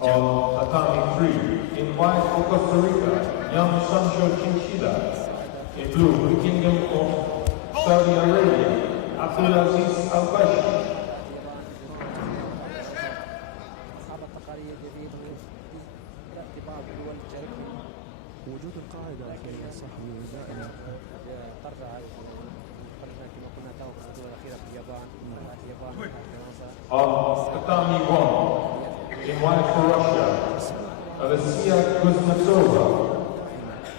On tatami 3, in white for Costa Rica, young Sancho Chinchilla. In blue, the Kingdom of Saudi Arabia, Abdulaziz Al-Bashi. وجود القاعدة في الصحوي دائما ترجع كما كنا تو في الدول الأخيرة في اليابان فرنسا. Tatami 1, in white for Russia, Alessia Kuznetsova.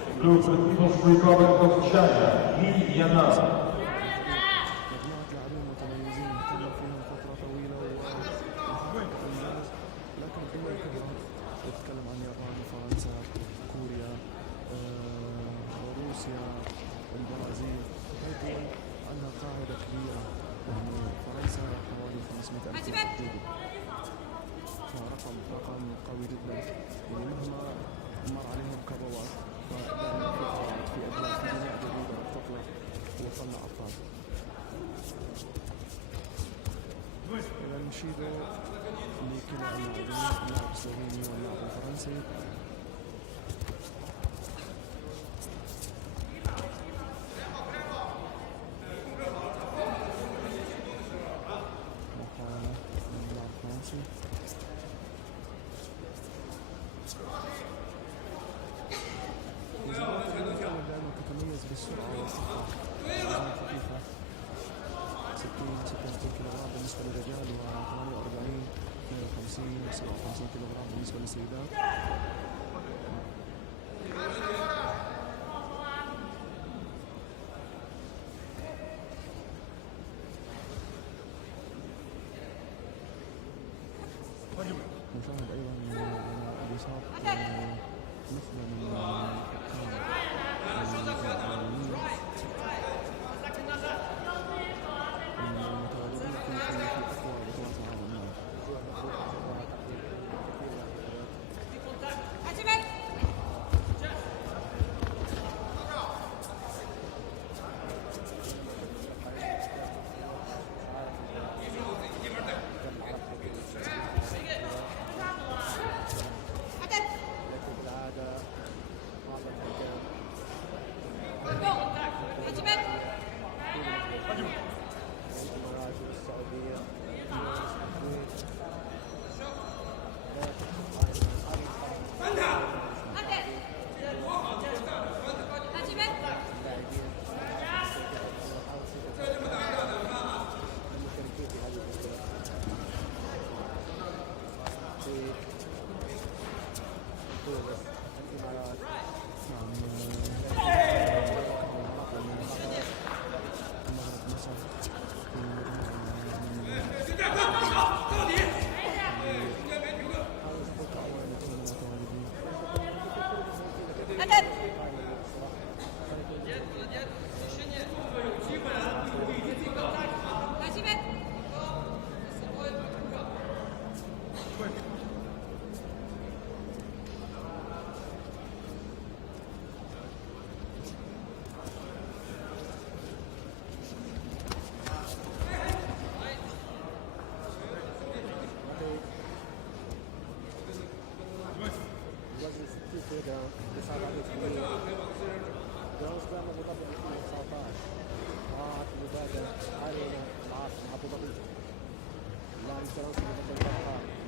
In blue for the People's Republic of China, Li Yanan. مجموعة لاعبين متميزين تم فيهم فترة طويلة وإنجاز، لكن الدول الكبرى تتكلم عن اليابان وفرنسا كوريا روسيا البرازيل، هاي الدول عندها قاعدة كبيرة. يعني فرنسا حوالي 500,000 جودو، فرقم قوي جدا. يعني مهما مر عليهم كبوات فدائما في قواعد في أجيال في بناء جديدة رح تطلع وتصنع أبطال. إذا نشيدو لكلا اللاعبين، اللاعب السلوفيني واللاعب الفرنسي. محاولة من اللاعب الفرنسي. دائما تتميز بالسرعة والثقة الخفيفة. 60 كيلوغرام بالنسبة للرجال، و48 52 57 كيلوغرام بالنسبة للسيدات. نشاهد أيضا اليسار مثل من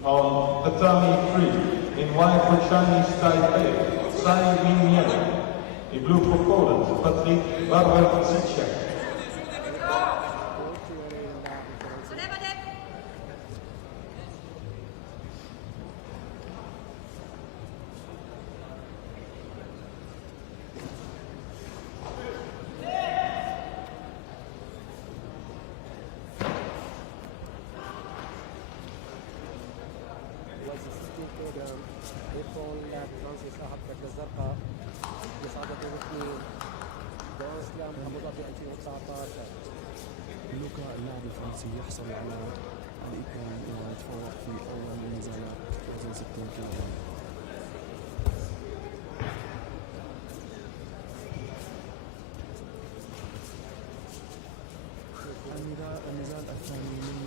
On tatami 3, in white for Chinese Taipei, Tsai Ming-Yen. In blue for Poland, Patrick Barber-Zicek. يدخل لاعب فرنسي صاحب بدلة الزرقاء إصابته باثنين جراند سلام أبو ظبي 2019. لوكا اللاعب الفرنسي يحصل على الإكرام ويتفوق في أول النزالات وزن 60 كيلوغرام. النزال الثاني من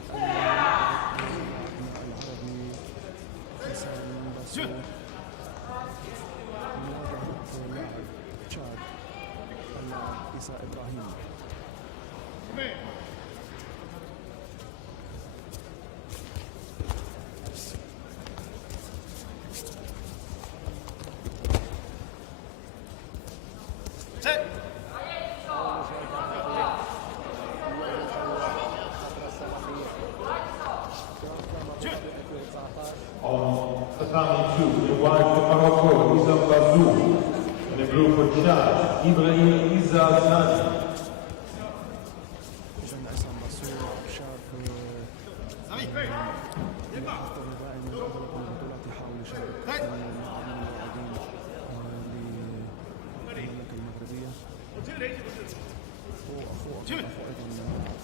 العربي مواجهة لاعب تشاد اللاعب عيسى إبراهيم. On tatami 2, in white for Morocco, Isam Bazou. In the blue for Chad, Ibrahim Izzazani. إذا عصام باسور شاب يحضر دائما البطولات يحاول يشارك مع اللاعبين للمملكة المغربية. وأخوه أيضا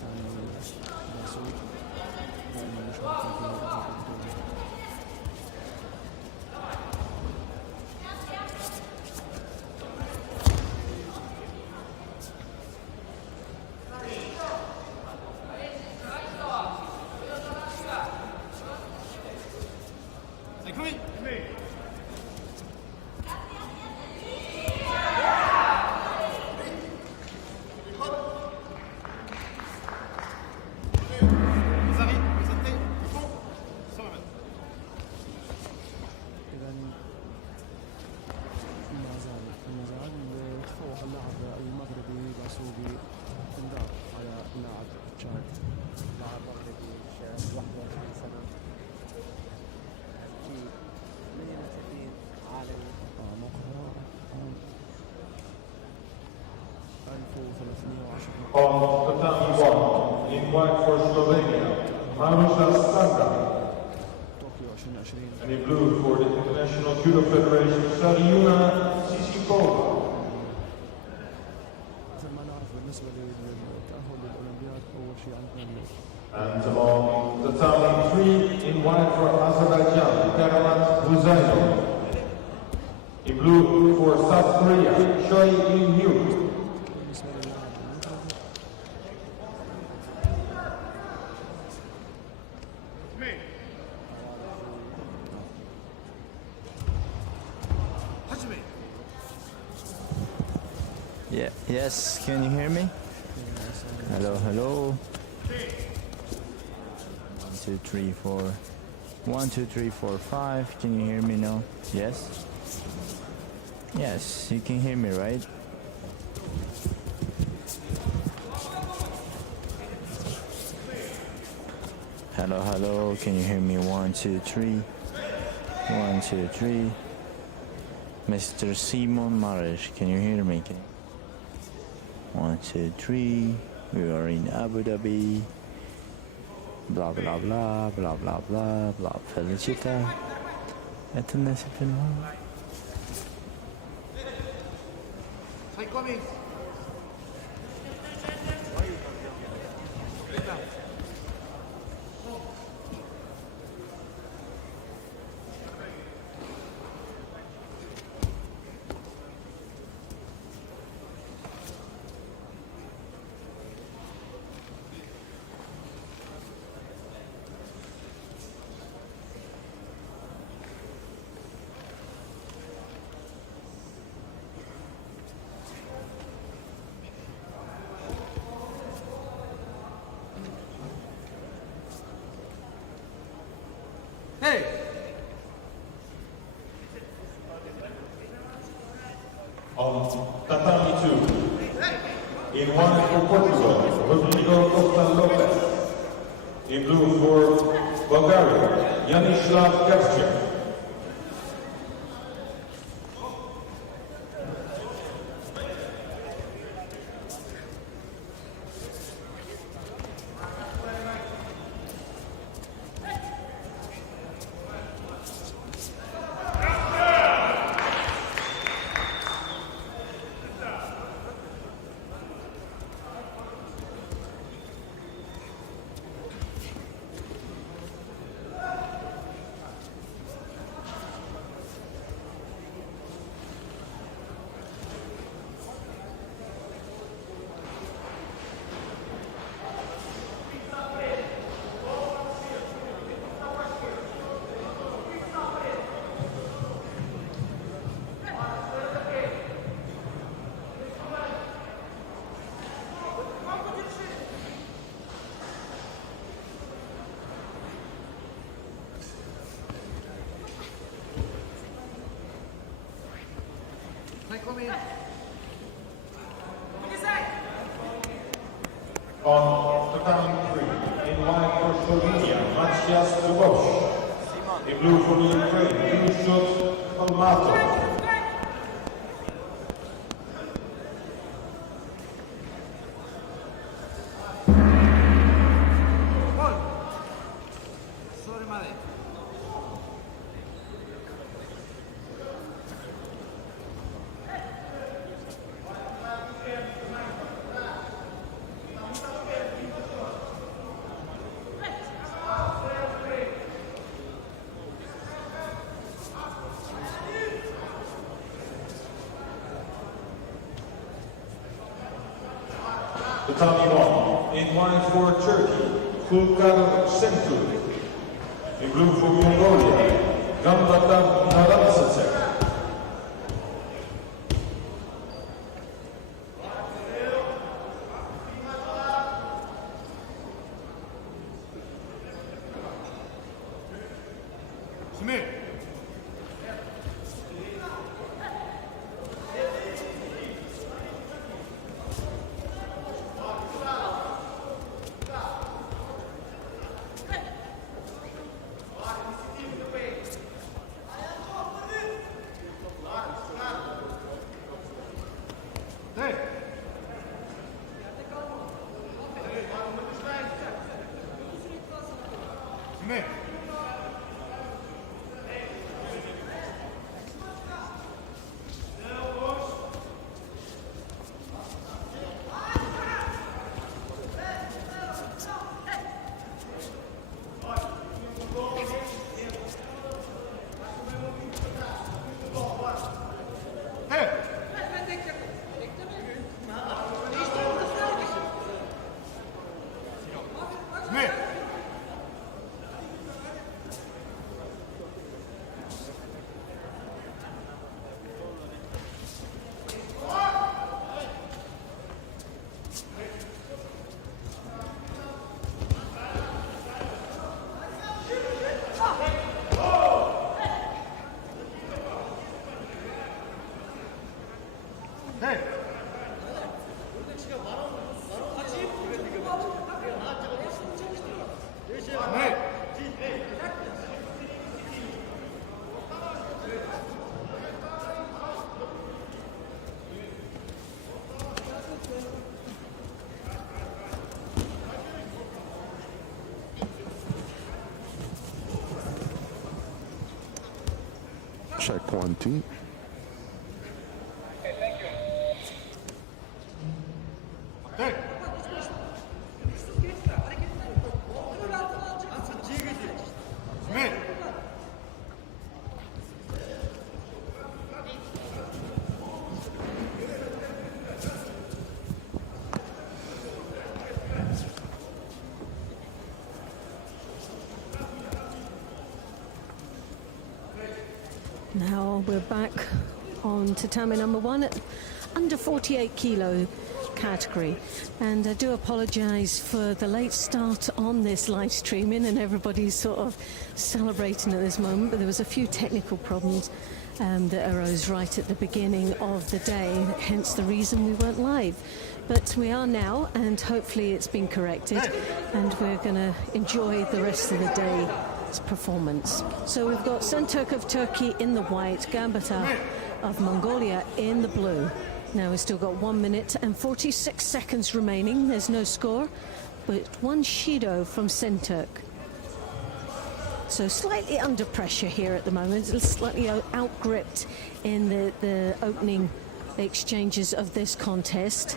ثاني باسور دائما مشارك في البطولة. تفوق اللاعب المغربي باسوبي انذار على لاعب تشاد. لاعب مغربي شاب 21 سنة في منافسين عالمي. موقعه 1310 On tatami 1, in white for Slovenia, Maruša Standa. طوكيو 2020. And in blue for the International Judo Federation, Sarjuna Sisikova. مثل ما نعرف بالنسبة للتأهل للأولمبياد أول شيء عندنا And on tatami 3, in white for Azerbaijan, Karamat Buzaino. In blue for South Korea, Choi In-hyuk. بالنسبة للاعب المغربي Yeah, yes, can you hear me? Hello, hello. 1, 2, 3, 4. 1, 2, 3, 4, 5. Can you hear me now? Yes? Yes, you can hear me, right? Hello, hello. Can you hear me? 1, 2, 3. 1, 2, 3. Mr. Simon Marish, can you hear me? 1, 2, 3. We are in Abu Dhabi. Blah blah blah blah blah blah blah. Felicita. Это не сепенва. On tatami 2, in white for Portugal, Rodrigo Costa Lopez. In blue for Bulgaria, Yanislav Kevchik. In blue from Ukraine, Judo Kalmatov. The Tommy Long, in line for Turkey, Kulkar Sentu. In blue for Mongolia, Gambata Naramsacek. Check 1, 2. Now we're back on tatami number 1 at under 48 kilo category, and I do apologise for the late start on this live streaming, and everybody's sort of celebrating at this moment, but there was a few technical problems that arose right at the beginning of the day, hence the reason we weren't live. But we are now, and hopefully it's been corrected, and we're going to enjoy the rest of the day's performance. So we've got Senturk of Turkey in the white, Gambata of Mongolia in the blue. Now we've still got 1 minute and 46 seconds remaining. There's no score, but one Shido from Senturk. So slightly under pressure here at the moment, slightly out-gripped in the opening exchanges of this contest.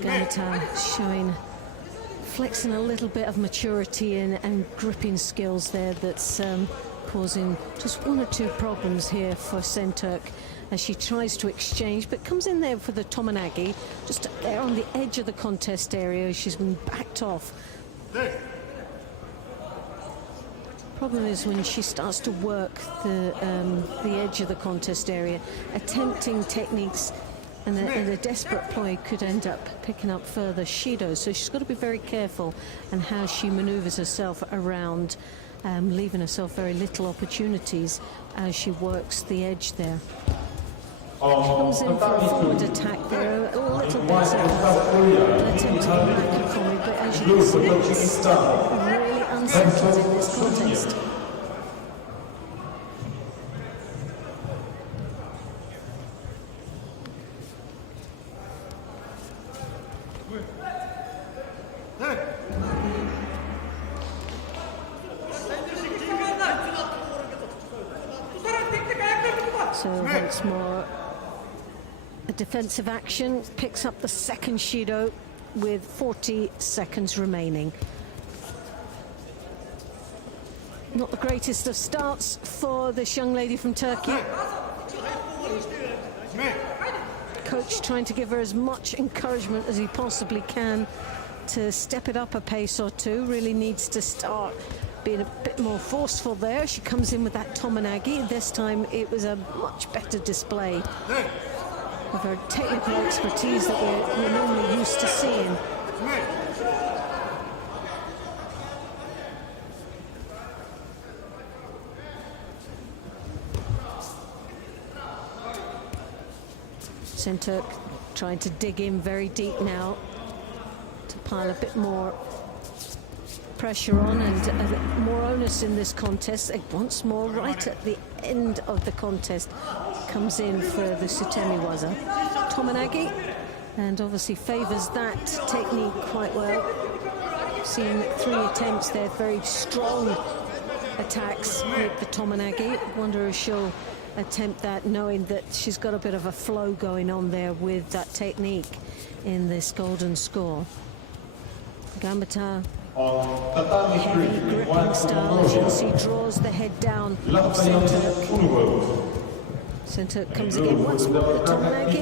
Gambata showing, flexing a little bit of maturity and gripping skills there that's causing just 1 or 2 problems here for Senturk as she tries to exchange, but comes in there for the Tomonagi, just there on the edge of the contest area. She's been backed off. Problem is when she starts to work the edge of the contest area, attempting techniques, and a desperate ploy could end up picking up further Shido. So she's got to be very careful in how she maneuvers herself around, leaving herself very little opportunities as she works the edge there. Comes in for a forward attack there, a little bit of an attempt to back her from it, but as you can see, it's really unsteady. seconds in this contest. So once more, a defensive action, picks up the second Judo with 40 seconds remaining. Not the greatest of starts for this young lady from Turkey. Coach trying to give her as much encouragement as he possibly can to step it up a pace or two. Really needs to start being a bit more forceful there. She comes in with that Tominagi. This time it was a much better display of her technical expertise that we're normally used to seeing. Şentürk trying to dig in very deep now to pile a bit more pressure on and more onus in this contest. Once more, right at the end of the contest, comes in for the Sutemi-waza. Tominagi, and obviously favours that technique quite well. Seen 3 attempts there, very strong attacks with the Tominagi. Wonder if she'll attempt that, knowing that she's got a bit of a flow going on there with that technique in this golden score. Gambetta, heavy gripping style, as you can see, draws the head down of Şentürk. Şentürk comes again once more with Tominagi,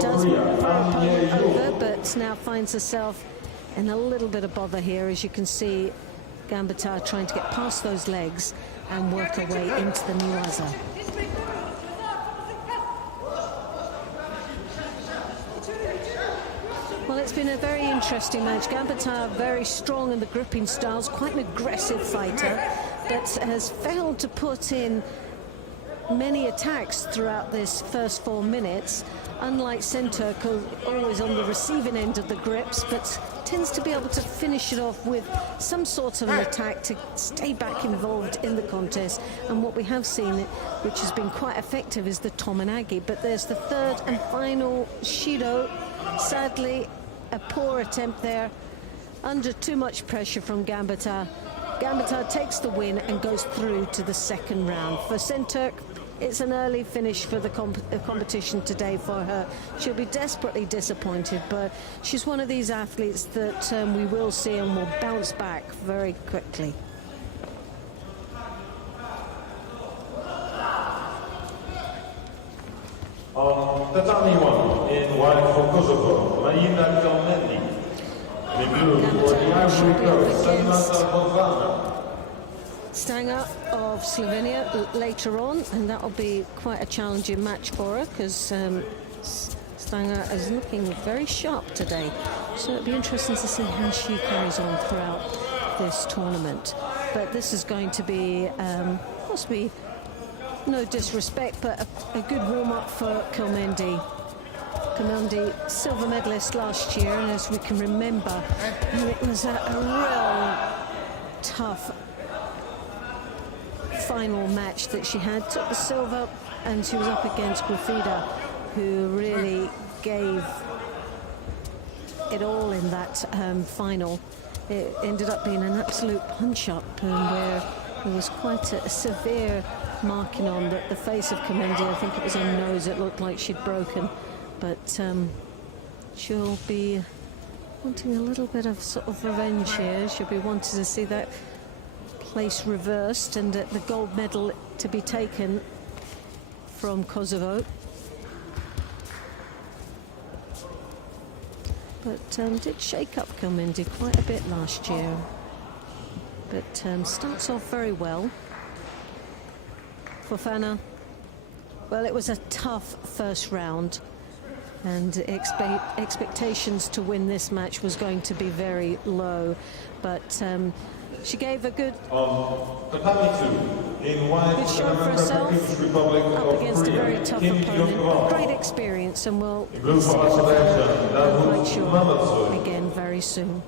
does move her opponent over, but now finds herself in a little bit of bother here. As you can see, Gambetta trying to get past those legs and work her way into the Niwaza. Well, it's been a very interesting match. Gambetta very strong in the gripping styles, quite an aggressive fighter, but has failed to put in many attacks throughout this first 4 minutes, unlike Şentürk, who's always on the receiving end of the grips, but tends to be able to finish it off with some sort of an attack to stay back involved in the contest. And what we have seen, which has been quite effective, is the Tominagi. But there's the third and final Judo. Sadly, a poor attempt there, under too much pressure from Gambetta. Gambetta takes the win and goes through to the second round. For Şentürk, it's an early finish for the competition today for her. She'll be desperately disappointed, but she's one of these athletes that we will see and will bounce back very quickly. On tatami 1, in white for Kosovo, Maïna Kalmendi. In blue for the Ivory Coast, Samantha Bovana. Stanger of Slovenia later on, and that'll be quite a challenging match for her, because Stanger is looking very sharp today. So it'll be interesting to see how she carries on throughout this tournament. But this is going to be, possibly, no disrespect, but a good warm-up for Kalmendi. Kalmendi, silver medalist last year, and as we can remember, it was a real tough final match that she had. Took the silver, and she was up against Grafida, who really gave it all in that final. It ended up being an absolute punch-up, where there was quite a severe marking on the face of Kalmendi. I think it was her nose. It looked like she'd broken, but she'll be wanting a little bit of sort of revenge here. She'll be wanting to see that place reversed and the gold medal to be taken from Kosovo. But did shake up Kalmendi quite a bit last year, but starts off very well. Fofana, well, it was a tough first round, and expectations to win this match was going to be very low, but she gave a good show for herself up against a very tough opponent. Great experience, and we'll see her, I'm quite sure, again very soon.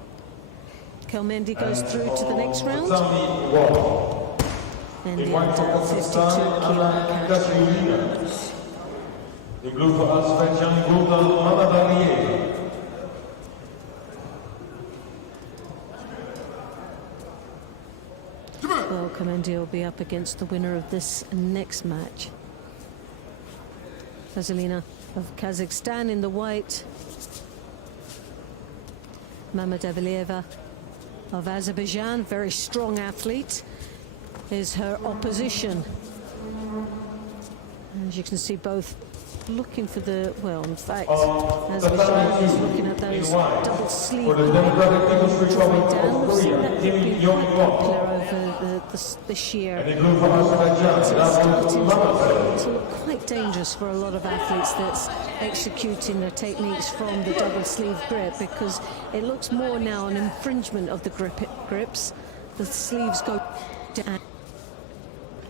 Kelmendi goes through to the next round. Tatami 1. And In the white for 52 Kazakhstan, kilo Anna category. Kashmirina. In blue for Azerbaijan, Guldan Mamadalieva. Well, Kelmendi will be up against the winner of this next match. Vasilina of Kazakhstan in the white. Mamadalieva of Azerbaijan, very strong athlete, is her opposition. As you can see, both looking for the, well, in fact, Azerbaijan is looking at those double sleeve for the Democratic People's Republic down. of We've seen Korea, that Kim being quite popular over this year. And in blue for Azerbaijan, It's Ramon starting Mamadalieva. to look quite dangerous for a lot of athletes that's executing their techniques from the double sleeve grip, because it looks more now an infringement of the grips. The sleeves go down,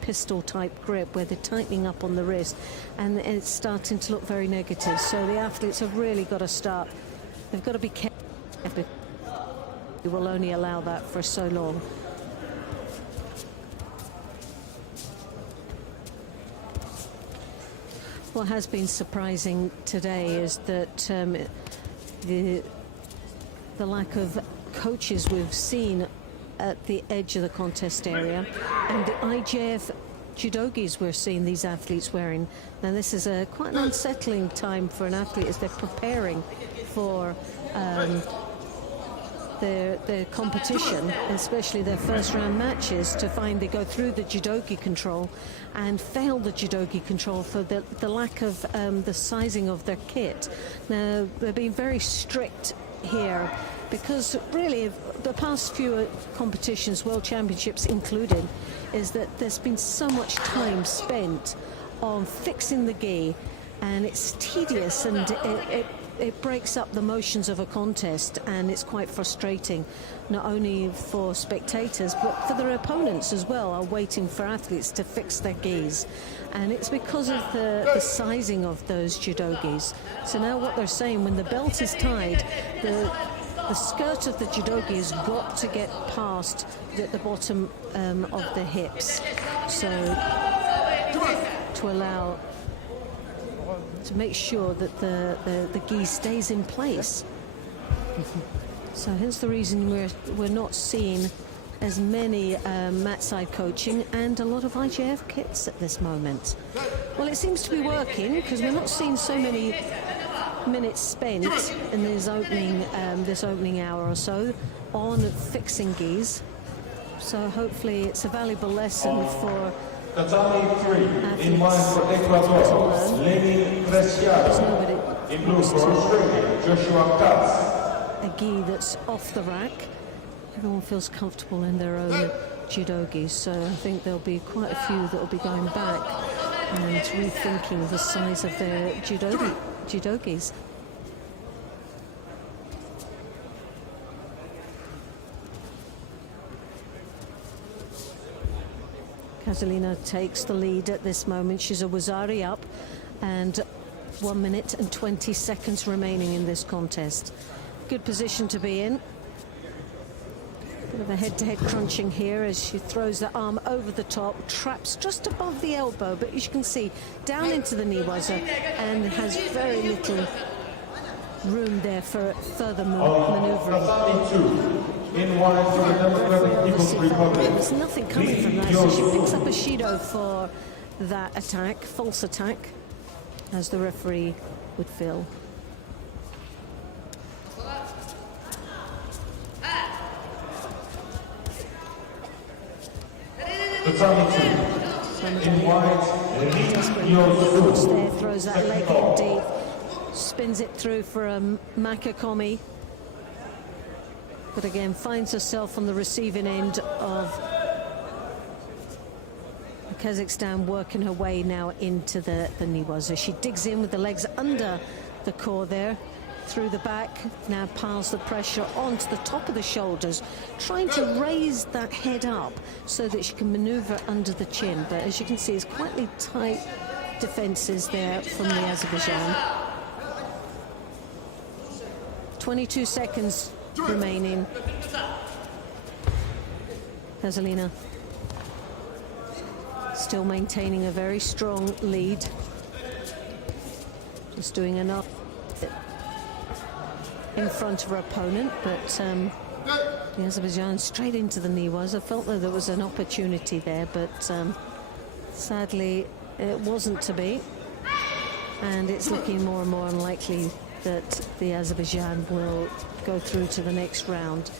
pistol type grip where they're tightening up on the wrist, and it's starting to look very negative. So the athletes have really got to start, they've got to be careful. We will only allow that for so long. What has been surprising today is that the lack of coaches we've seen at the edge of the contest area, and the IJF judogis we're seeing these athletes wearing. Now this is quite an unsettling time for an athlete as they're preparing for their competition, especially their first round matches, to find they go through the judogi control and fail the judogi control for the lack of the sizing of their kit. Now they're being very strict here, because really the past few competitions, World Championships included, is that there's been so much time spent on fixing the gi, and it's tedious, and it breaks up the motions of a contest, and it's quite frustrating, not only for spectators but for their opponents as well, are waiting for athletes to fix their gis. And it's because of the sizing of those judogis. So now what they're saying, when the belt is tied, the skirt of the judogi has got to get past at the bottom of the hips, so to allow, to make sure that the gi stays in place. So hence the reason we're not seeing as many mat side coaching and a lot of IJF kits at this moment. Well, it seems to be working, because we're not seeing so many minutes spent in this opening hour or so on fixing gis. So hopefully it's a valuable lesson for Tatami 3, in white for Ecuador, Lenny Preciado. In blue for Australia, Joshua Katz. a gi that's off the rack. Everyone feels comfortable in their own judogis, so I think there'll be quite a few that will be going back and rethinking the size of their judogis. Catalina takes the lead at this moment. She's a Wazari up, and 1 minute and 20 seconds remaining in this contest. Good position to be in. Bit of a head-to-head crunching here as she throws the arm over the top, traps just above the elbow, but as you can see, down into the knee waza, and has very little room there for further manoeuvring. In white for the Democratic People's Republic. There's nothing coming from that, so she picks up a Shido for that attack, false attack, as the referee would feel. In white, There, throws that leg in deep, spins it through for a Makakomi, but again finds herself on the receiving end of Kazakhstan, working her way now into the Niwaza. She digs in with the legs under the core there, through the back, now piles the pressure onto the top of the shoulders, trying to raise that head up so that she can maneuver under the chin. But as you can see, it's quite tight defenses there from the Azerbaijan. 22 seconds remaining. Gasolina still maintaining a very strong lead. Just doing enough in front of her opponent, but the Azerbaijan straight into the knee was. I felt that there was an opportunity there, but sadly it wasn't to be. And it's looking more and more unlikely that the Azerbaijan will go through to the next round.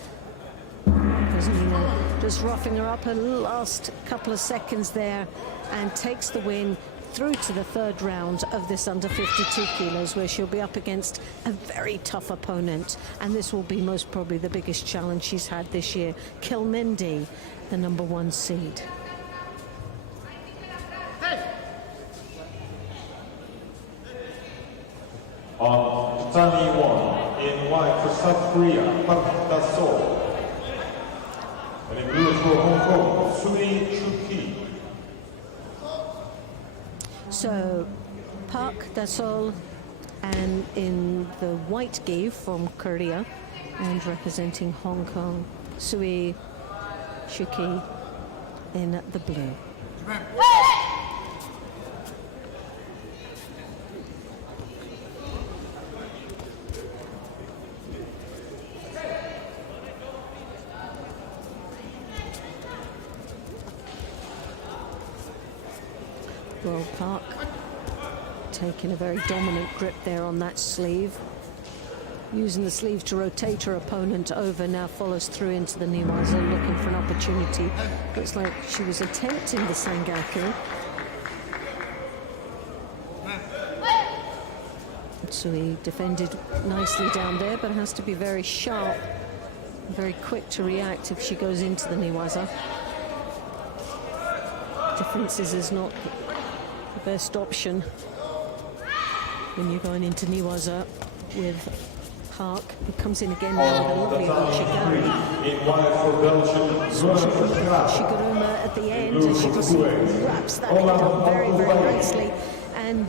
Gasolina just roughing her up a last couple of seconds there and takes the win through to the third round of this under 52 kilos, where she'll be up against a very tough opponent, and this will be most probably the biggest challenge she's had this year. Kilmendi, the #1 seed. On tatami 1, in white for South Korea, Park Da-sol. And in blue for Hong Kong, Sui Chu-ki. So, Park Da-sol, and in the white gi from Korea, and representing Hong Kong, Sui Chu-ki in the blue. Well, Park taking a very dominant grip there on that sleeve, using the sleeve to rotate her opponent over, now follows through into the Niwaza, looking for an opportunity. Looks like she was attempting the Sangaku. Tsui defended nicely down there, but has to be very sharp, very quick to react if she goes into the Niwaza. Defenses is not the best option when you're going into Niwaza with Park, who comes in again now with a lovely Hochigari. Shiguruma at the end, as she just wraps that up very, very nicely and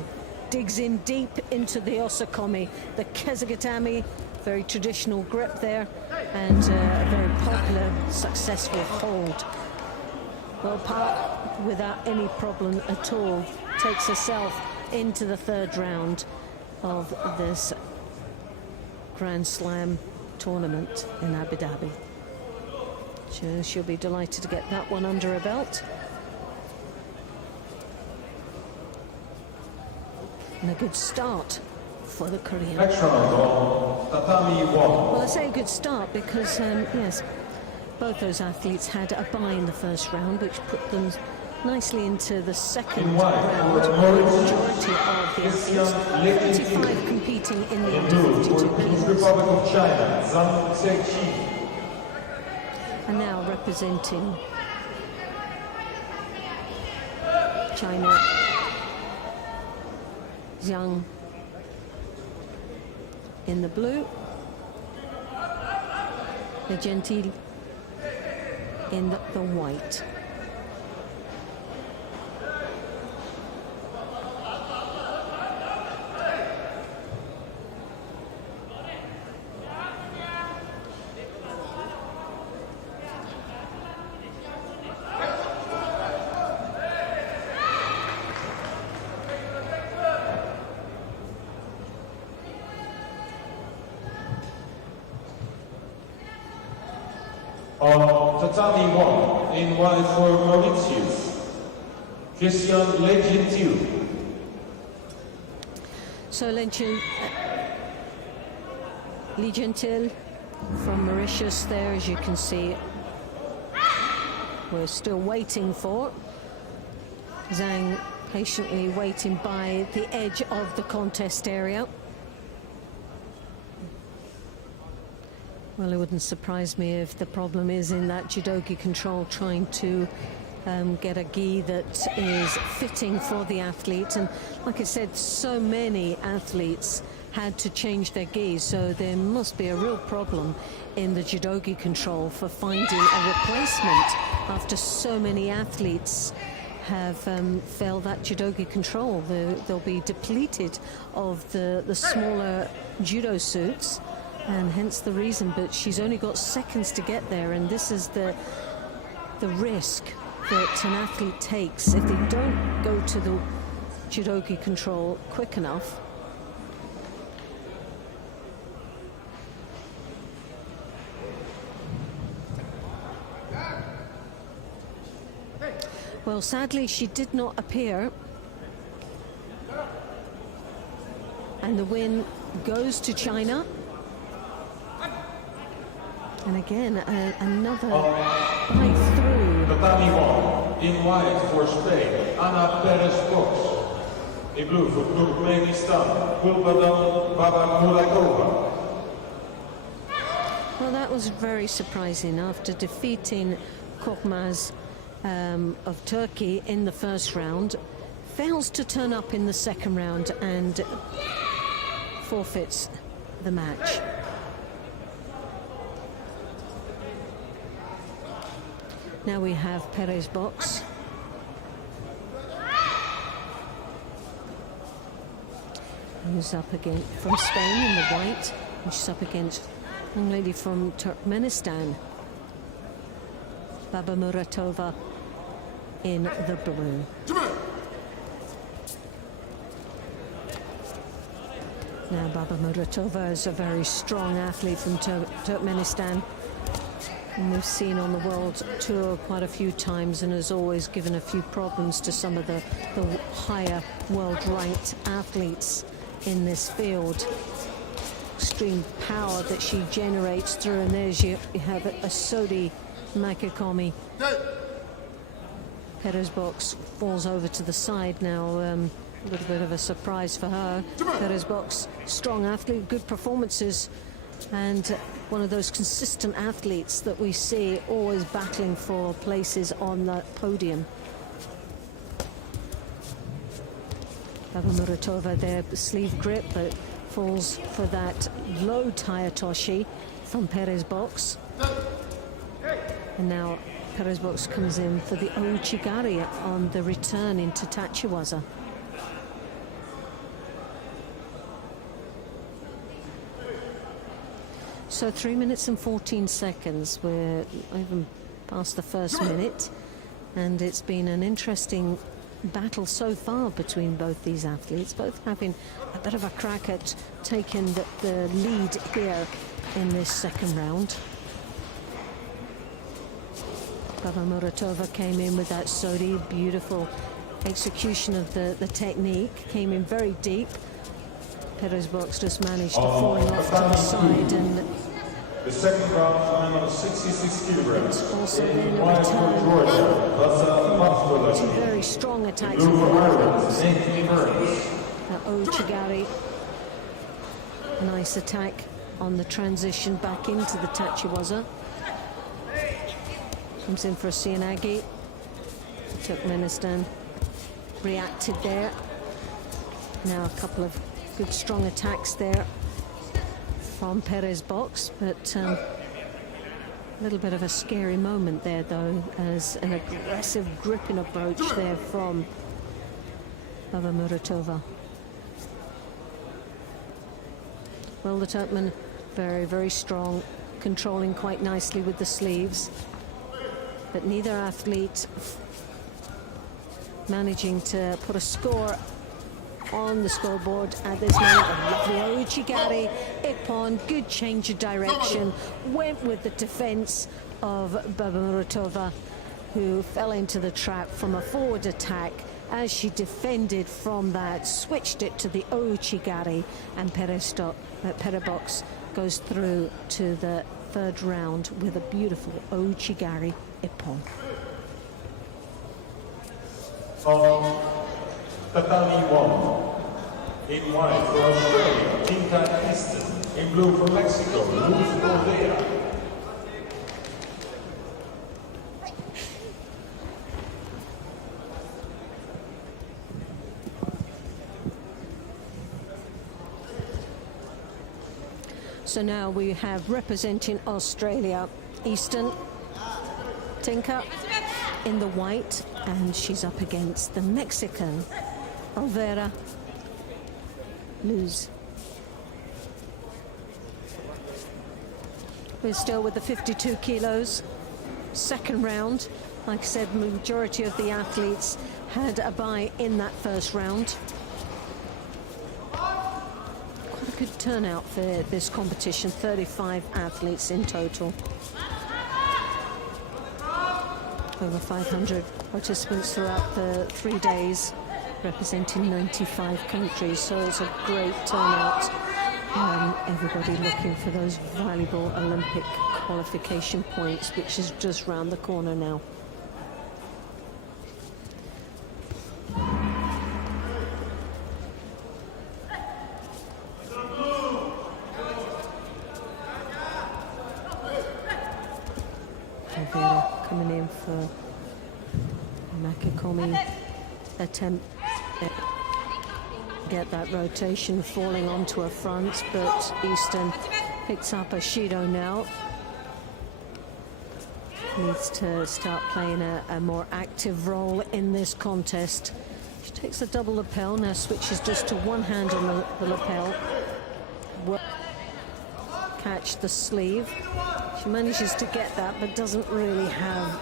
digs in deep into the Osakomi. The Kezagatami, very traditional grip there, and a very popular, successful hold. Well, Park, without any problem at all, takes herself into the third round of this Grand Slam tournament in Abu Dhabi. She'll be delighted to get that one under her belt. And a good start for the Korean. Next round on tatami 1. Well, I say a good start because, yes, both those athletes had a bye in the first round, which put them nicely into the second round. The majority of the athletes, 35 competing in the under 52 kilos. Republic of China, Zhang Zhengqi. And now representing China, Zhang in the blue, the Gentile in the white. On tatami 1, in white for Mauritius, Christian Legentil. So Lee Gentil from Mauritius there, as you can see. We're still waiting for Zhang, patiently waiting by the edge of the contest area. Well, it wouldn't surprise me if the problem is in that judogi control, trying to get a gi that is fitting for the athlete. And like I said, so many athletes had to change their gi, so there must be a real problem in the judogi control for finding a replacement after so many athletes have failed that judogi control. They'll be depleted of the smaller judo suits, and hence the reason. But she's only got seconds to get there, and this is the the risk that an athlete takes if they don't go to the judogi control quick enough. Well, sadly, she did not appear. And the win goes to China. And again, another bite through. Tatami 1, in white for Spain, Ana Perez-Box. In blue for Turkmenistan, Gulbadan Babamuratova. Well, that was very surprising. After defeating Korkmaz of Turkey in the first round, fails to turn up in the second round and forfeits the match. Now we have Perez-Box. Who's up again from Spain in the white, and she's up against a young lady from Turkmenistan, Babamuratova, in the blue. Now Babamuratova is a very strong athlete from Turkmenistan, and we've seen on the World Tour quite a few times, and has always given a few problems to some of the higher world-ranked athletes in this field. Extreme power that she generates through, and there's you have a Sodi Makikomi. Perez-Box falls over to the side now. A little bit of a surprise for her. Perez-Box, strong athlete, good performances, and one of those consistent athletes that we see always battling for places on the podium. Babamuratova there, sleeve grip, but falls for that low Tayatoshi from Perez-Box. And now Perez-Box comes in for the Ouchigari on the return into Tachiwaza. So 3 minutes and 14 seconds. We're even past the first minute, and it's been an interesting battle so far between both these athletes, both having a bit of a crack at taking the lead here in this second round. Babamuratova came in with that Sodi, beautiful execution of the technique, came in very deep. Perez-Box just managed to fall off to the side, and the second round, I'm 66 kilograms. Also then a white for return. Georgia, Two very strong attacks. blue for Ireland, Nathan Burns. Ouchigari, a nice attack on the transition back into the Tachiwaza. Comes in for a Sianagi. Turkmenistan reacted there. Now a couple of good strong attacks there from Perez-Box, but a little bit of a scary moment there though, as an aggressive gripping approach there from Babamuratova. Well, the Turkmen very, very strong, controlling quite nicely with the sleeves, but neither athlete managing to put a score on the scoreboard at this moment. A lovely Ouchigari, Ippon, good change of direction, went with the defense of Babamuratova, who fell into the trap from a forward attack. As she defended from that, switched it to the Ouchigari, and Perez-Box goes through to the third round with a beautiful Ouchigari Ippon. Tatami 1, in white for Australia, Tinka Easton. In blue for Mexico, Luz Rodea. So now we have representing Australia, Easton, Tinka in the white, and she's up against the Mexican, Olvera Luz. We're still with the 52 kilos, second round. Like I said, majority of the athletes had a bye in that first round. Quite a good turnout for this competition, 35 athletes in total. Over 500 participants throughout the 3 days, representing 95 countries, so it's a great turnout. Everybody looking for those valuable Olympic qualification points, which is just round the corner now. Oliveira coming in for Makikomi, attempt get that rotation, falling onto her front, but Easton picks up a Shido now. Needs to start playing a more active role in this contest. She takes a double lapel, now switches just to one hand on the lapel. Catch the sleeve. She manages to get that, but doesn't really have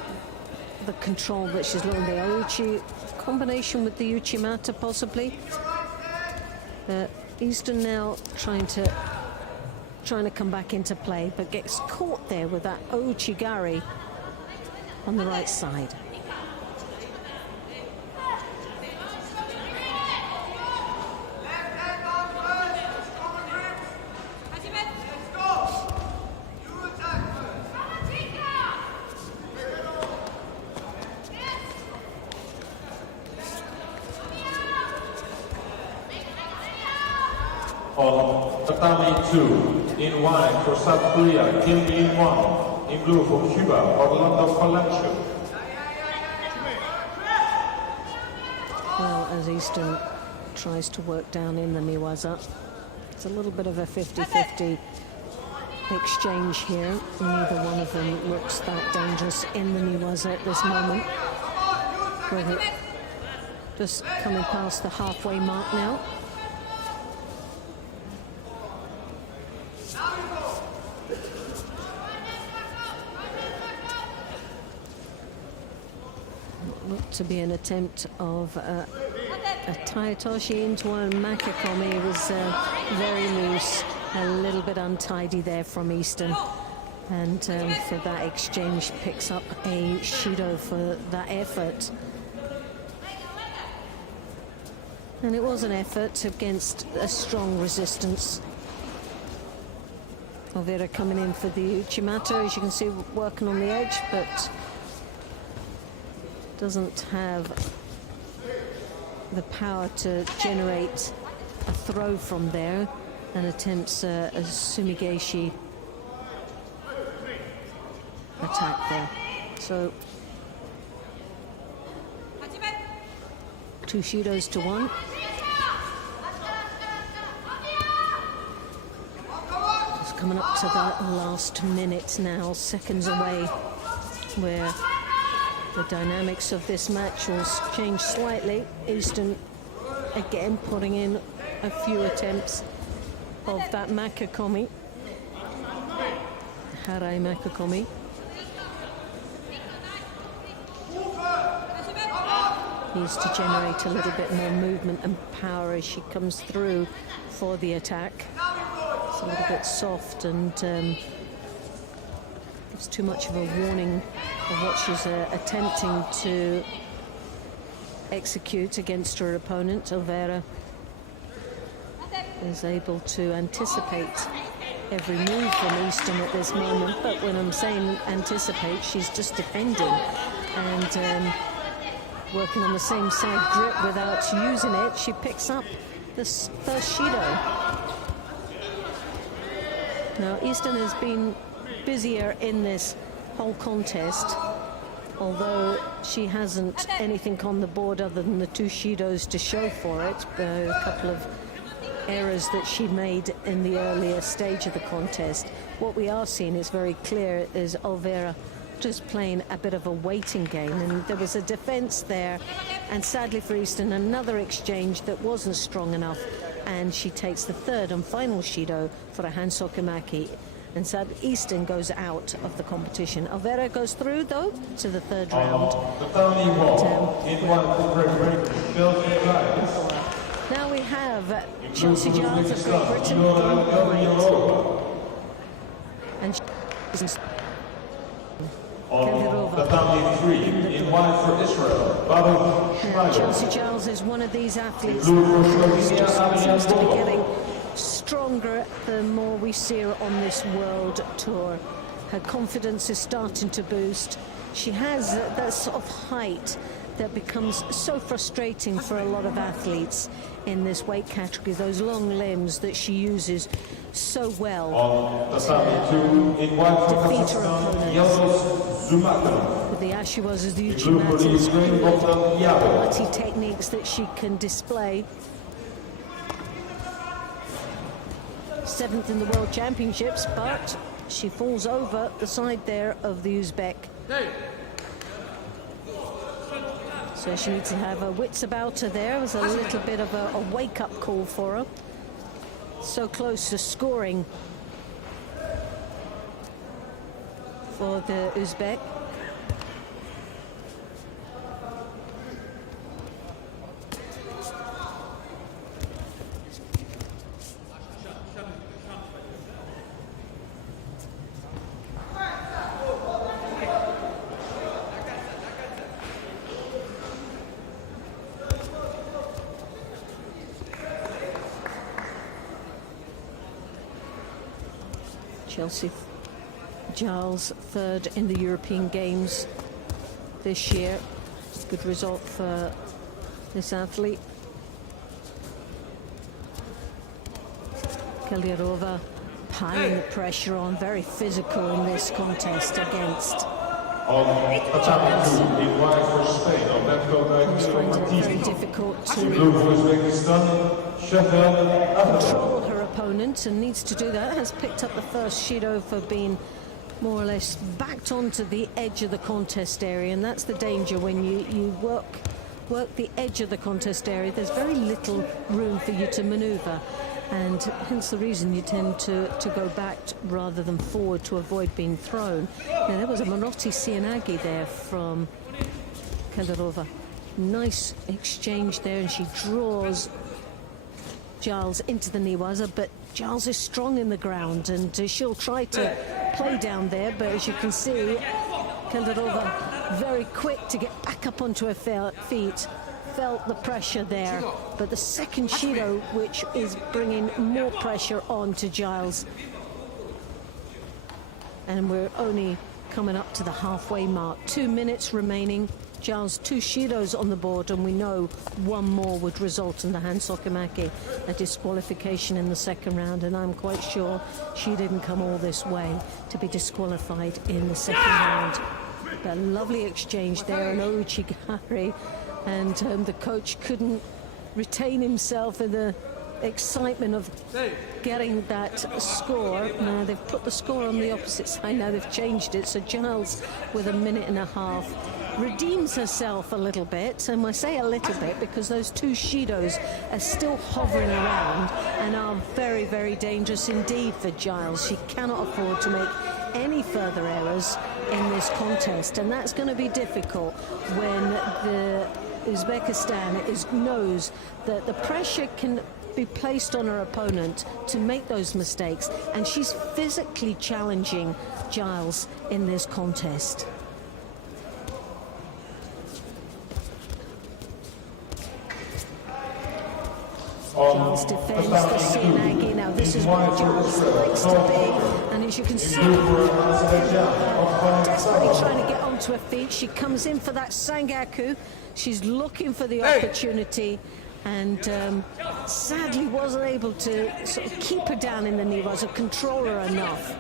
the control that she's looking for. The Ouchi combination with the Uchimata possibly. Easton now trying to come back into play, but gets caught there with that Ouchigari on the right side. On tatami 2, in white for South Korea, Kim In-won. In blue for Cuba, Orlando Palacio. Well, as Easton tries to work down in the Niwaza, it's a little bit of a 50-50 exchange here. Neither one of them looks that dangerous in the Niwaza at this moment. We're just coming past the halfway mark now. Looked to be an attempt of a Taitoshi into one. Makikomi was very loose, a little bit untidy there from Easton, and for that exchange picks up a Shido for that effort. And it was an effort against a strong resistance. Oliveira coming in for the Uchimata, as you can see, working on the edge, but doesn't have the power to generate a throw from there, and attempts a Sumigeshi attack there. So 2 Shidos to 1. Just coming up to that last minute now, seconds away, where the dynamics of this match will change slightly. Easton again putting in a few attempts of that Makikomi, Harai Makikomi. Needs to generate a little bit more movement and power as she comes through for the attack. It's a little bit soft and gives too much of a warning of what she's attempting to execute against her opponent. Oliveira is able to anticipate every move from Easton at this moment, but when I'm saying anticipate, she's just defending and working on the same side grip without using it. She picks up this first Shido. Now Easton has been busier in this whole contest, although she hasn't anything on the board other than the 2 Shidos to show for it. A couple of errors that she made in the earlier stage of the contest. What we are seeing is very clear is Oliveira just playing a bit of a waiting game, and there was a defense there, and sadly for Easton, another exchange that wasn't strong enough, and she takes the third and final Shido for a Hansokumaki And Southeastern goes out of the competition. Alvera goes through, though, to the third round. The family wall in one for Great Britain, Chelsea Giles. Now we have Chelsea Giles of Great Britain. And she's On the family three in one for Israel, Babu Schneider. Chelsea Giles is one of these athletes who just seems to be getting stronger the more we see her on this world tour. Her confidence is starting to boost. She has that sort of height that becomes so frustrating for a lot of athletes in this weight category, those long limbs that she uses so well On the family two in one for defeat her Kazakhstan, opponents. Yellows Zumakov. With the Ashiwas as the Blue for the Ukraine, Bogdan Yabo. quality techniques that she can display. 7th in the World Championships, but she falls over the side there of the Uzbek. So she needs to have her wits about her there. It was a little bit of a wake-up call for her. So close to scoring for the Uzbek. Chelsea Giles third in the European Games this year. Good result for this athlete. Kalyarova piling the pressure on, very physical in this contest against. On the family two in one for Spain, Alberto He's finding it very Martino. difficult Blue to for Uzbekistan, Sheffield Ahmed. control her opponent, and needs to do that. Has picked up the first Shido for being more or less backed onto the edge of the contest area, and that's the danger when you work the edge of the contest area. There's very little room for you to maneuver, and hence the reason you tend to go back rather than forward to avoid being thrown. Now, there was a Morotti Sianagi there from Kalarova. Nice exchange there, and she draws Giles into the Niwaza, but Giles is strong in the ground, and she'll try to play down there, but as you can see, Kalarova very quick to get back up onto her feet. Felt the pressure there, but the second Shido, which is bringing more pressure on to Giles. And we're only coming up to the halfway mark. 2 minutes remaining. Giles, 2 Shidos on the board, and we know one more would result in the hand Sokomaki, a disqualification in the second round, and I'm quite sure she didn't come all this way to be disqualified in the second round. But a lovely exchange there, and Ouchigari, and the coach couldn't retain himself in the excitement of getting that score. Now they've put the score on the opposite side, now they've changed it, so Giles with a minute and a half redeems herself a little bit, and I say a little bit because those 2 Shidos are still hovering around and are very, very dangerous indeed for Giles. She cannot afford to make any further errors in this contest, and that's going to be difficult when the Uzbekistan knows that the pressure can be placed on her opponent to make those mistakes, and she's physically challenging Giles in this contest. Giles defends the Sianagi. Now this is where Giles likes to be, and as you can see, desperately trying to get onto her feet. She comes in for that Sangaku. She's looking for the opportunity, and sadly wasn't able to sort of keep her down in the Niwas or control her enough.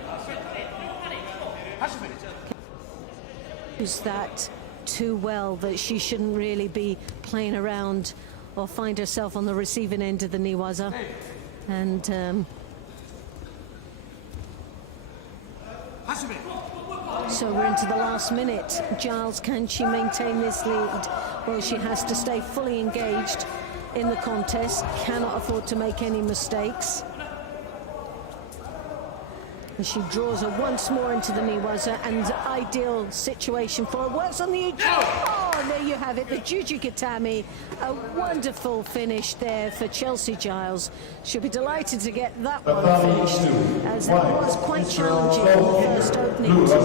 Use that too well, that she shouldn't really be playing around or find herself on the receiving end of the Niwaza. And so we're into the last minute. Giles, can she maintain this lead? Well, she has to stay fully engaged in the contest, cannot afford to make any mistakes. And she draws her once more into the Niwaza, and ideal situation for her. Works on the oh, there you have it, the Jujikatami. A wonderful finish there for Chelsea Giles. She'll be delighted to get that one finished, as that was quite challenging in the first opening to the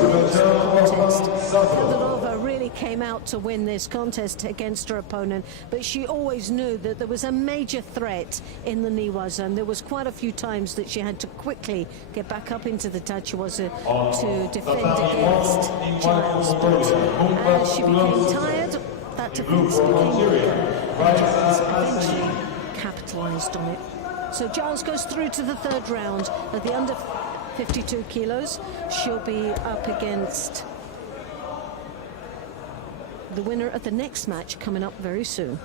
contest. Kadyrova really came out to win this contest against her opponent, but she always knew that there was a major threat in the Niwaza, and there was quite a few times that she had to quickly get back up into the Tachiwaza to defend against Giles. But as she became tired, that defence became weaker, and Giles eventually capitalised on it. So Giles goes through to the third round at the under 52 kilos. She'll be up against the winner of the next match coming up very soon.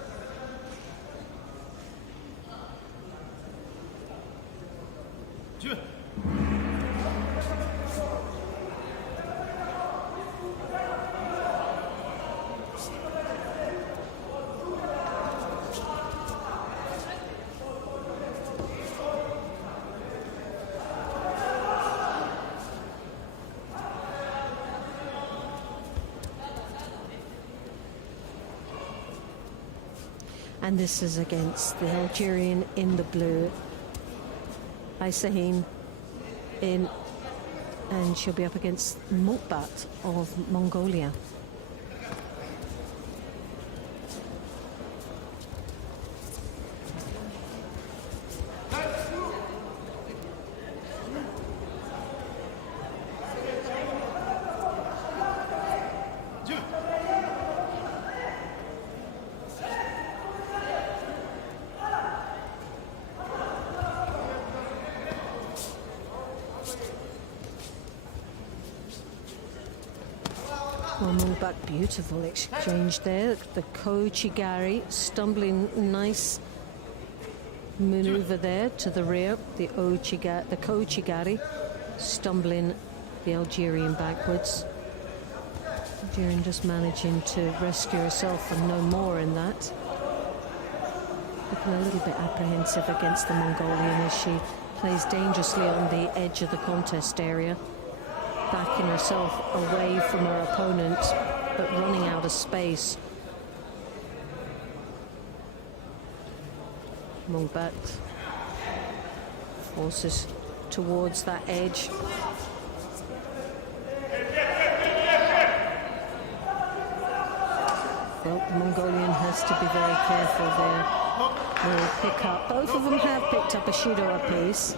And this is against the Algerian in the blue, Aisahin in, and she'll be up against Mokbat of Mongolia. But beautiful exchange there. The Kochigari stumbling, nice maneuver there to the rear. The Kochigari stumbling the Algerian backwards. Algerian just managing to rescue herself and no more in that. Looking a little bit apprehensive against the Mongolian as she plays dangerously on the edge of the contest area, backing herself away from her opponent, but running out of space. Mongbat forces towards that edge. Well, the Mongolian has to be very careful there. They'll pick up, both of them have picked up a Judo apiece,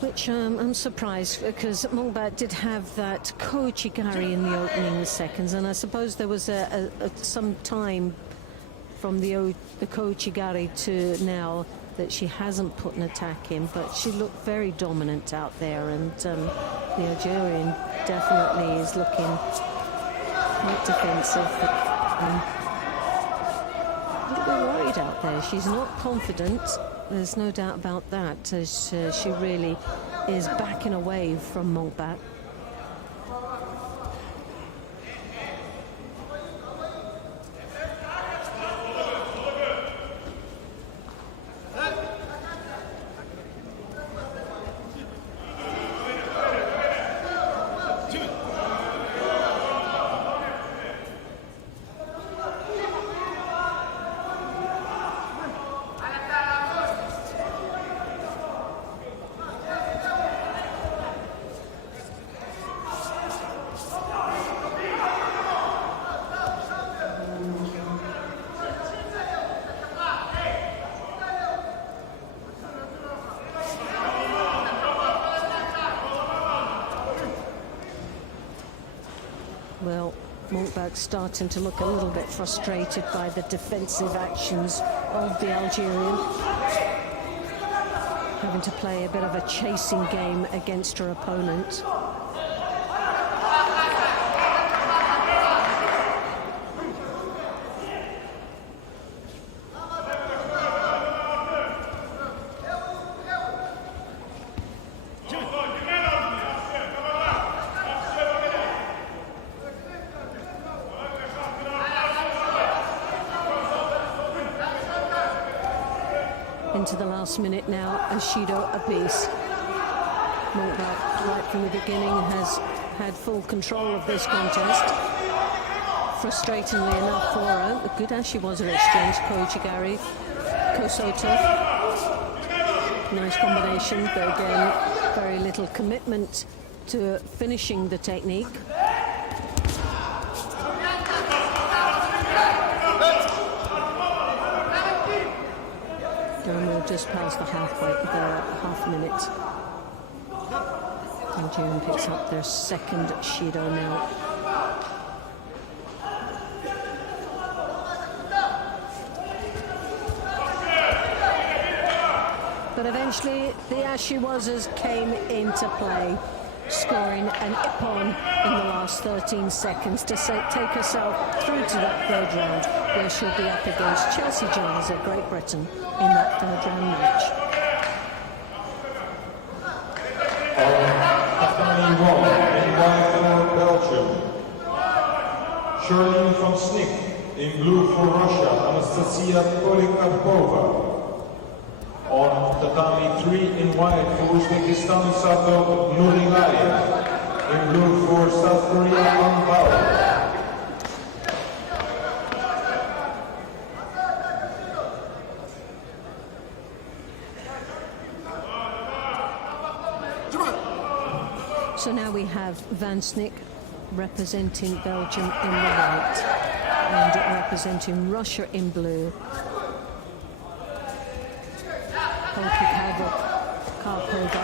which I'm surprised, because Mongbat did have that Kochigari in the opening seconds, and I suppose there was some time from the Kochigari to now that she hasn't put an attack in, but she looked very dominant out there, and the Algerian definitely is looking quite defensive. A little bit worried out there. She's not confident. There's no doubt about that, as she really is backing away from Mongbat. Well, Mongbat starting to look a little bit frustrated by the defensive actions of the Algerian, having to play a bit of a chasing game against her opponent. Into the last minute now, a Judo apiece. Montbach, right from the beginning, has had full control of this contest. Frustratingly enough for her, a good Ashiwaza exchange, Koichigari, Kosoto. Nice combination, but again, very little commitment to finishing the technique. And we're just past the half minute. And June picks up their second Shido now. But eventually the Ashiwazas came into play, scoring an ippon in the last 13 seconds to take herself through to that third round, where she'll be up against Chelsea Giles of Great Britain in that third round match. Tatami 1 in white for Belgium. Charlene van Snick in blue for Russia, Anastasia Polikarpova. On tatami 3 in white for Uzbekistan, Sato Nurilayev. In blue for South Korea, An Bao. So now we have Van Snick representing Belgium in the white and representing Russia in blue. Karpova.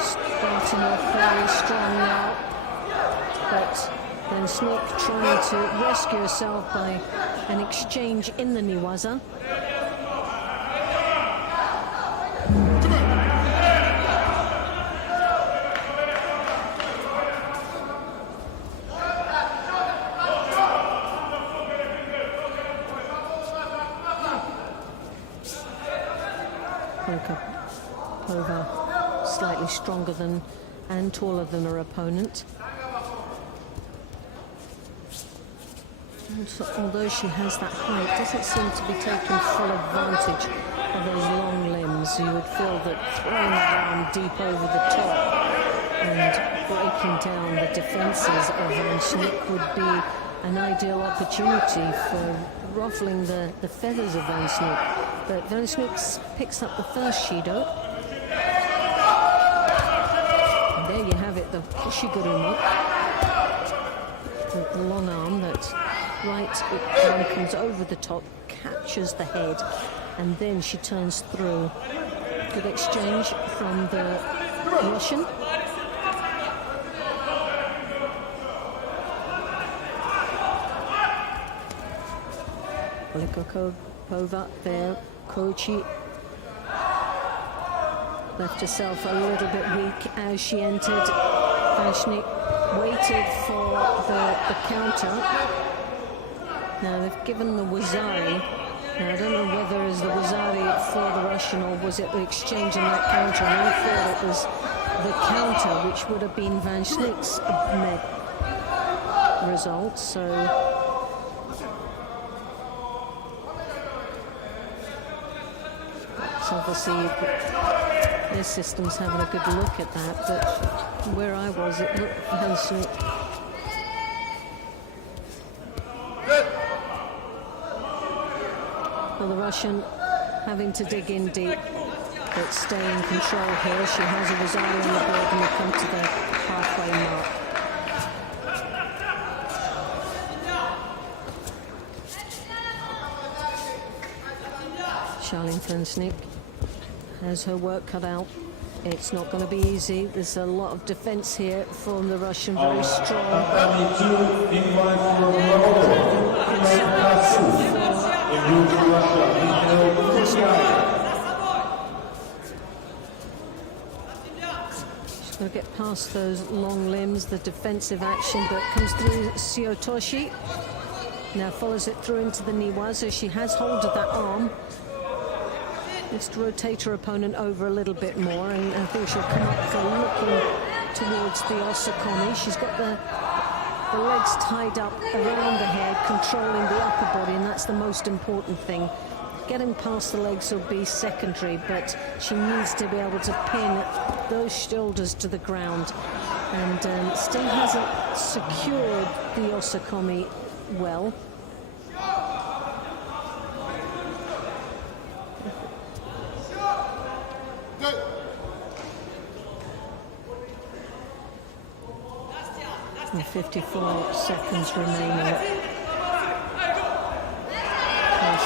Starting off very strong now, but then Snick trying to rescue herself by an exchange in the Niwaza. Karpova slightly stronger than and taller than her opponent. And so, although she has that height, doesn't seem to be taking full advantage of those long limbs. You would feel that throwing that arm deep over the top and breaking down the defences of Van Snick would be an ideal opportunity for ruffling the feathers of Van Snick. But Van Snick picks up the first Shido. And there you have it, the Shigurumi. The long arm that arm comes over the top, captures the head, and then she turns through. Good exchange from the Russian. Polikopova there, Kochi left herself a little bit weak as she entered. Vashnik waited for the counter. Now they've given the Wazari. Now I don't know whether it's the Wazari for the Russian or was it the exchange in that counter. And I thought it was the counter, which would have been Van Schnick's result. So obviously their system's having a good look at that, but where I was, it looked Van Schnick. Well, the Russian having to dig in deep, but stay in control here. She has a Rosario on the board and we come to the halfway mark. Charlene Van Snick has her work cut out. It's not going to be easy. There's a lot of defense here from the Russian, very strong. She's going to get past those long limbs, the defensive action that comes through Siotoshi. Now follows it through into the Niwaza. She has hold of that arm. Just rotate her opponent over a little bit more, and I think she'll come up for looking towards the Osakomi. She's got the legs tied up around the head, controlling the upper body, and that's the most important thing. Getting past the legs will be secondary, but she needs to be able to pin those shoulders to the ground, and still hasn't secured the Osakomi well. And 54 seconds remaining.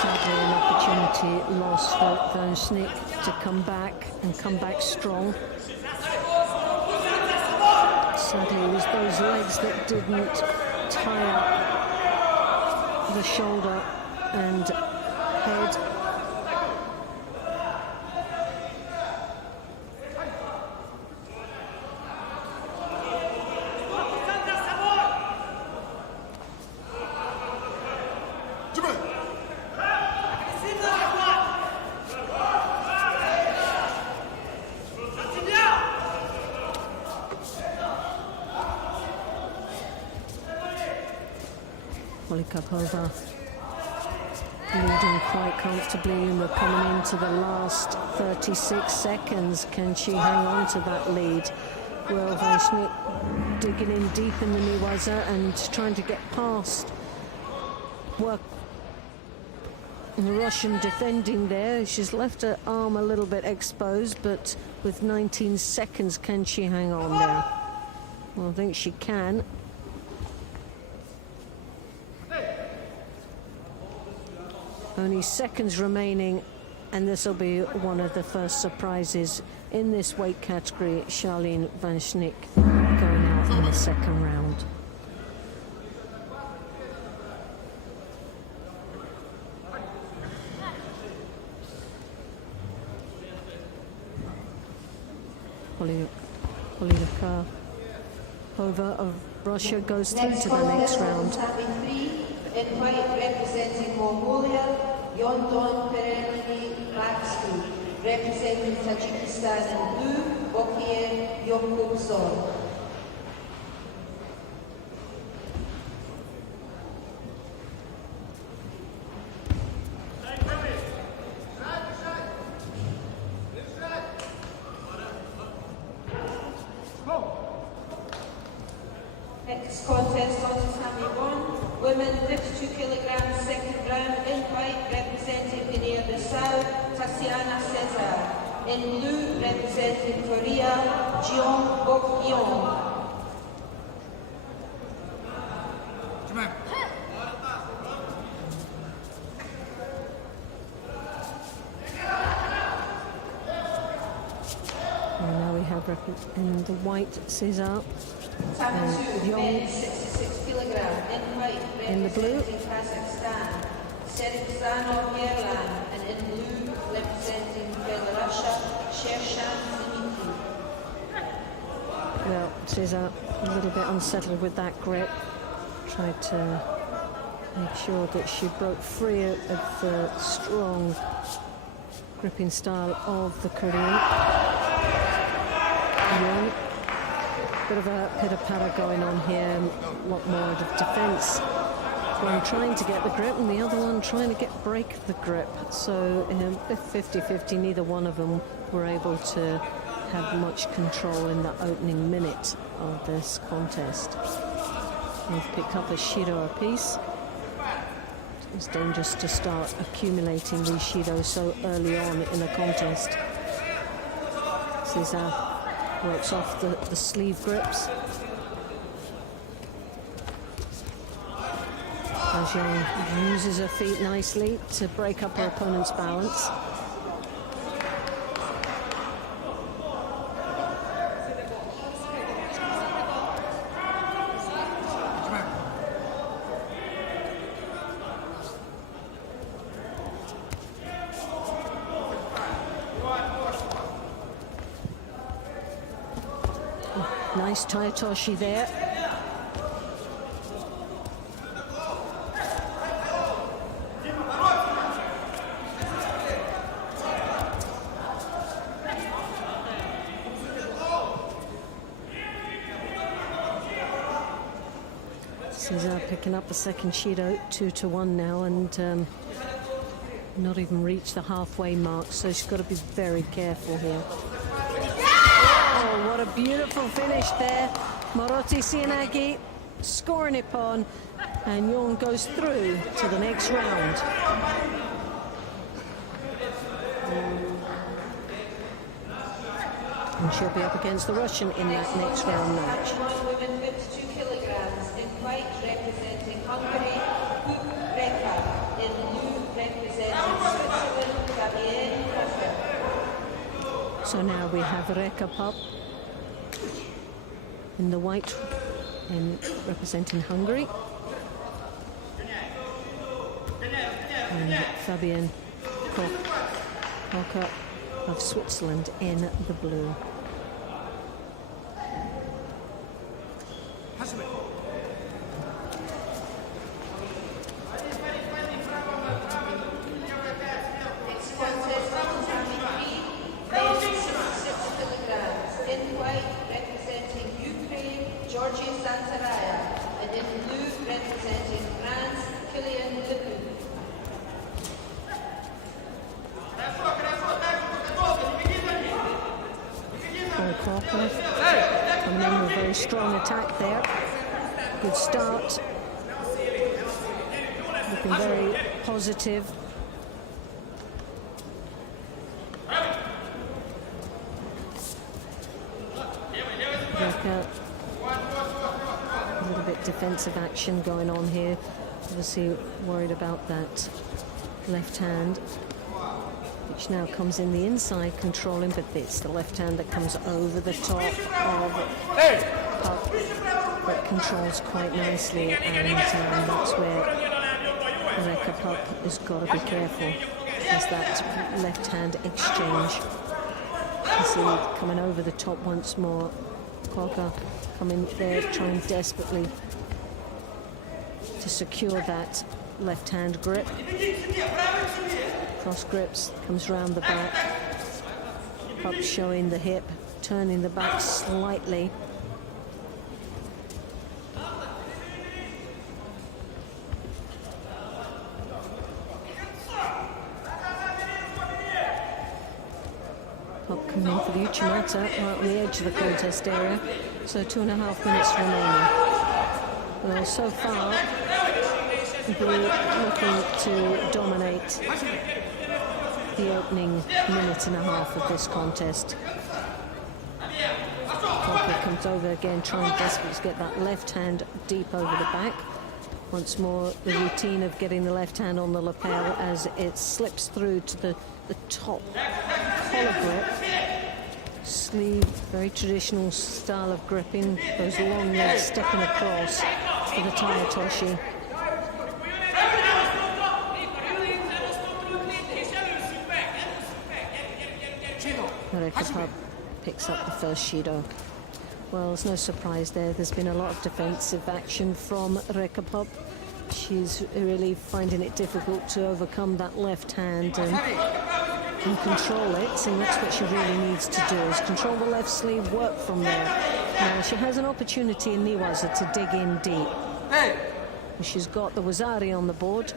Sadly, an opportunity lost for Van Schnick to come back and come back strong. Sadly, it was those legs that didn't tie up the shoulder and head. Polikapova leading quite comfortably, and we're coming into the last 36 seconds. Can she hang on to that lead? Well, Van Schnick digging in deep in the Niwaza and trying to get past work. And the Russian defending there. She's left her arm a little bit exposed, but with 19 seconds, can she hang on there? Well, I think she can. Only seconds remaining, and this will be one of the first surprises in this weight category. Charlene Van Schnick going out in the second round. Polikapova of Russia goes through to the next round. In white, representing Mongolia, Yonton Perelini-Maksky. Representing Tajikistan in blue, Bokir Yokubzor. Next contest on Tatami 1, women 52 kilograms, second round, in white, representing Guinea-Bissau, Tatiana Cesar. In blue, representing Korea, Jeong Bok-yeon. And now we have in the white Cesar. Tattoo, men 66 kilograms, in white, in the blue, Kazakhstan, Sergzanov Yerlan, and in blue, representing Belarus, Shershan Dmitry. well, Cesar a little bit unsettled with that grip. Tried to make sure that she broke free of the strong gripping style of the Korean. Young. Bit of a pitter-patter going on here, a lot more of defence. One trying to get the grip and the other one trying to break the grip. So 50-50, neither one of them were able to have much control in the opening minute of this contest. They've picked up a Shido apiece. It's dangerous to start accumulating these Shidos so early on in a contest. Cesar works off the sleeve grips. Zhang uses her feet nicely to break up her opponent's balance. Nice Taitoshi there. She's picking up the second Shido, 2-1 now, and not even reached the halfway mark, so she's got to be very careful here. Oh, what a beautiful finish there. Moroti Sianagi scoring it on, and Young goes through to the next round. And she'll be up against the Russian in that next round match. Women 52 kilograms in white representing Hungary, Hook Reka. In blue representing Switzerland, Fabienne Krusher. So now we have Reka Pop in the white, in representing Hungary, and Fabienne Koch of Switzerland in the blue. Coming in with a very strong attack there. Good start. Looking very positive. Reka, a little bit defensive action going on here. Obviously worried about that left hand, which now comes in the inside controlling, but it's the left hand that comes over the top of Puck that controls quite nicely, and that's where Reka Puck has got to be careful, is that left hand exchange. You see coming over the top once more. Koka coming there, trying desperately to secure that left hand grip. Cross grips, comes round the back. Puck showing the hip, turning the back slightly. Puck coming in for the Uchimata, right on the edge of the contest area. So 2.5 minutes remaining. Well, so far, Blue looking to dominate the opening minute and a half of this contest. Koka comes over again, trying desperately to get that left hand deep over the back. Once more, the routine of getting the left hand on the lapel as it slips through to the top collar grip. Sleeve, very traditional style of gripping, those long legs stepping across for the Tayatoshi. Reka Pup picks up the first Shido. Well, there's no surprise there. There's been a lot of defensive action from Reka Pup. She's really finding it difficult to overcome that left hand and control it, and that's what she really needs to do, is control the left sleeve, work from there. Now, she has an opportunity in Niwaza to dig in deep. She's got the Wazari on the board,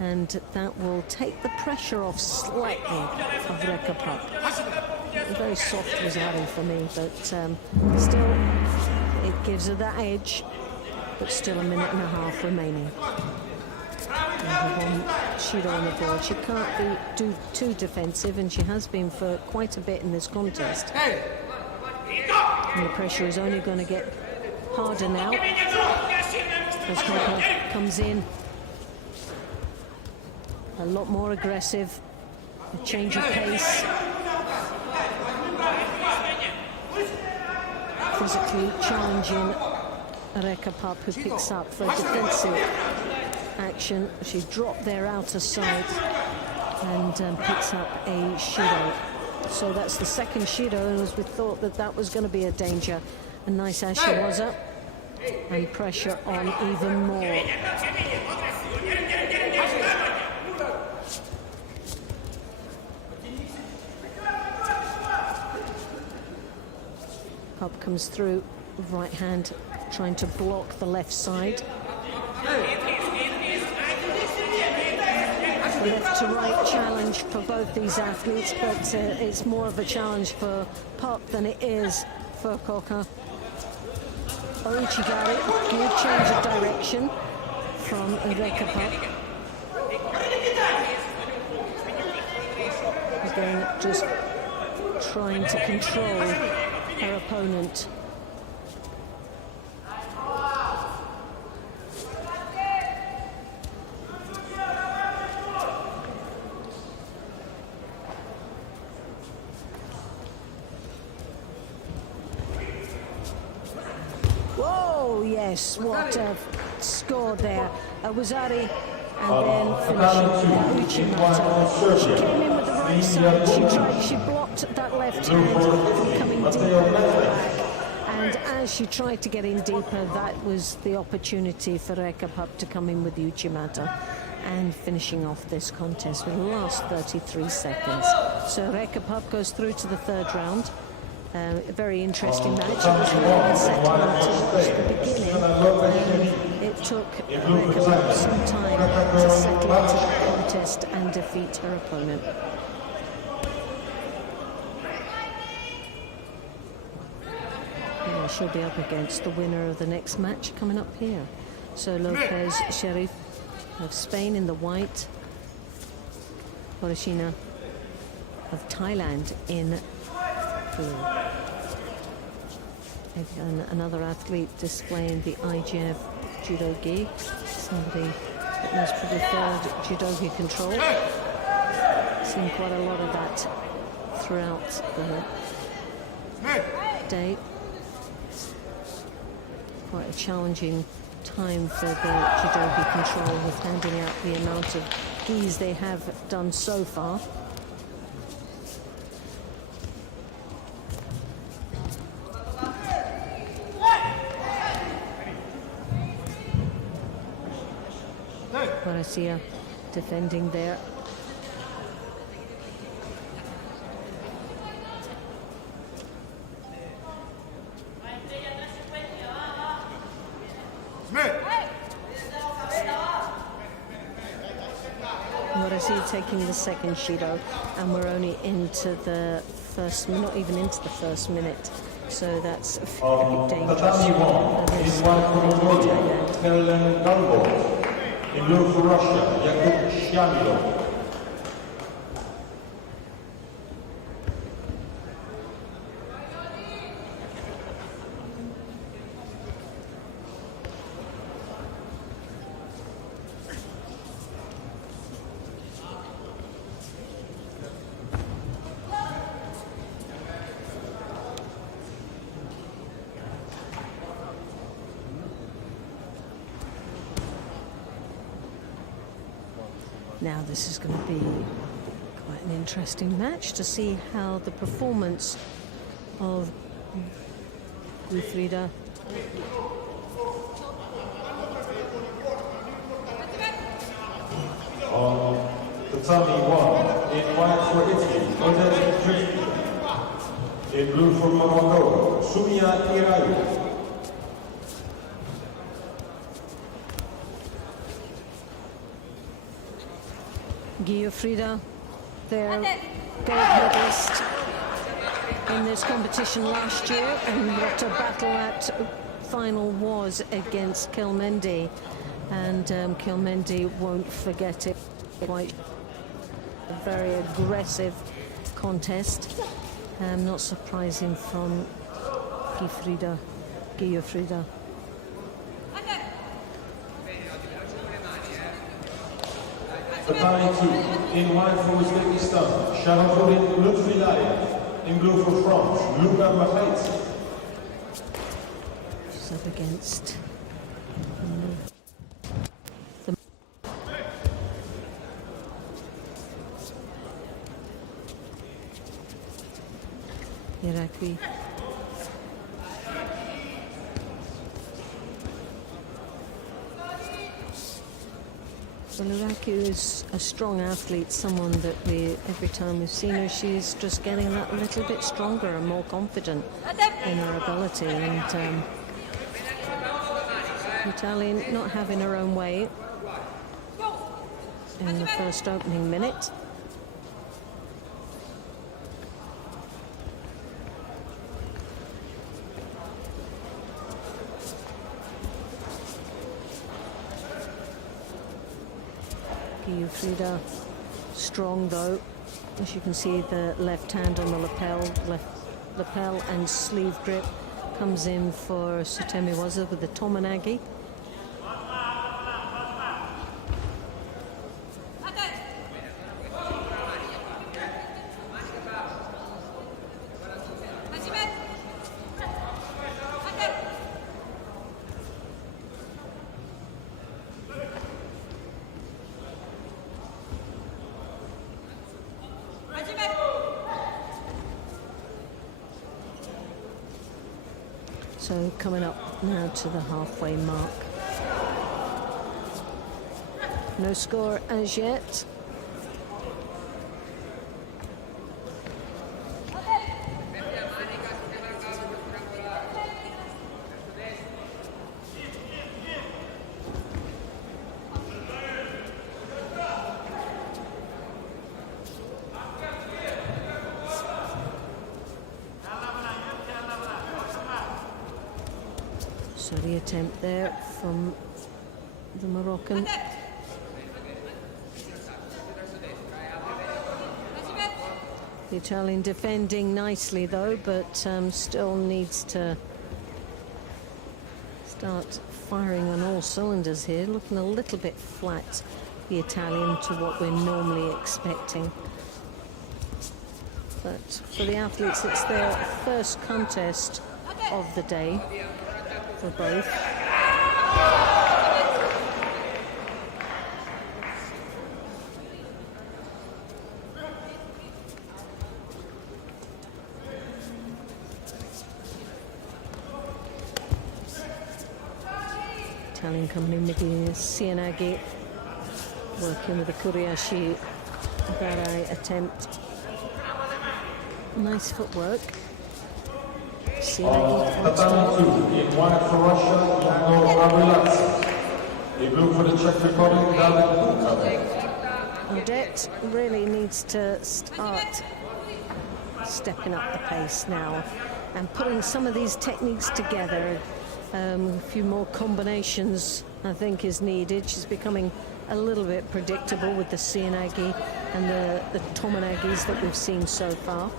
and that will take the pressure off slightly of Reka Pup. A very soft Wazari for me, but still, it gives her that edge, but still a minute and a half remaining. And Shido on the board. She can't be too defensive, and she has been for quite a bit in this contest. And the pressure is only going to get harder now as Koka comes in a lot more aggressive, a change of pace, physically challenging Reka Pup, who picks up for a defensive action. She dropped their outer side and picks up a Shido. So that's the second Shido, and as we thought that was going to be a danger. A nice Ashiwaza and pressure on even more. Pup comes through, right hand trying to block the left side. A left to right challenge for both these athletes, but it's more of a challenge for Pup than it is for Koka. Oichigari, good change of direction from Reka Pup. Again, just trying to control her opponent. Whoa, yes, what a score there. Wazari and then finishing Uchimata. She came in with the right side, she blocked that left hand from coming deeper back. And as she tried to get in deeper, that was the opportunity for Reka Pup to come in with Uchimata and finishing off this contest with the last 33 seconds. So Reka Pup goes through to the third round. A very interesting match. It was really set until the beginning. It took Reka Pup some time to settle into the contest and defeat her opponent. Yeah, she'll be up against the winner of the next match coming up here. So Lopez Sherif of Spain in the white, Horishina of Thailand in blue. Again, another athlete displaying the IGF Judo gi. Somebody that knows pretty third Judo gi control. Seen quite a lot of that throughout the day. Quite a challenging time for the Judo gi control with handing out the amount of gis they have done so far. Marasia defending there. Marasia taking the second Shido, and we're only into the first, not even into the first minute. So that's very dangerous. In blue for Russia, Jakub Shamilov. Now this is going to be quite an interesting match to see how the performance of Guifrida on tatami 1 in white for Italy, Odette Drifty. In blue for Morocco, Sumia Irayu. Guifrida, their gold medalist in this competition last year, and what a battle that final was against Kilmendi, and Kilmendi won't forget it. Quite a very aggressive contest, not surprising from Guifrida. Tatami 2 in white for Uzbekistan, Sharafuddin Lutfilayev. In blue for France, Luka Machaitz. Up against the Iraqi. Well, Iraqi is a strong athlete, someone that every time we've seen her, she's just getting that little bit stronger and more confident in her ability. And Italian not having her own way in the first opening minute. Frida strong though, as you can see the left hand on the left lapel and sleeve grip comes in for Sutemiwaza with the Tomonagi. So coming up now to the halfway mark. No score as yet. So the attempt there from the Moroccan. The Italian defending nicely though, but still needs to start firing on all cylinders here. Looking a little bit flat, the Italian, to what we're normally expecting. But for the athletes, it's their first contest of the day for both. Italian coming in with the Sianagi, working with the Kuriashi Barai attempt. Nice footwork. Tatami 2, in white for Russia, Iago Gabrielazzi. In blue for the Czech Republic, David Bukabe. Odette really needs to start stepping up the pace now and putting some of these techniques together. A few more combinations, I think, is needed. She's becoming a little bit predictable with the Sianagi and the Tomonagis that we've seen so far.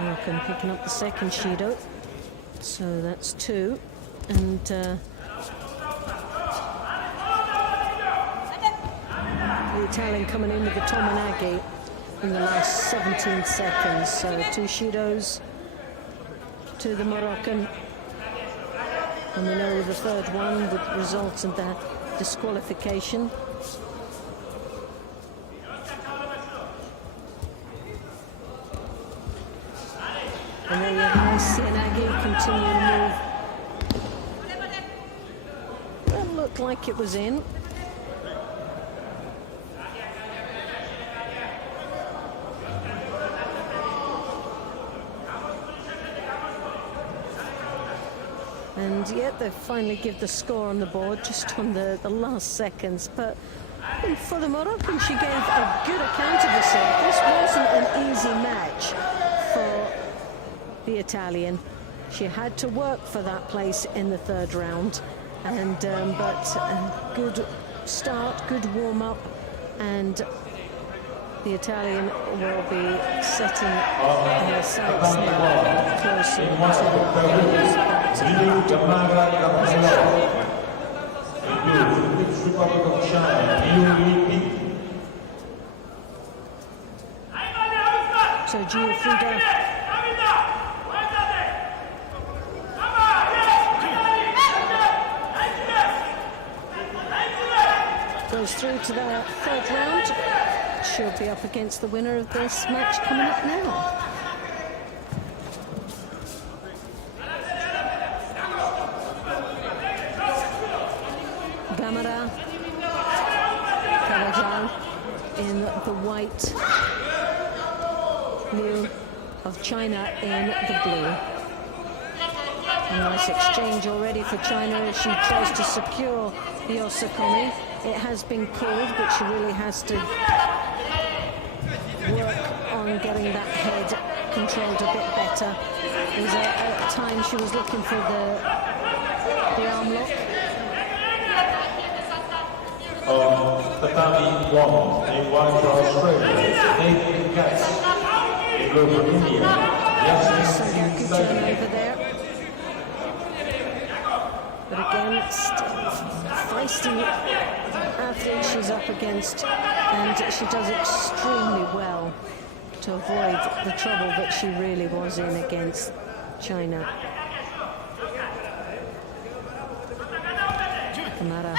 Moroccan picking up the second Judo, so that's 2, and the Italian coming in with the Tomonagi in the last 17 seconds. So 2 Judos to the Moroccan, and we know the third one would result in that disqualification. And there you have Sianagi continuing to move. That looked like it was in. And yet they finally give the score on the board just on the last seconds. But for the Moroccan, she gave a good account of herself. This wasn't an easy match for the Italian. She had to work for that place in the third round, and but a good start, good warm-up, and the Italian will be setting her sights now closer to Republic of China, so Giuffrida goes through to the third round. She'll be up against the winner of this match coming up now. Gamera Zhao in the white, Liu of China in the blue. A nice exchange already for China as she tries to secure Yosakomi. It has been called, but she really has to work on getting that head controlled a bit better. There was a time she was looking for the arm lock. Tatami 1 in white for Australia, Nathan Katz. In blue for India, Sangaku turn over there. But again, feisty athlete she's up against, and she does extremely well to avoid the trouble that she really was in against China. Kamara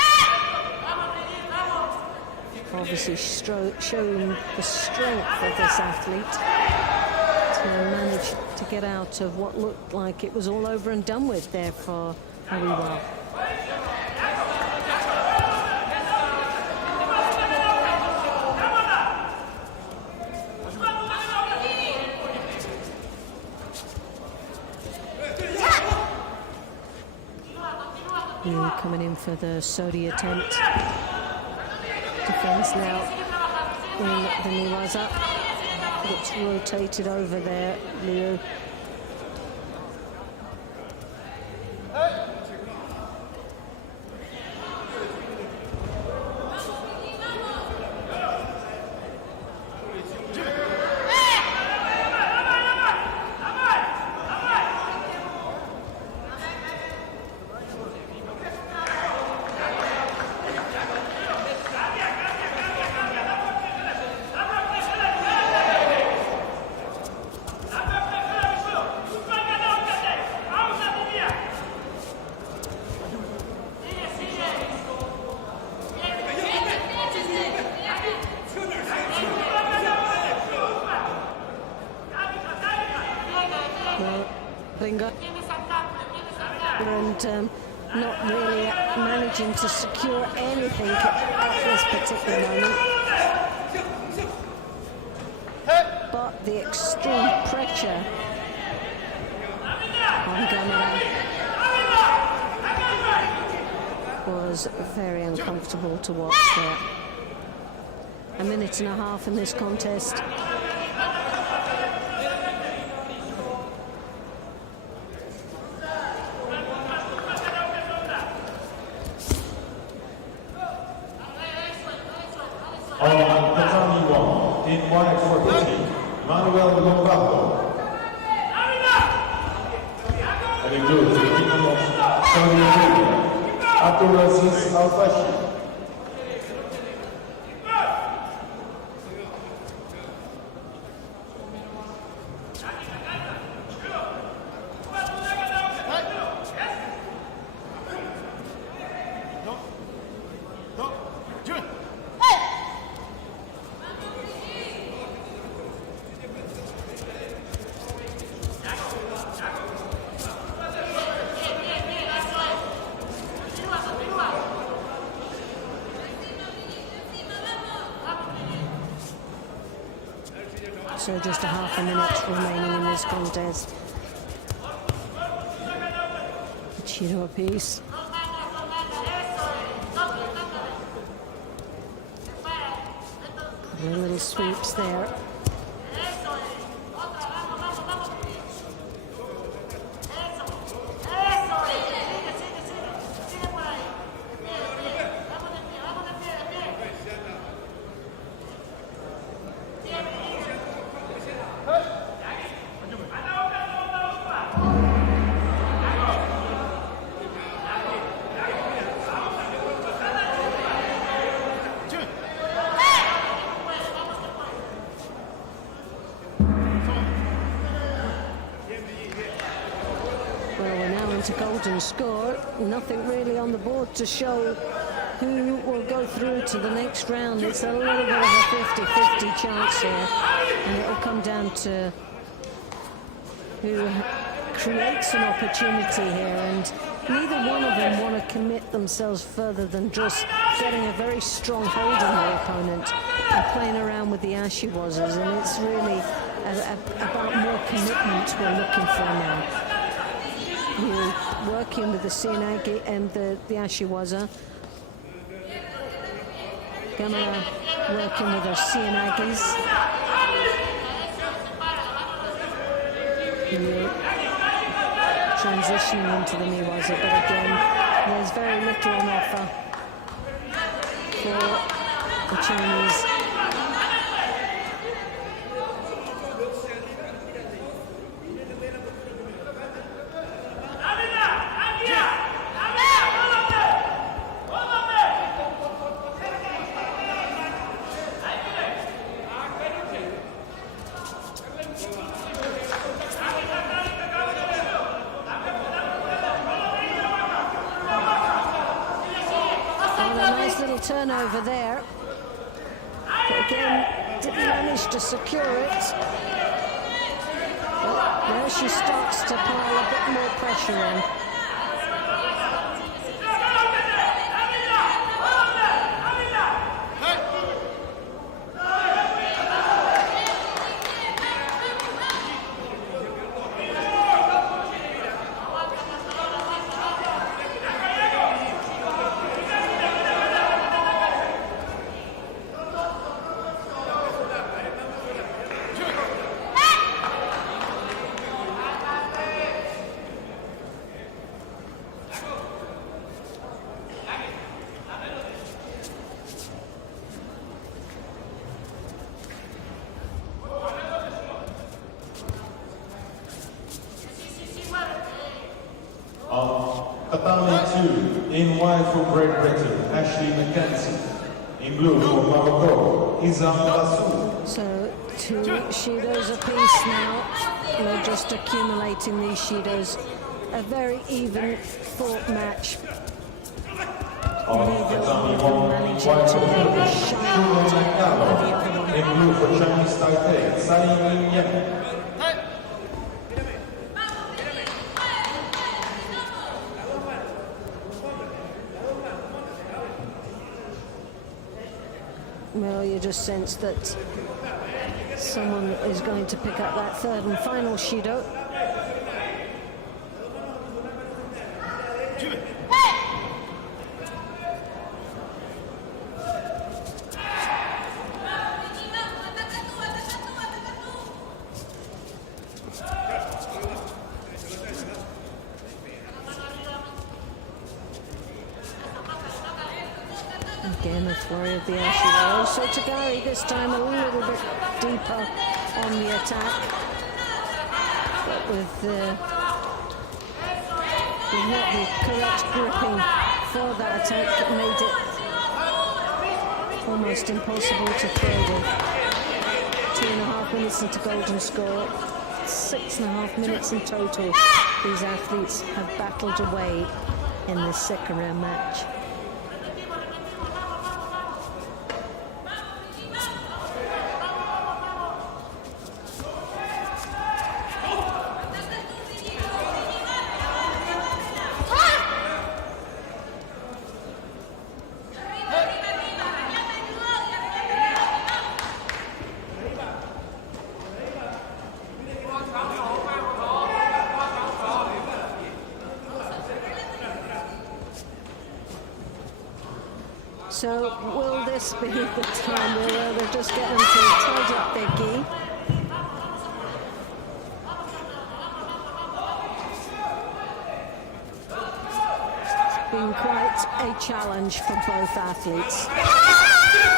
obviously showing the strength of this athlete to manage to get out of what looked like it was all over and done with there for Ariwa. Coming in for the Sodi attempt. Defense now in the Niwaza. Gets rotated over there, Liu. And not really managing to secure anything at this particular moment. But the extreme pressure on Gamera was very uncomfortable to watch there. A minute and a half in this contest. So just a half a minute remaining in this contest. Judo apiece. Little sweeps there. Golden score, nothing really on the board to show who will go through to the next round. It's a little bit of a 50-50 chance here, and it will come down to who creates an opportunity here, and neither one of them want to commit themselves further than just getting a very strong hold on their opponent and playing around with the ashiwazas, and it's really about more commitment we're looking for now. You're working with the Sianagi and the ashiwaza. Gamera working with her Sianagis. Transitioning into the Niwaza, but again, there's very little on offer for the Chinese. Turnover there, but again didn't manage to secure it. But there she starts to pile a bit more pressure in. Tatami 2, in white for Great Britain, Ashley Mackenzie. In blue for Morocco, Izam Lassou. So 2 Shidos apiece now. We're just accumulating these Shidos. A very even fought match. Neither managing to really shine over the other one. In blue for Chinese Taipei, Tsai Yin-Yen. Well, you just sense that someone is going to pick up that third and final Shido. Again, a flurry of the Ashiwara. So Tagari this time a little bit deeper on the attack, but with not the correct gripping for that attack that made it almost impossible to throw with. 2.5 minutes into golden score, 6.5 minutes in total. These athletes have battled away in this second round match. So will this be the time where they'll just get them to tidy up their gi? It's been quite a challenge for both athletes.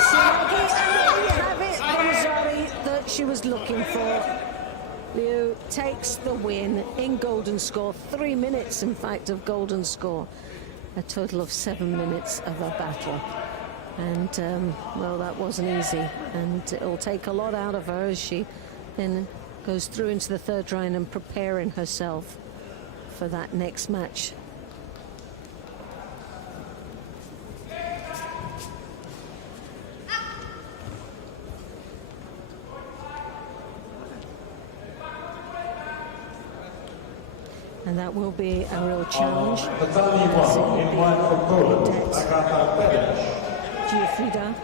Sianagi, and there you have it, the Mazari that she was looking for. Liu takes the win in golden score, 3 minutes in fact of golden score. A total of 7 minutes of a battle. And, well, that wasn't easy. And it'll take a lot out of her as she then goes through into the third round and preparing herself for that next match. And that will be a real challenge. Tatami 1 in white for Poland, Agata Perez. Giuffrida,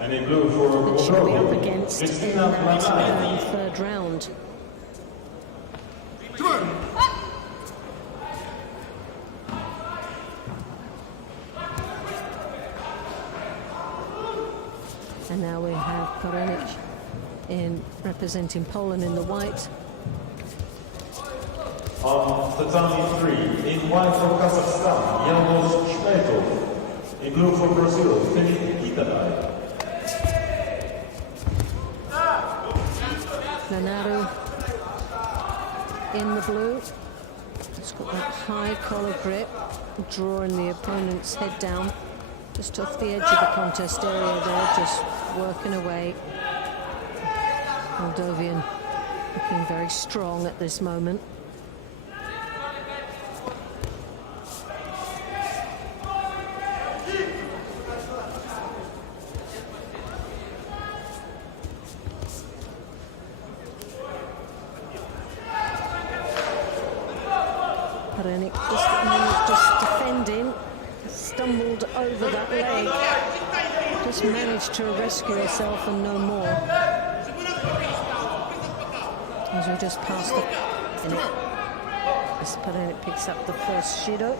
And in blue for that she'll be up Moldova, against in Kristina that Mladá. third round. And now we have Korenic in representing Poland in the white. On tatami 3, in white for Kazakhstan, Janos Shmetov. In blue for Brazil, Filip Kitadaj. Nanaru in the blue. It's got that high collar grip, drawing the opponent's head down. Just off the edge of the contest area there, just working away. Moldovan looking very strong at this moment. Korenic just defending, stumbled over that leg, just managed to rescue herself and no more. As we just passed the as Korenic picks up the first Judo.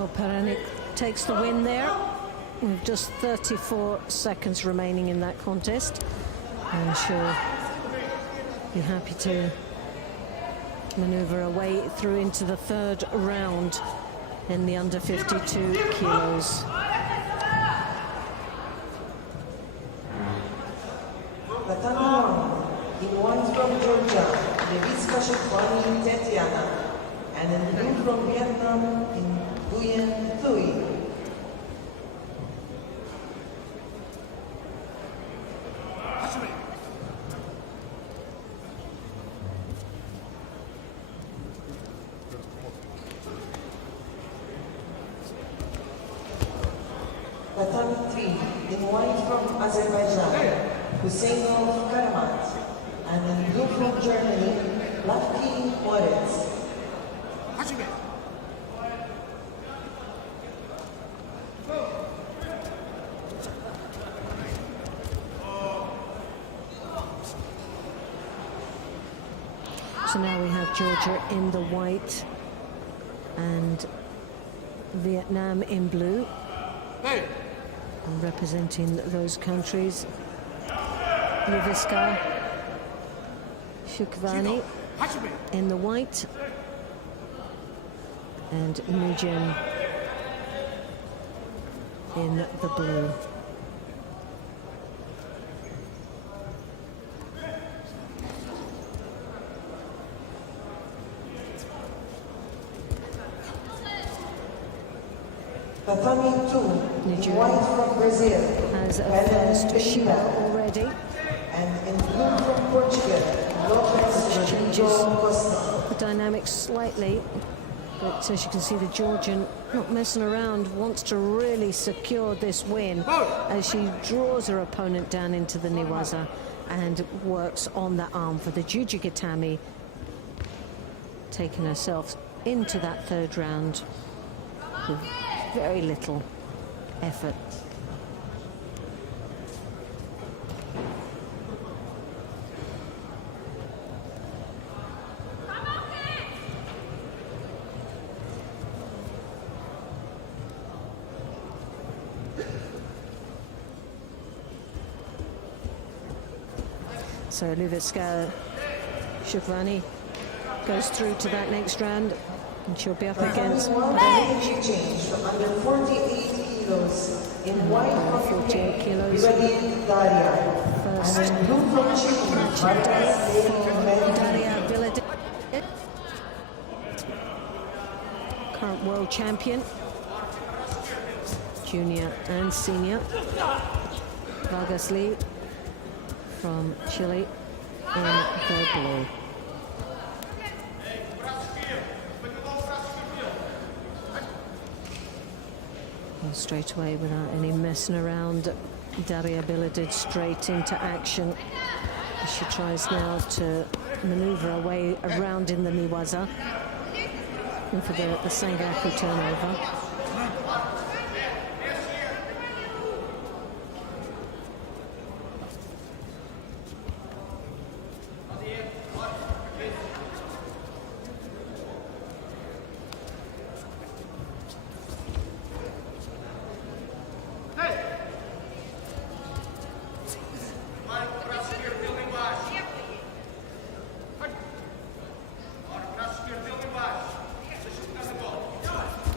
Well, Perenik takes the win there with just 34 seconds remaining in that contest, and she'll be happy to maneuver her way through into the third round in the under 52 kilos. In white from Georgia, Leviska Shekwani Tetiana, and in blue from Vietnam, in Nguyen Thuy. Tatami 3, in white from Azerbaijan, Husseinov Karamat, and in blue from Germany, Lafki Juarez. So now we have Georgia in the white and Vietnam in blue. And representing those countries, Leviska Shekwani in the white and Nguyen in the blue. Tatami 2, in white from Brazil, Has a first shooter already. and in blue from Portugal, Lopez Rodrigo Costa. The dynamics slightly, but as you can see, the Georgian not messing around, wants to really secure this win as she draws her opponent down into the Niwaza and works on that arm for the Jujigatami, taking herself into that third round with very little effort. So Leviska Shekwani goes through to that next round, and she'll be up against Change from under 48 kilos in white from 48 kilos. Iranian Daria. First And in blue from Chile, Vargas de Daria Villadid, current world champion, junior and senior. Vargas Lee from Chile in the blue. And straight away, without any messing around, Daria Villadid straight into action. She tries now to maneuver her way around in the Niwaza, and for the Sangaku turnover.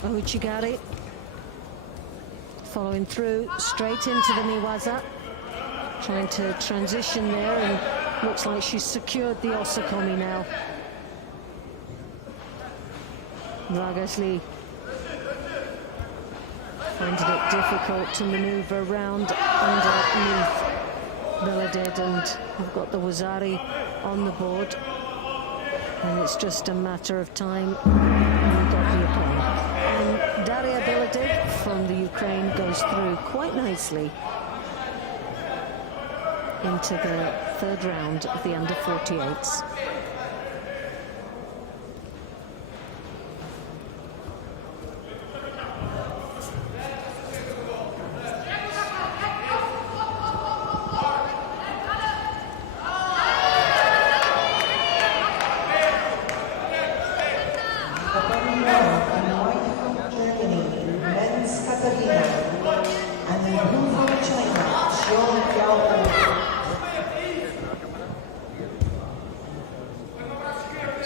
Uchigari following through straight into the Niwaza, trying to transition there, and looks like she's secured the Osakomi now. Vargas Lee finding it difficult to maneuver around underneath Villadid, and we've got the Wazari on the board, and it's just a matter of time. We've got the opponent. And Daria Villadid from the Ukraine goes through quite nicely into the third round of the under 48s.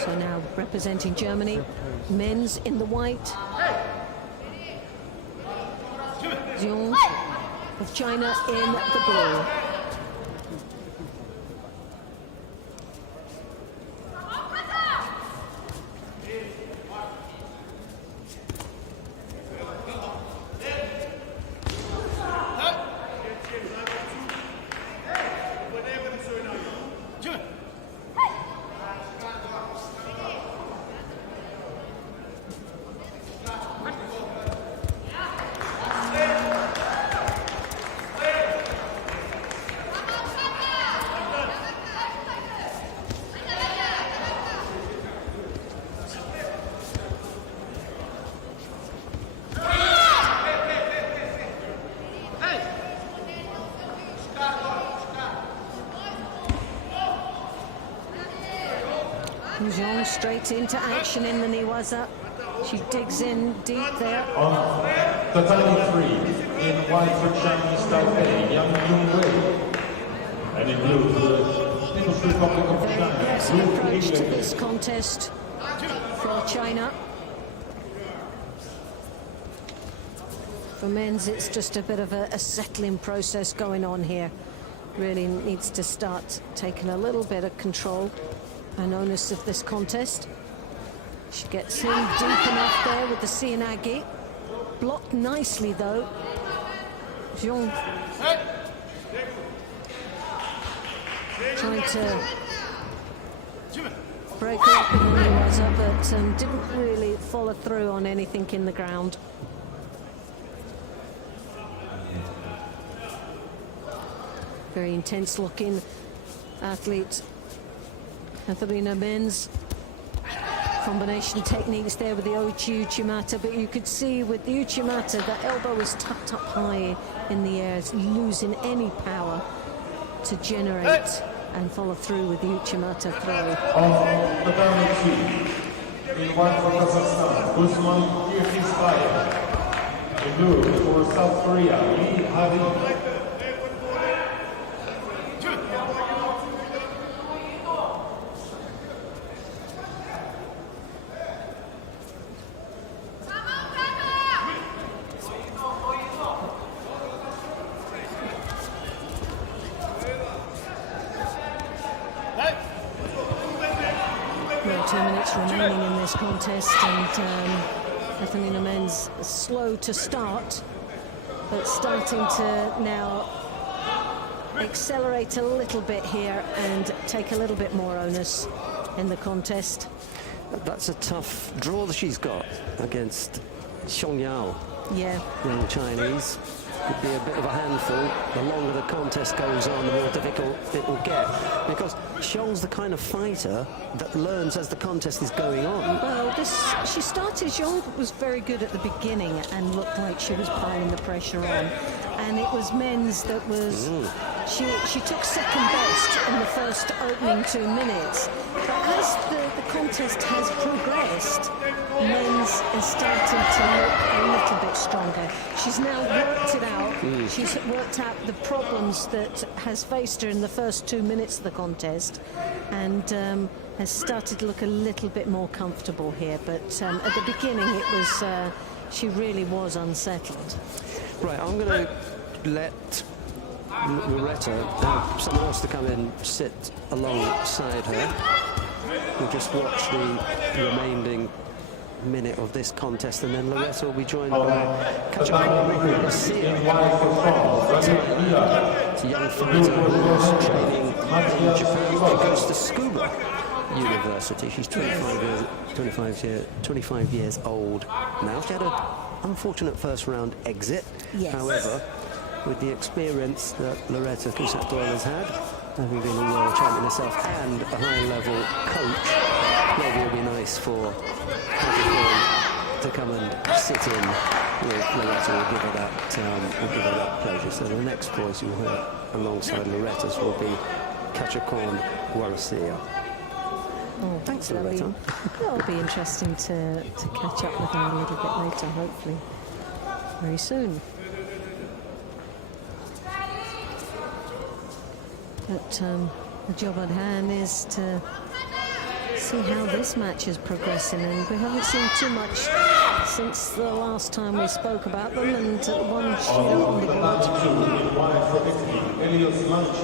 So now representing Germany, men's in the white. Zhong of China in the blue. Zhong straight into action in the Niwaza. She digs in deep there. On tatami 3, in white for Chinese Taipei, Yang Yongwei. And in blue for the People's Republic of China. Yes, an approach to this contest for China. For men's, it's just a bit of a settling process going on here. Really needs to start taking a little bit of control and onus of this contest. She gets in deep enough there with the Sianagi. Blocked nicely though. Zhong trying to break her up in the Niwaza, but didn't really follow through on anything in the ground. Very intense looking athlete. Katharina Menz. Combination techniques there with the Uchimata, but you could see with the Uchimata, the elbow was tucked up high in the air, it's losing any power to generate and follow through with the Uchimata throw. On tatami 2, in white for Kazakhstan, Usman Kyrgyzstان. In blue for South Korea, Lee Hadi. Well, 2 minutes remaining in this contest, and Katharina Menz slow to start, but starting to now accelerate a little bit here and take a little bit more onus in the contest. That's a tough draw that she's got against Xiong Yao. Yeah. The Chinese could be a bit of a handful. The longer the contest goes on, the more difficult it will get, because Xiong's the kind of fighter that learns as the contest is going on. Well, she started, Zhong was very good at the beginning and looked like she was piling the pressure on. And it was Men's that was, she took second best in the first opening 2 minutes. But as the contest has progressed, Men's is starting to look a little bit stronger. She's now worked it out. She's worked out the problems that has faced her in the first 2 minutes of the contest, and has started to look a little bit more comfortable here. But at the beginning, it was she really was unsettled. Right, I'm going to let Loretta have someone else to come in, sit alongside her. We'll just watch the remaining minute of this contest, and then Loretta will be joined by Kachakon. It's a young fighter who's training in Japan. She goes to Scuba University. She's 25 years old now. She had an unfortunate first round exit. Yes. However, with the experience that Loretta Kusat-Doyle has had, having been a world champion herself and a high-level coach, maybe it'll be nice for Kajikon to come and sit in. Loretta will give her that pleasure. So the next voice you'll hear alongside Loretta's will be Kachakon Warasia. Oh, Thanks, that'll Loretta. It'll be interesting to catch up with her a little bit later, hopefully very soon. But the job at hand is to see how this match is progressing, and we haven't seen too much since the last time we spoke about them, and one shooter on the board. Tatami 2 in white for Italy, Elios Lanci.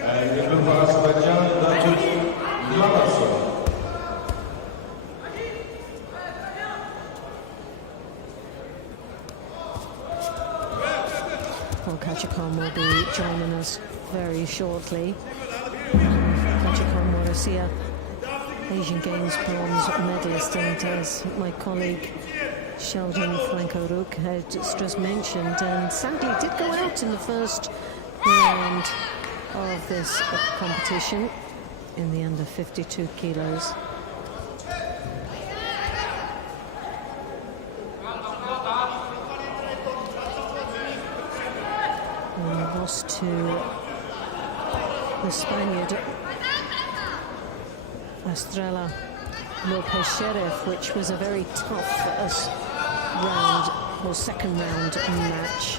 And in blue for Azerbaijan, Dhabi Malaso. Well, Kachikon will be joining us very shortly. Kachikon Warasia, Asian Games bronze medalist, and as my colleague Sheldon Franco-Rook had just mentioned, and sadly did go out in the first round of this competition in the under 52 kilos. And lost to the Spaniard Estrella Lopez Sheriff, which was a very tough round, or second round match.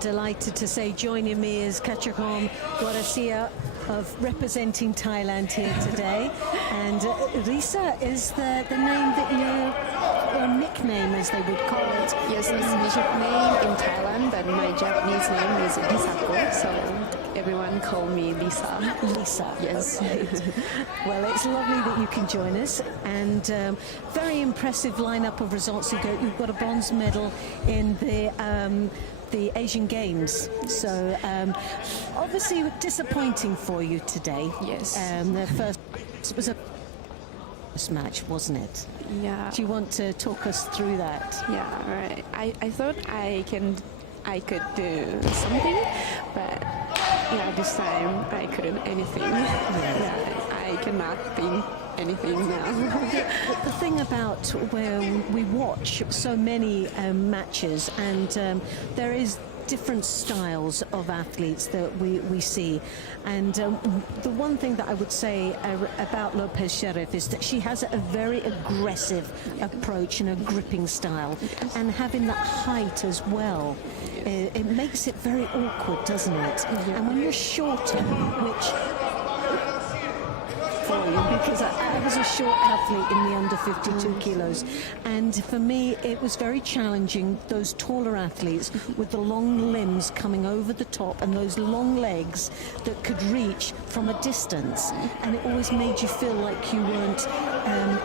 Delighted to say joining me is Kachikon Warasia representing Thailand here today, and Risa is the name that your nickname, as they would call it. Yes, it's my nickname in Thailand, but my Japanese name is Lisako, so everyone call me Lisa. Lisa. Yes. Well, it's lovely that you can join us, and very impressive lineup of results. You've got a bronze medal in the Asian Games, so obviously disappointing for you today. Yes. The first was a match, wasn't it? Yeah. Do you want to talk us through that? Yeah, right. I thought I could do something, but yeah, this time I couldn't anything. Yeah, I cannot think anything now. The thing about where we watch so many matches, and there is different styles of athletes that we see, and the one thing that I would say about Lopez Sheriff is that she has a very aggressive approach and a gripping style, and having that height as well, it makes it very awkward, doesn't it? And when you're shorter, which because I was a short athlete in the under 52 kilos, and for me it was very challenging, those taller athletes with the long limbs coming over the top and those long legs that could reach from a distance, and it always made you feel like you weren't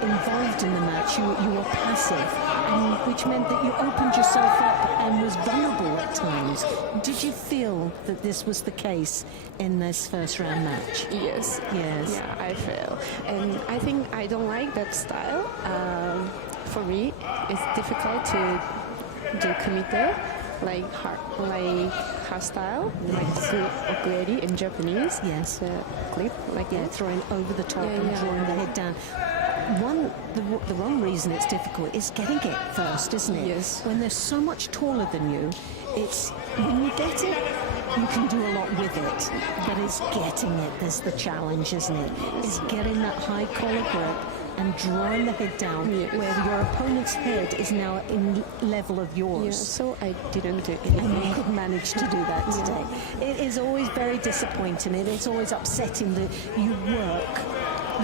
involved in the match, you were passive, and which meant that you opened yourself up and was vulnerable at times. Did you feel that this was the case in this first round match? Yes. Yes. Yeah, I feel, and I think I don't like that style. For me, it's difficult to do kumite, like hard style, like ogueri in Japanese. Yes. Clip, like Yeah, that. throwing over the top and yeah, drawing the head down. The wrong reason it's difficult is getting it first, isn't it? Yes. When they're so much taller than you, it's when you get it, you can do a lot with it, but it's getting it that's the challenge, isn't it? It's getting that high collar grip and drawing the head down, where your opponent's head is now in level of yours. Yeah, so I didn't do And you anything. could manage to do that today. It is always very disappointing. It is always upsetting that you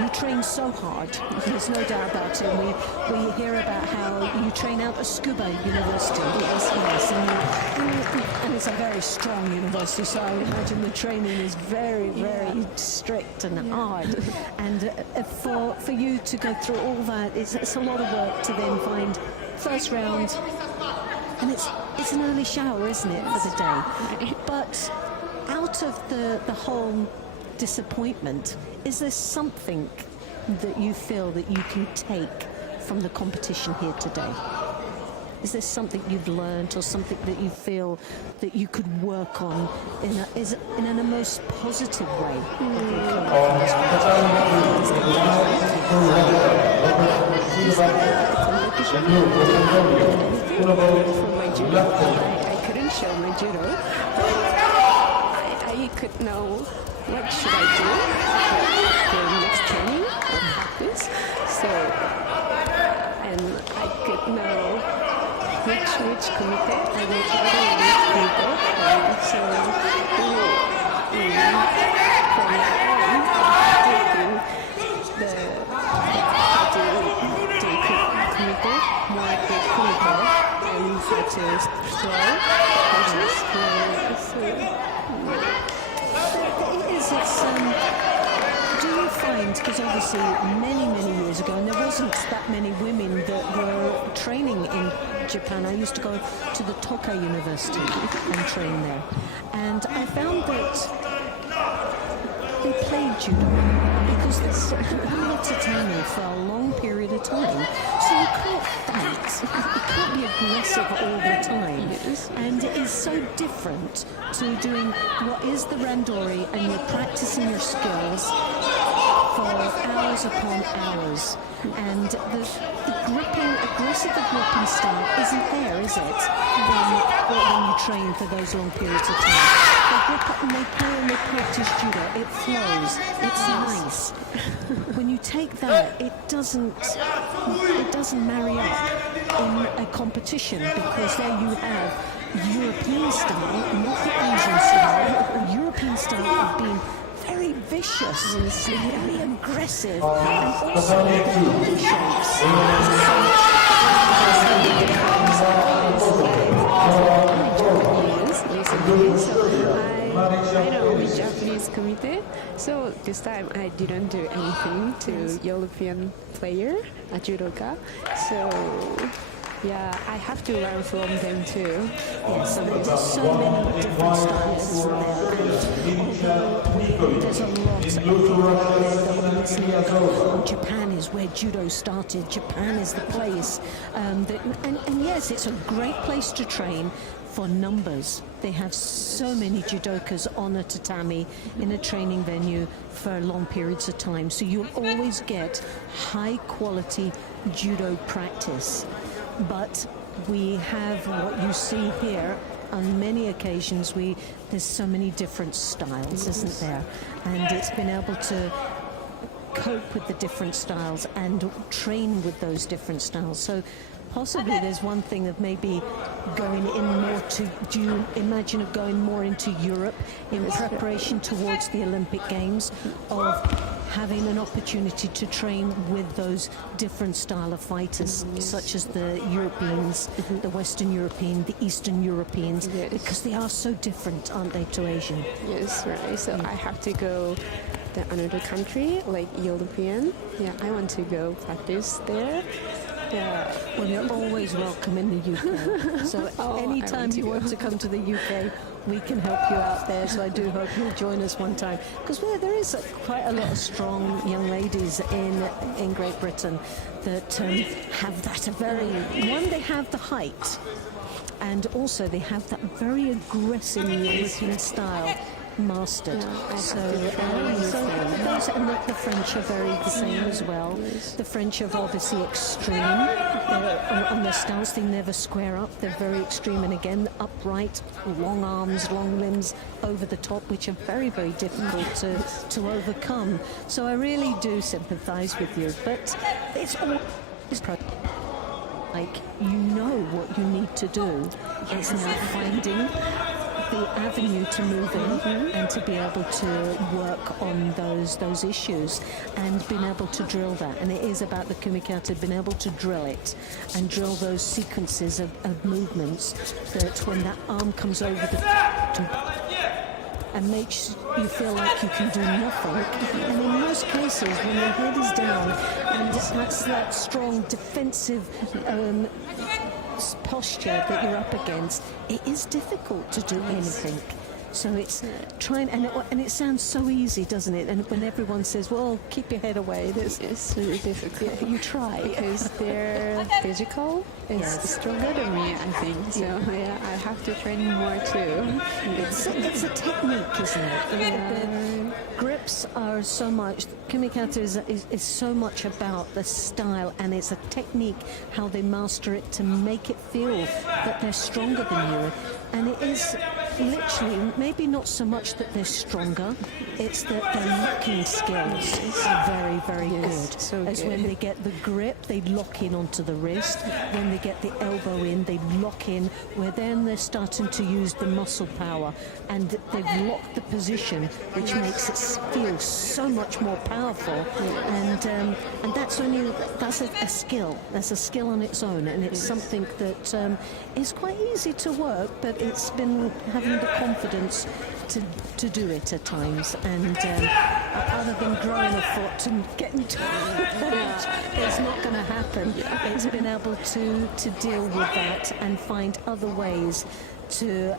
train so hard. There's no doubt about it. We hear about how you train out of Scuba University. Yes. And it's a very strong university, so I imagine the training is very, very strict and hard. And for you to go through all that, it's a lot of work to then find first round. And it's an early shower, isn't it, for the day? But out of the whole disappointment, is there something that you feel that you can take from the competition here today? Is there something you've learned, or something that you feel that you could work on in a most positive way? In blue for Mongolia, Unovo For my judo, Latko. I couldn't show my judo, but I could know what should I do for the next training or practice. So, and I could know which committee I will go to. So, from now on, I'm taking the committee, more the committee, and how to throw punches. Do you find, because obviously many years ago, and there wasn't that many women that were training in Japan. I used to go to the Tokai University and train there. And I found that they played judo because they're on tatami for a long period of time. So you can't fight, you can't be aggressive all the time. And it is so different to doing what is the randori, and you're practicing your skills for hours upon hours. And the aggressive gripping style isn't there, is it? When you train for those long periods of time. They grip up and they play and they practice judo. It flows. It's nice. When you take that, it doesn't marry up in a competition, because there you have European style, not the Asian style. European style of being very vicious and very aggressive, and also body shapes. I know the Japanese committee, so this time I didn't do anything to European player, a judoka. So yeah, I have to learn from them too. Yes, and there's so many different styles there's a lot. Japan is where judo started. Japan is the place. And yes, it's a great place to train for numbers. They have so many judokas on a tatami in a training venue for long periods of time. So you'll always get high quality judo practice. But we have what you see here. On many occasions, there's so many different styles, isn't there? And it's been able to cope with the different styles and train with those different styles. So possibly there's one thing of maybe going in more to, do you imagine of going more into Europe in preparation towards the Olympic Games, of having an opportunity to train with those different style of fighters, such as the Europeans, the Western European, the Eastern Europeans, because they are so different, aren't they, to Asian? Yes, right. So I have to go to another country, like European. Yeah, I want to go practice there. Yeah. Well, you're always welcome in the UK. So anytime you want to come to the UK, we can help you out there. So I do hope you'll join us one time, because there is quite a lot of strong young ladies in Great Britain that have that they have the height, and also they have that very aggressive European style mastered. The French are very the same as well. The French are obviously extreme. On their stance, they never square up. They're very extreme, and again, upright, long arms, long limbs, over the top, which are very, very difficult to overcome. So I really do sympathise with you, but it's all like, you know what you need to do. It's now finding the avenue to move in and to be able to work on those issues and being able to drill that. And it is about the kumikata, being able to drill it and drill those sequences of movements that when that arm comes over and makes you feel like you can do nothing. And in most cases, when your head is down and that's that strong defensive posture that you're up against, it is difficult to do anything. So it's trying, and it sounds so easy, doesn't it? And when everyone says, well, keep your head away, It's really difficult. you try. Because their physical is stronger than me, I think. So yeah, I have to train more too. It's a technique, isn't it? The grips are so much. Kumikata is so much about the style, and it's a technique, how they master it to make it feel that they're stronger than you. And it is literally, maybe not so much that they're stronger, it's that their locking skills are very, very good. So As good. when they get the grip, they lock in onto the wrist. When they get the elbow in, they lock in, where then they're starting to use the muscle power, and they've locked the position, which makes it feel so much more powerful. And that's a skill. That's a skill on its own, and it's something that is quite easy to work, but it's been having the confidence to do it at times, and other than growing a foot and getting to it's not going to happen. It's been able to deal with that and find other ways to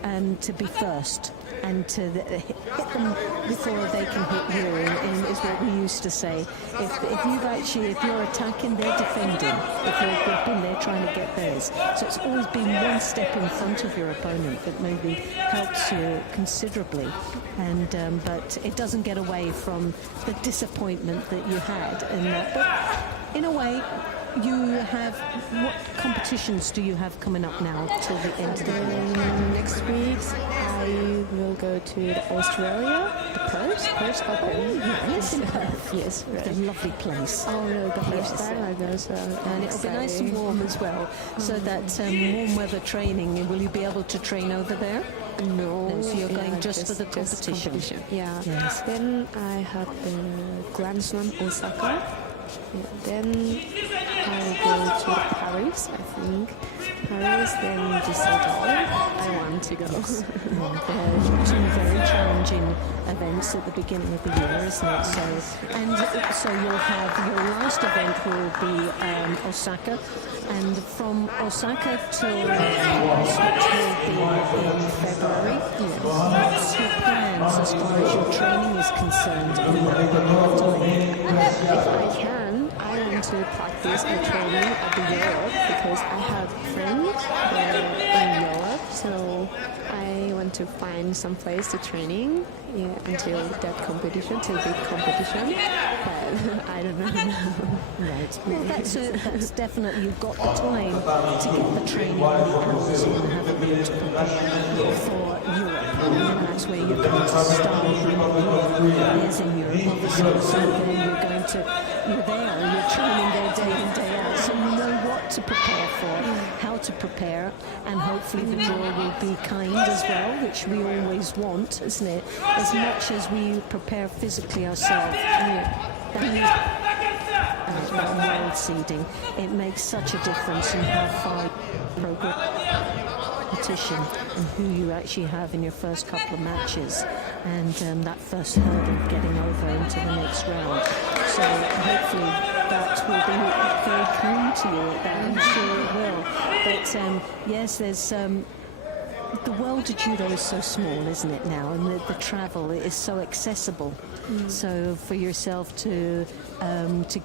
be first and to hit them before they can hit you, and is what we used to say. If you're attacking, they're defending. If you're gripping, they're trying to get theirs. So it's always been one step in front of your opponent that maybe helps you considerably. And but it doesn't get away from the disappointment that you had in that. But in a way, you have, what competitions do you have coming up now till the end of the year? Next week, I will go to Australia, the Perth Open. Yes, in Perth. Yes, It's right. a lovely place. Oh no, the first Yes. time I go, so And it'll be nice and warm as well. So that warm weather training, will you be able to train over there? No, No, so you're going just for the competition. Yeah. Yes. Then I have the Grand Slam Osaka. Yeah. Then I go to Paris, I think. Paris, then Düsseldorf. I want to go. They're two very challenging events at the beginning of the year, isn't it? So you'll have your last event will be Osaka, and from Osaka till Paris, which will be in February. What's your plans as far as your training is concerned in that time? If I can, I want to practice the training at the Europe because I have friends in Europe, so I want to find some place to training until that competition, till big competition. But I don't know. Right. Well, that's definitely, you've got the time to get the training out and have a bit to prepare for Europe. And that's where you're going to start. Yes, in Europe, obviously. So then you're there, and you're training there day in, day out. So you know what to prepare for, how to prepare, and hopefully the draw will be kind as well, which we always want, isn't it? As much as we prepare physically ourselves, world seeding, it makes such a difference in how far you progress competition and who you actually have in your first couple of matches, and that first hurdle of getting over into the next round. So hopefully that will be very kind to you. I'm sure it will. But yes, there's the world of judo is so small, isn't it now? And the travel is so accessible. So for yourself to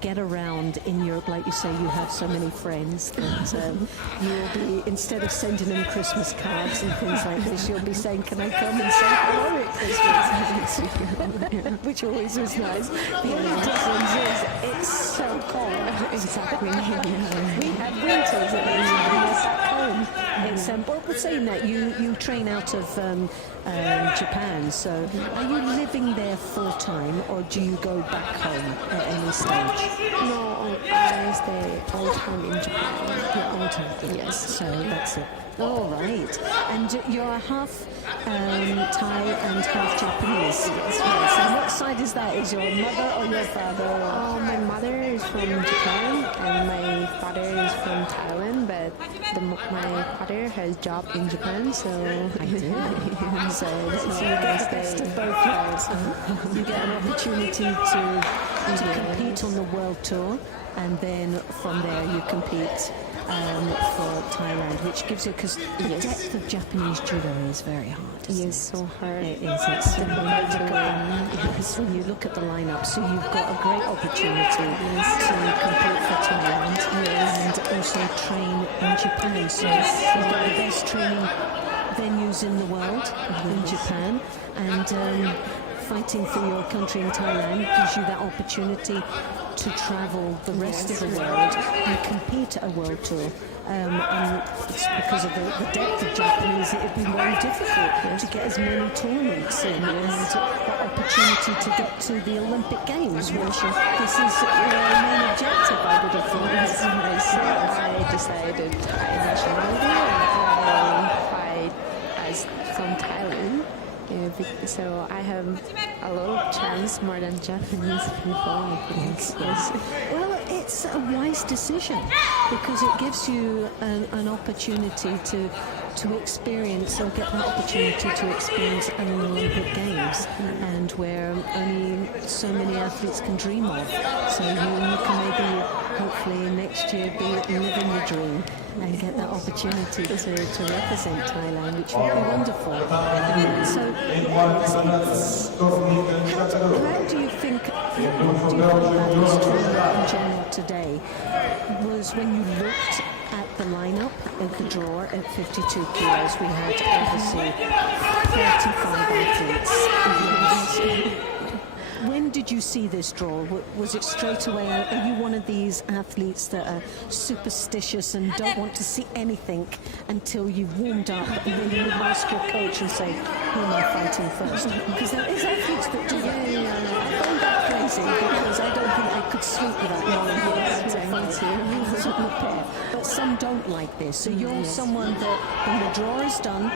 get around in Europe, like you say, you have so many friends that you'll be, instead of sending them Christmas cards and things like this, you'll be saying, "Can I come and say hello at Christmas?" Which always is nice. The only difference is it's so cold. Exactly. We had winters at least when we were back home. It's but saying that you train out of Japan, so are you living there full time, or do you go back home at any stage? No, I stay all time in Japan. You're all time. Yes. So that's it. All right. And you're half Thai and half Japanese. Yes. And what side is that? Is your mother or your father? My mother is from Japan and my father is from Thailand, but my father has job in Japan, so I do. So you get the best of both worlds. You get an opportunity to compete on the world tour, and then from there you compete for Thailand, which gives you, because the depth of Japanese judo is very hard. Yes, so hard. It is. It's because when you look at the lineup, so you've got a great opportunity to compete for Thailand and also train in Japan. So you've got the best training venues in the world in Japan, and fighting for your country in Thailand gives you that opportunity to travel the rest of the world and compete at a world tour. And it's because of the depth of Japanese, it would be very difficult to get as many tournaments in, and that opportunity to get to the Olympic Games, which this is your main objective, I would have thought. So I decided Thai nationality and I fight as from Thailand. So I have a lot of chance more than Japanese people. Yes. Well, it's a wise decision because it gives you an opportunity to experience, or get that opportunity to experience an Olympic Games, and where only so many athletes can dream of. So you can maybe, hopefully next year, be living the dream and get that opportunity to represent Thailand, which would be wonderful. So, how do you think about this tournament in general today? Was when you looked at the lineup at the draw at 52 kilos, we had obviously 35 athletes. When did you see this draw? Was it straight away? Are you one of these athletes that are superstitious and don't want to see anything until you've warmed up, and then you ask your coach and say, who am I fighting first? Because there is athletes that do that. I find that crazy because I don't think I could sleep without knowing who I'm fighting. But some don't like this. So you're someone that when the draw is done,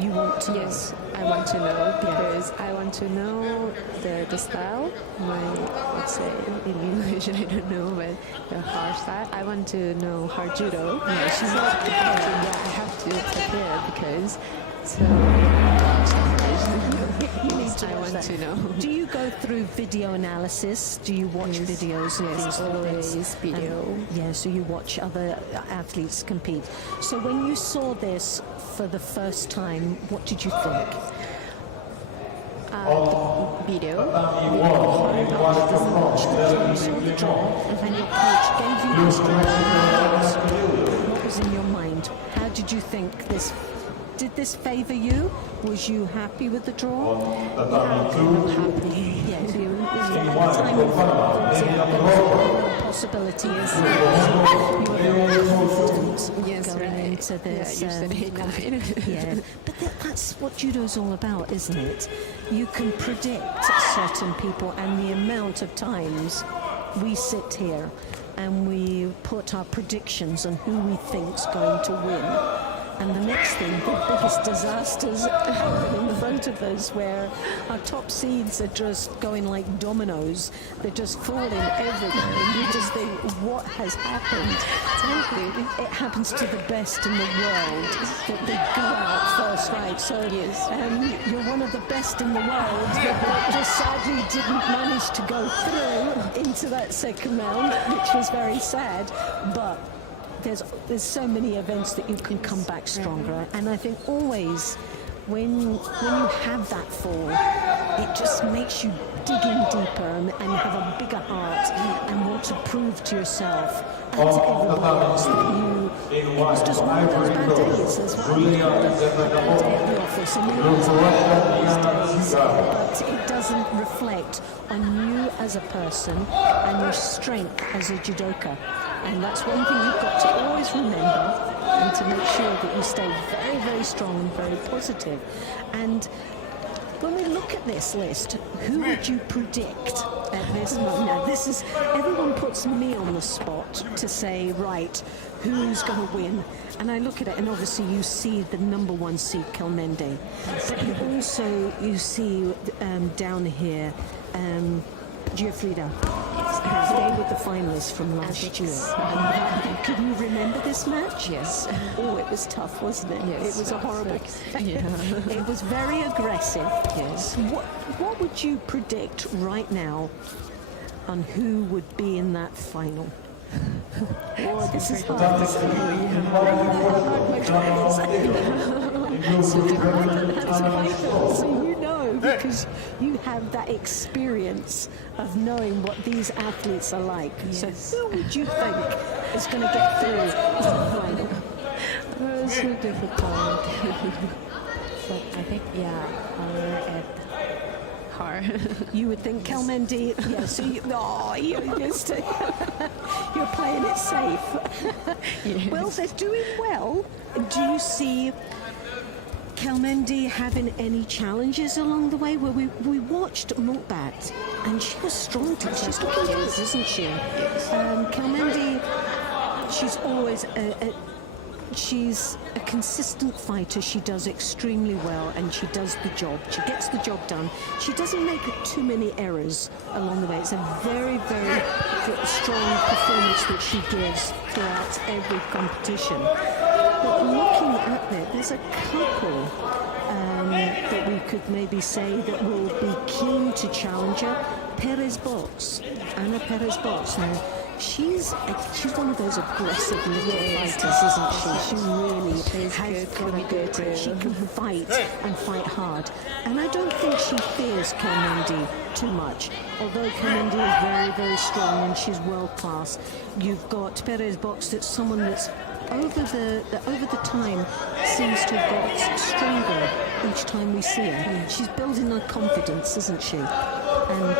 you want to know. Yes, I want to know because I want to know the style. Let's say in English, I don't know, but the hard style. I want to know hard judo. Yes, I have to prepare because you need to I want that. to know. Do you go through video analysis? Do you watch videos and things like this? Always video. So you watch other athletes compete. So when you saw this for the first time, what did you think? Video. And your coach gave you this. What was in your mind? How did you think this? Did this favour you? Was you happy with the draw? Happy. Yes. Possibility is you were very confident going into this. But that's what judo's all about, isn't it? You can predict certain people, and the amount of times we sit here and we put our predictions on who we think's going to win. And the next thing, the biggest disasters happen in front of us, where our top seeds are just going like dominoes. They're just falling everywhere, and you just think, what has happened? It happens to the best in the world that they go out first, right? So you're one of the best in the world that just sadly didn't manage to go through into that second round, which was very sad. But there's so many events that you can come back stronger, and I think always when you have that fall, it just makes you dig in deeper and have a bigger heart and want to prove to yourself and to everybody else that it was just one of those bad days. As well. You had a bad day at the office, and you know these days, but it doesn't reflect on you as a person and your strength as a judoka. And that's one thing you've got to always remember, and to make sure that you stay very, very strong and very positive. And when we look at this list, who would you predict at this moment? Now, this is, everyone puts me on the spot to say, right, who's going to win? And I look at it, and obviously you see the number one seed, Kelmende. But you see down here, Giuffrida. They were the finalists from last year. Can you remember this match? Yes. Oh, it was tough, wasn't it? Yes. It was a horrible. Yeah. It was very aggressive. Yes. What would you predict right now on who would be in that final? Oh, this is hard. So you know, because you have that experience of knowing what these athletes are like. Yes. So who would you think is going to get through to the final? Oh, it's so difficult. But I think, yeah, her. You would think Kelmendi, yeah, so you're playing it safe. Yes. Well, they're doing well. Do you see Kelmendi having any challenges along the way? Well, we watched Mukbat, and she was strong. She's looking good, isn't she? Kelmendi, she's always she's a consistent fighter. She does extremely well, and she does the job. She gets the job done. She doesn't make too many errors along the way. It's a very, very strong performance that she gives throughout every competition. But looking at it, there's a couple that we could maybe say that will be keen to challenge her. Anna Perez Box. Now, she's one of those aggressive little fighters, isn't she? She really has got a good grip. She can fight and fight hard. And I don't think she fears Kelmendi too much. Although Kelmendi is very, very strong and she's world class, you've got Perez Box, that's someone that's over the time seems to have got stronger each time we see her. She's building her confidence, isn't she? And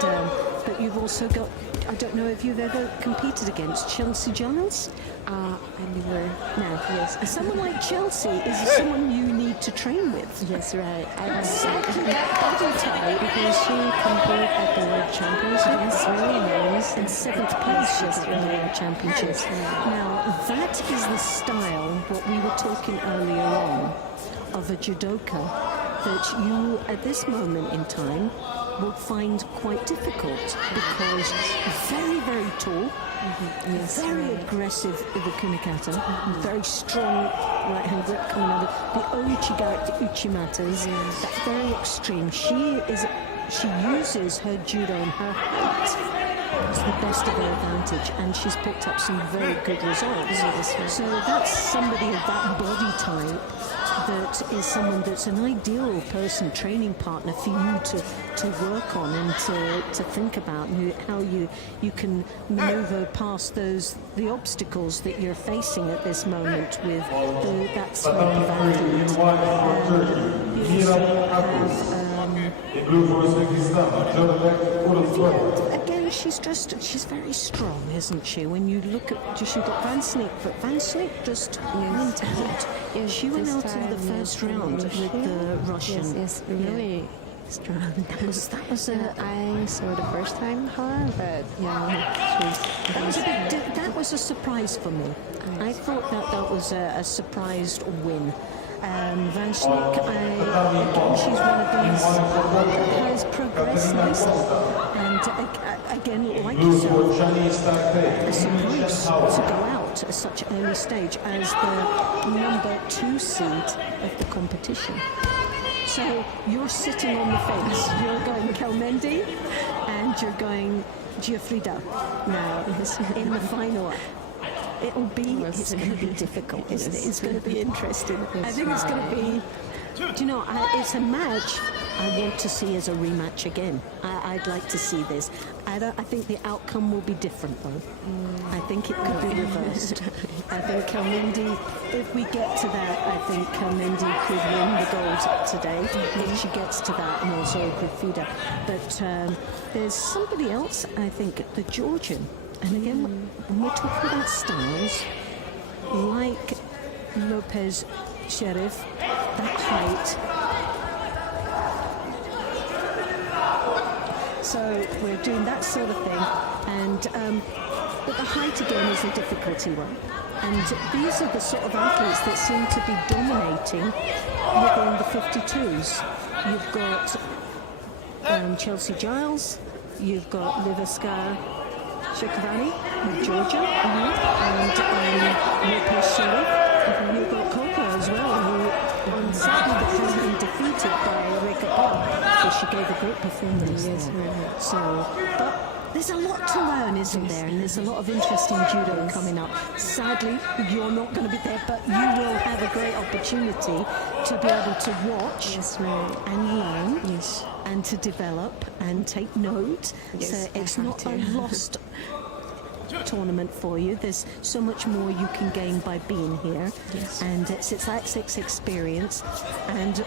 but you've also got, I don't know if you've ever competed against Chelsea Giles. I never. No. Yes. Someone like Chelsea is someone you need to train with. Yes, right. Exactly that body type. Because she competed at the World Championship. Yes, really nice. In 7th place she got in the World Championship. Now, that is the style, what we were talking earlier on, of a judoka, that you, at this moment in time, will find quite difficult, because very, very tall, very aggressive with the kumikata, very strong right-hand grip coming out of the Ouchigaru, the Uchimatas, that very extreme. She uses her judo and her height to the best of her advantage, and she's picked up some very good results. So that's somebody of that body type that is someone that's an ideal person, training partner for you to work on and to think about, and how you can maneuver past the obstacles that you're facing at this moment with that type of athlete. In blue for Uzbekistan, Again, she's very strong, isn't she? When you look at, she got Van Sneek, but Van Sneek just went out. She went out in the first round with the Russian. Yes, really strong. That was I saw the first time her, but that was a surprise for me. I thought that was a surprised win. Van Sneek, she's one of these that has progressed nicely. And again, like yourself, supposed to go out at such an early stage as the number 2 seed of the competition. So you're sitting on the fence. You're going Kelmendi and you're going Giuffrida now in the final. It's going to be difficult, isn't it? It's going to be interesting. I think it's going to be, it's a match I want to see as a rematch again. I'd like to see this. I think the outcome will be different, though. I think it could be reversed. I think Kelmendi, if we get to that, I think Kelmendi could win the gold today, if she gets to that, and also Grafida. But there's somebody else, I think, the Georgian. And again, when we're talking about styles, like Lopez Sheriff, that height. So we're doing that sort of thing. And but the height again is a difficulty one. And these are the sort of athletes that seem to be dominating within the 52s. You've got Chelsea Giles, you've got Livaskar, Shekharani with Georgia, and Nipul Sharif, you've got Coco as well, who on Saturday has been defeated by Reka Park, but she gave a great performance. Yes, right. So, but there's a lot to learn, isn't there? And there's a lot of interesting judo coming up. Sadly, you're not going to be there, but you will have a great opportunity to be able to watch and learn and to develop and take note. Yes, So it's I have not to. a lost tournament for you. There's so much more you can gain by being here. Yes. And it's that experience. And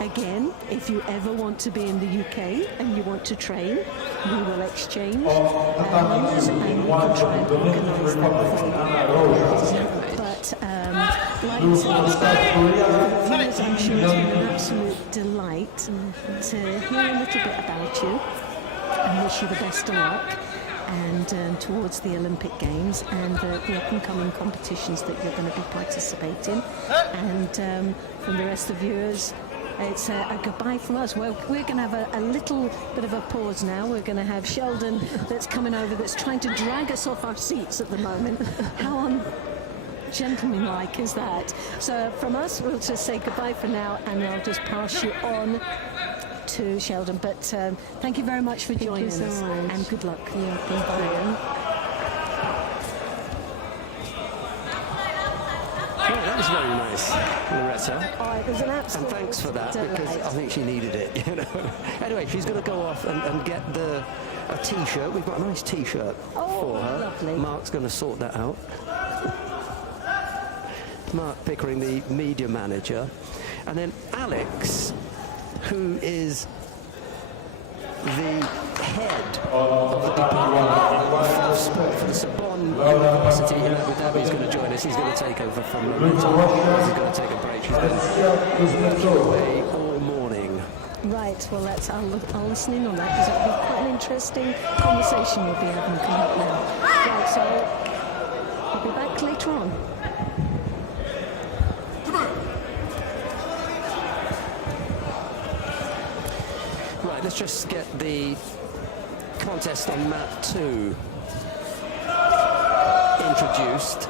again, if you ever want to be in the UK and you want to train, we will exchange numbers and we can try and organise that for you. But like viewers, I'm sure it's been an absolute delight to hear a little bit about you and wish you the best of luck and towards the Olympic Games and the up-and-coming competitions that you're going to be participating. And from the rest of the viewers, it's a goodbye from us. Well, we're going to have a little bit of a pause now. We're going to have Sheldon that's coming over, that's trying to drag us off our seats at the moment. How ungentlemanlike is that? So from us, we'll just say goodbye for now, and I'll just pass you on to Sheldon. But thank you very much for joining so us, much. and good luck. Yeah, thank you. Well, that was very nice, Loretta. Oh, it was an absolute And thanks for that, delight. because I think she needed it, you know. Anyway, she's going to go off and get a T-shirt. We've got a nice T-shirt for her. Lovely. Mark's going to sort that out. Mark Pickering, the media manager. And then Alex, who is the head of the department of sport for the Sorbonne University in Abu Dhabi, is going to join us. He's going to take over from Loretta. He's going to take a break. She's been working away all morning. Right, well, I'll listen in on that, because it'll be quite an interesting conversation we'll be having coming up now. Right, so I'll be back later on. Right, let's just get the contest on map 2 introduced.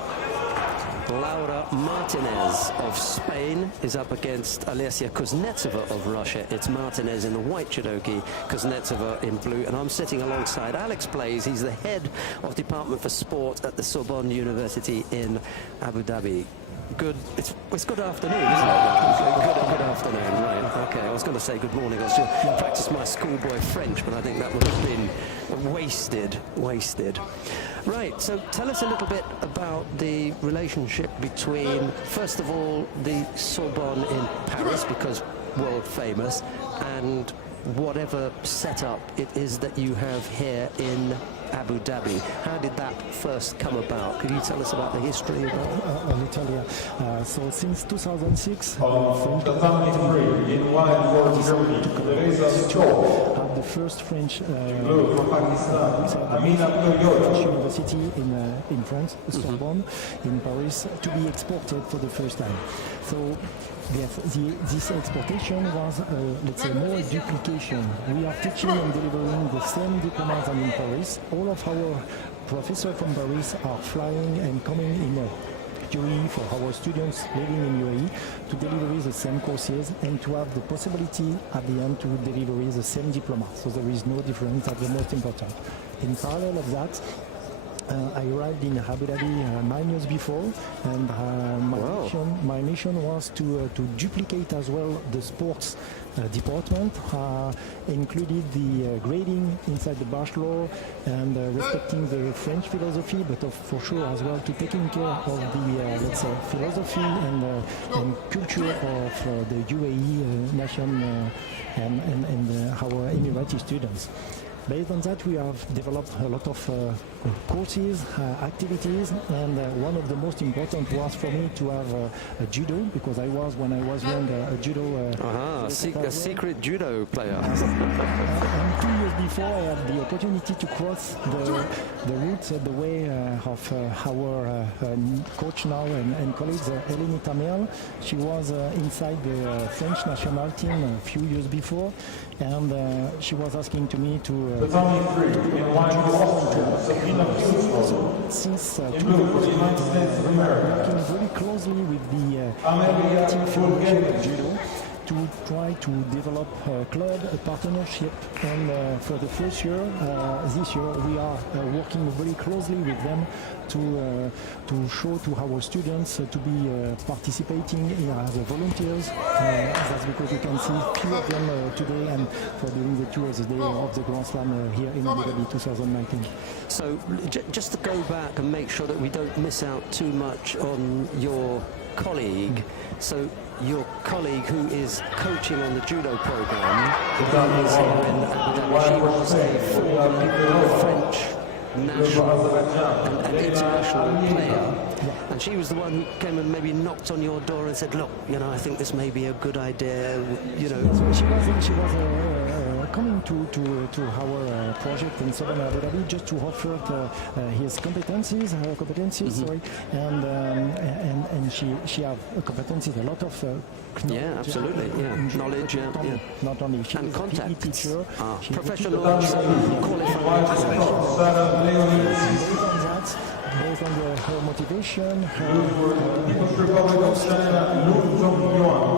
Laura Martinez of Spain is up against Alessia Kuznetsova of Russia. It's Martinez in the white judogi, Kuznetsova in blue, and I'm sitting alongside Alex Blaze. He's the head of Department for Sport at the Sorbonne University in Abu Dhabi. Good. It's good afternoon, isn't it? Good afternoon, right? Okay, I was going to say good morning. I was just practice my schoolboy French, but I think that would have been wasted. Right. So tell us a little bit about the relationship between, first of all, the Sorbonne in Paris, because world famous, and whatever setup it is that you have here in Abu Dhabi. How did that first come about? Could you tell us about the history of that? A little, yeah. So since 2006, On tatami 3 in white for Germany, Teresa Stoll. the first French Blue from Pakistan, Amina Toyota. university in France, Sorbonne, in Paris, to be exported for the first time. So yes, this exportation was, let's say, more duplication. We are teaching and delivering the same diplomas as in Paris. All of our professors from Paris are flying and coming in UAE for our students living in UAE to deliver the same courses and to have the possibility at the end to deliver the same diploma. So there is no difference. That's the most important. In parallel of that, I arrived in Abu Dhabi 9 years before, and my mission was to duplicate as well the sports department, included the grading inside the bachelor and respecting the French philosophy, but for sure as well to taking care of the let's say philosophy and culture of the UAE nation and our Emirati students. Based on that, we have developed a lot of courses, activities, and one of the most important was for me to have a judo, because when I was young, a judo. A secret judo player. And 2 years before, I had the opportunity to cross the route, the way of our coach now and colleagues, Eleni Tamel. She was inside the French national team a few years before, and she was asking to me to Tatami 3 in white for Austria, Sabina Pilsford. Since In blue for the United States of America, working very closely with the Amelia team Federation of Fulgenich. Judo to try to develop a club, a partnership, and for the first year, this year, we are working very closely with them to show to our students to be participating as volunteers. That's because you can see few of them today and for during the tours day of the Grand Slam here in Abu Dhabi 2019. So just to go back and make sure that we don't miss out too much on your colleague. So your colleague who is coaching on the judo program is here in Abu Dhabi. She was a former French national and international player. And she was the one who came and maybe knocked on your door and said, look, you know, I think this may be a good idea, you know. She was coming to our project in Southern Abu Dhabi just to offer her competencies, sorry, and she have competencies, a lot of yeah, absolutely, knowledge, not only she and is a PE contact teacher, professional qualified. Based on her motivation,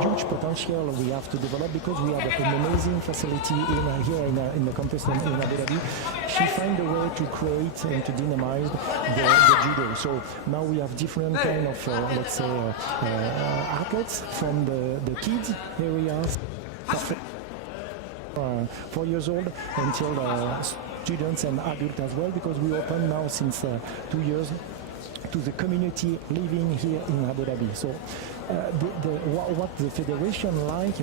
huge potential we have to develop because we have an amazing facility here in the campus in Abu Dhabi. She found a way to create and to dynamize the judo. So now we have different kind of, let's say, athletes from the kids areas, 4 years old until students and adults as well, because we open now since 2 years to the community living here in Abu Dhabi. So what the federation like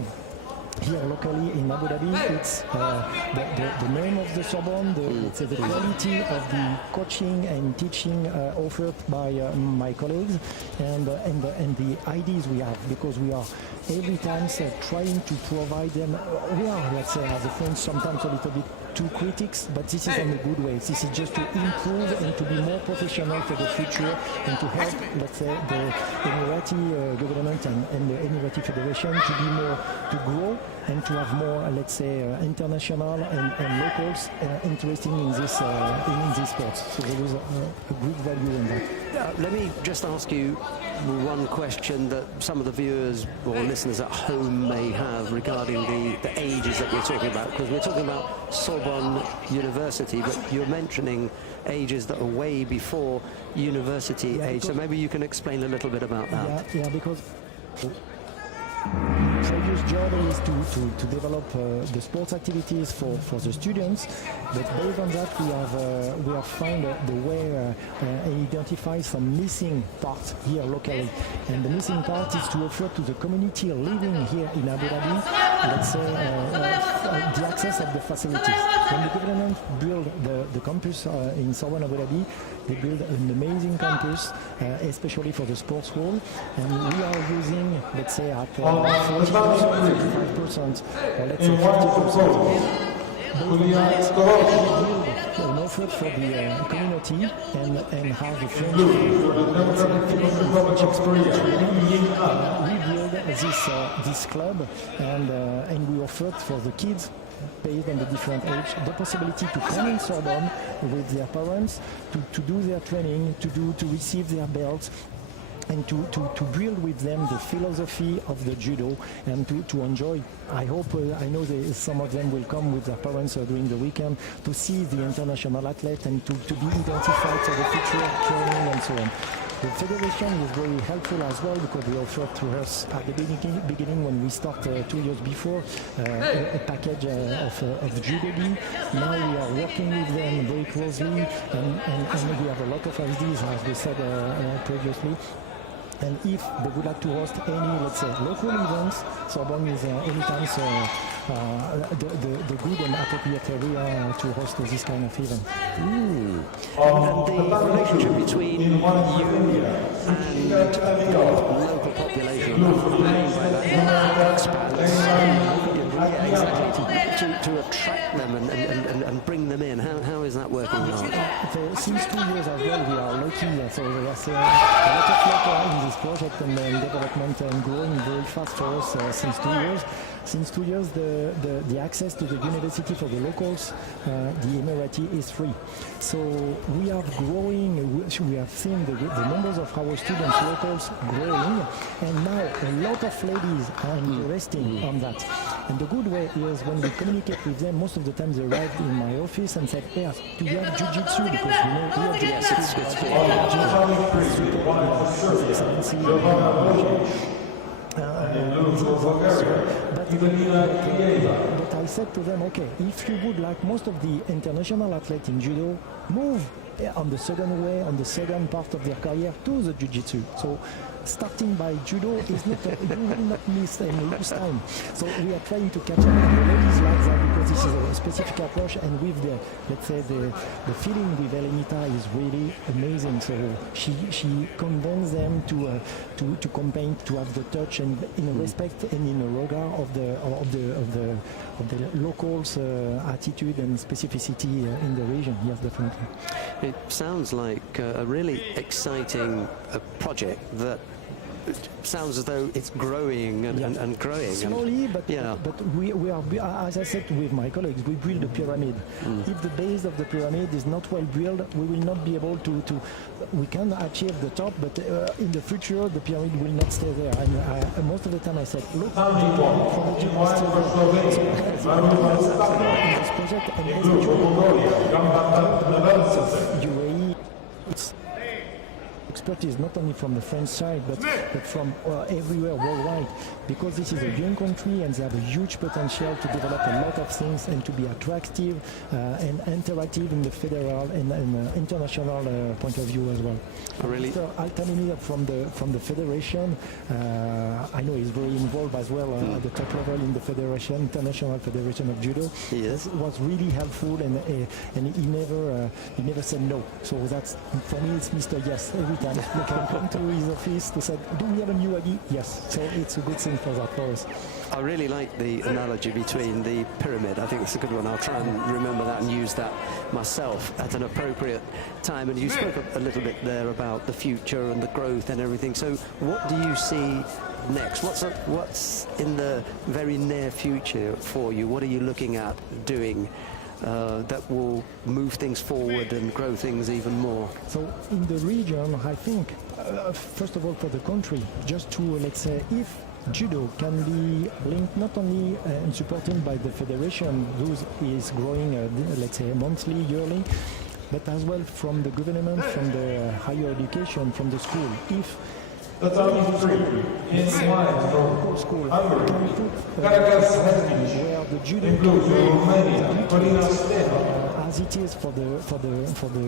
here locally in Abu Dhabi, it's the name of the Sorbonne, the quality of the coaching and teaching offered by my colleagues, and the ideas we have, because we are every time trying to provide them. We are, let's say, as a French, sometimes a little bit too critics, but this is in a good way. This is just to improve and to be more professional for the future and to help, let's say, the Emirati government and the Emirati Federation to be more, to grow and to have more, let's say, international and locals interested in this sports. So there is a good value in that. Let me just ask you one question that some of the viewers or listeners at home may have regarding the ages that we're talking about, because we're talking about Sorbonne University, but you're mentioning ages that are way before university age, so maybe you can explain a little bit about that. Yeah, because previous job is to develop the sports activities for the students, but based on that we have found the way and identify some missing parts here locally, and the missing part is to offer to the community living here in Abu Dhabi, let's say, the access of the facilities. When the government built the campus in Southern Abu Dhabi, they built an amazing campus, especially for the sports hall, and we are using, let's say, at 40%, 35%, or let's say 50%. An offer for the community and have the French experience. We build this club and we offered for the kids, based on the different age, the possibility to come in Sorbonne with their parents, to do their training, to receive their belts, and to build with them the philosophy of the judo and to enjoy. I hope, I know some of them will come with their parents during the weekend to see the international athlete and to be identified for the future training and so on. The federation was very helpful as well, because they offered to us at the beginning when we started 2 years before a package of Judo. Now we are working with them very closely and we have a lot of ideas, as we said previously. And if they would like to host any, let's say, local events, Sorbonne is anytime the good and appropriate area to host this kind of event. And the relationship between you and the local population, to attract them and bring them in, how is that working out? since 2 years as well, we are lucky. So there's a lot of luck in this project and development and growing very fast for us since 2 years. Since 2 years, the access to the university for the locals, the Emirati, is free. So we are growing. We have seen the numbers of our students, locals, growing, and now a lot of ladies are interested on that. And the good way is when we communicate with them, most of the time they arrive in my office and say, "Hey, do you have jiu-jitsu? Because we know we have jiu-jitsu." But I said to them, okay, if you would, like most of the international athletes in judo, move on the second part of their career to the jiu-jitsu. So starting by judo is not you will not miss and lose time. So we are trying to catch up. And the ladies like that because this is a specific approach, and with the, let's say, the feeling with Elenita is really amazing. So she convinced them to campaign, to have the touch and in a respect and in a regard of the locals' attitude and specificity in the region. Yes, definitely. It sounds like a really exciting project that sounds as though it's growing and growing. Slowly, but yeah. But we are, as I said with my colleagues, we build a pyramid. If the base of the pyramid is not well built, we will not be able to we can achieve the top, but in the future the pyramid will not stay there. And most of the time I said, look, for the this project, and UAE, it's expertise not only from the French side but from everywhere worldwide, because this is a young country and they have a huge potential to develop a lot of things and to be attractive and interactive in the federal and international point of view as well. Really? Mr. Altamini from the federation, I know he's very involved as well at the top level in the federation, International Federation of Judo. Yes. Was really helpful and he never said no. So that's, for me, it's Mr. Yes every time. They can come to his office to say, do we have a new ID? Yes. So it's a good thing for that for us. I really like the analogy between the pyramid. I think it's a good one. I'll try and remember that and use that myself at an appropriate time. And you spoke a little bit there about the future and the growth and everything. So what do you see next? What's in the very near future for you? What are you looking at doing that will move things forward and grow things even more? So in the region, I think, first of all, for the country, just to, let's say, if judo can be linked not only and supported by the federation, whose is growing, let's say, monthly, yearly, but as well from the government, from the higher education, from the school. If school where the judo as it is for the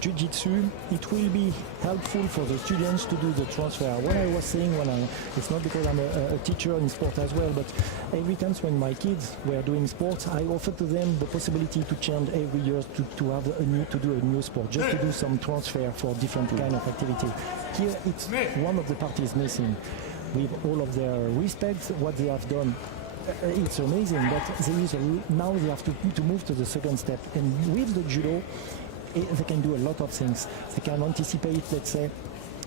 jiu-jitsu, it will be helpful for the students to do the transfer. What I was saying it's not because I'm a teacher in sport as well, but every time when my kids were doing sports, I offered to them the possibility to change every year to have to do a new sport, just to do some transfer for different kind of activity. Here, it's one of the parties missing. With all of their respect, what they have done, it's amazing, but now they have to move to the second step. And with the judo, they can do a lot of things. They can anticipate, let's say,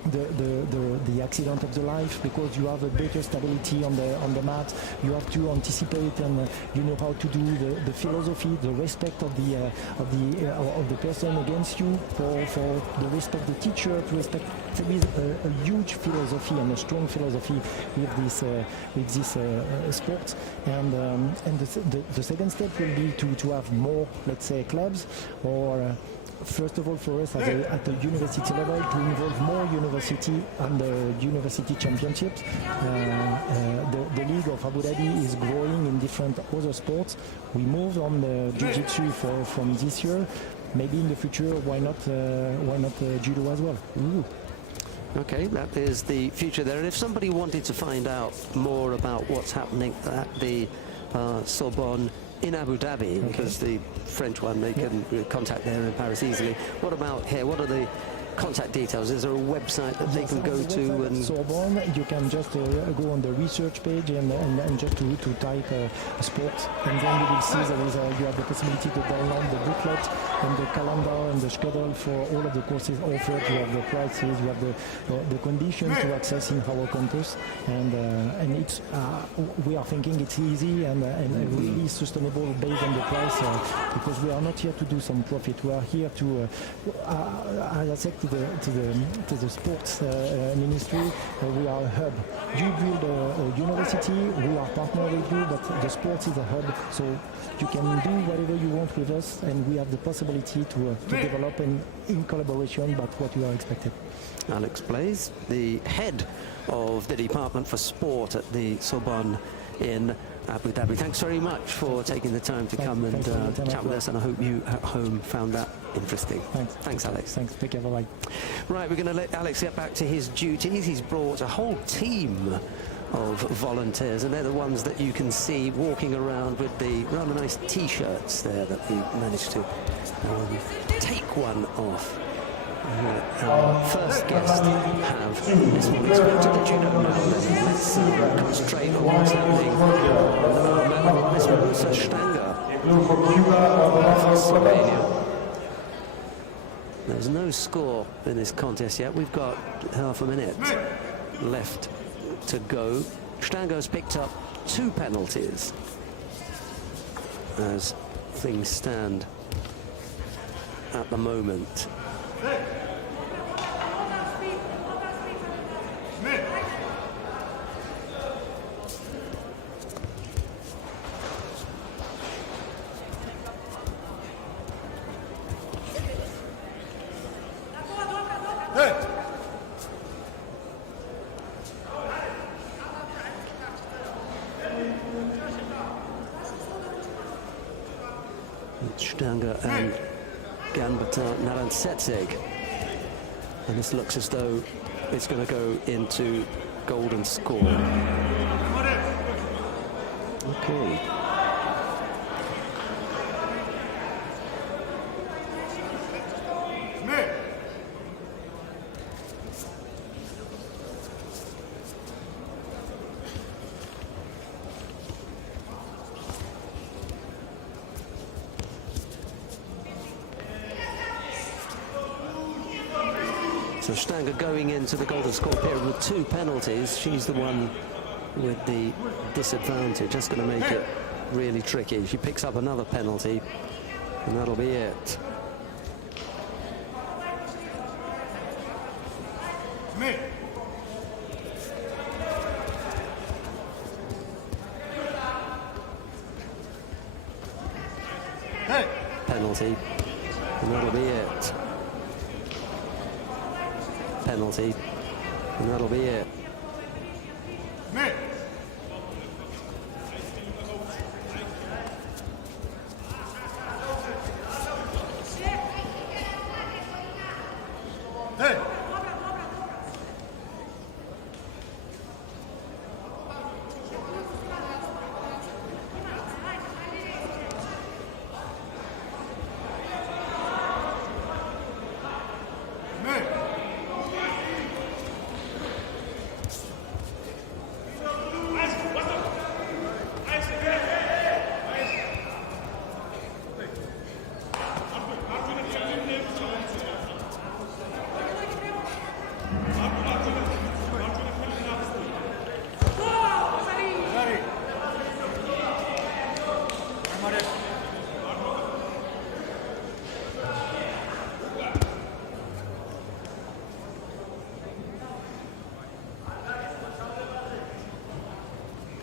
the accident of the life, because you have a better stability on the mat. You have to anticipate, and you know how to do the philosophy, the respect of the person against you, for the respect of the teacher, to respect. There is a huge philosophy and a strong philosophy with this sport. And the second step will be to have more, let's say, clubs, or first of all, for us at the university level, to involve more university and the university championships. The League of Abu Dhabi is growing in different other sports. We moved on the jiu-jitsu from this year. Maybe in the future, why not judo as well? Ooh. Okay, that is the future there. And if somebody wanted to find out more about what's happening at the Sorbonne in Abu Dhabi, because the French one, they can contact there in Paris easily. What about here? What are the contact details? Is there a website that they can go to? And Sorbonne, you can just go on the research page and just to type sports, and then you will see you have the possibility to download the booklet the calendar and the schedule for all of the courses offered. You have the prices, you have the condition to access in our campus, and it's we are thinking it's easy and really sustainable based on the price, because we are not here to do some profit. We are here to, as I said to the sports ministry, we are a hub. You build a university, we are partner with you, but the sports is a hub, so you can do whatever you want with us, and we have the possibility to develop in collaboration, but what you are expected. Alex Blaise, the head of the Department for Sport at the Sorbonne in Abu Dhabi. Thanks very much for taking the time to come and chat with us, and I hope you at home found that interesting. Thanks, Alex. Thanks. Take care. Bye-bye. Right, we're going to let Alex get back to his duties. He's brought a whole team of volunteers, and they're the ones that you can see walking around with the rather nice T-shirts there that we managed to take one off. Our first guest have this morning spoke to the judo now. Let's concentrate on what's happening on this one. It's a Stanger for Slovenia. There's no score in this contest yet. We've got half a minute left to go. Stango's picked up 2 penalties as things stand at the moment. Stanger and Ganbata Narantsetseg, and this looks as though it's going to go into golden score. Okay. So Stanger going into the golden score period with 2 penalties. She's the one with the disadvantage. That's going to make it really tricky. She picks up another penalty, and that'll be it. Penalty, and that'll be it. Penalty, and that'll be it.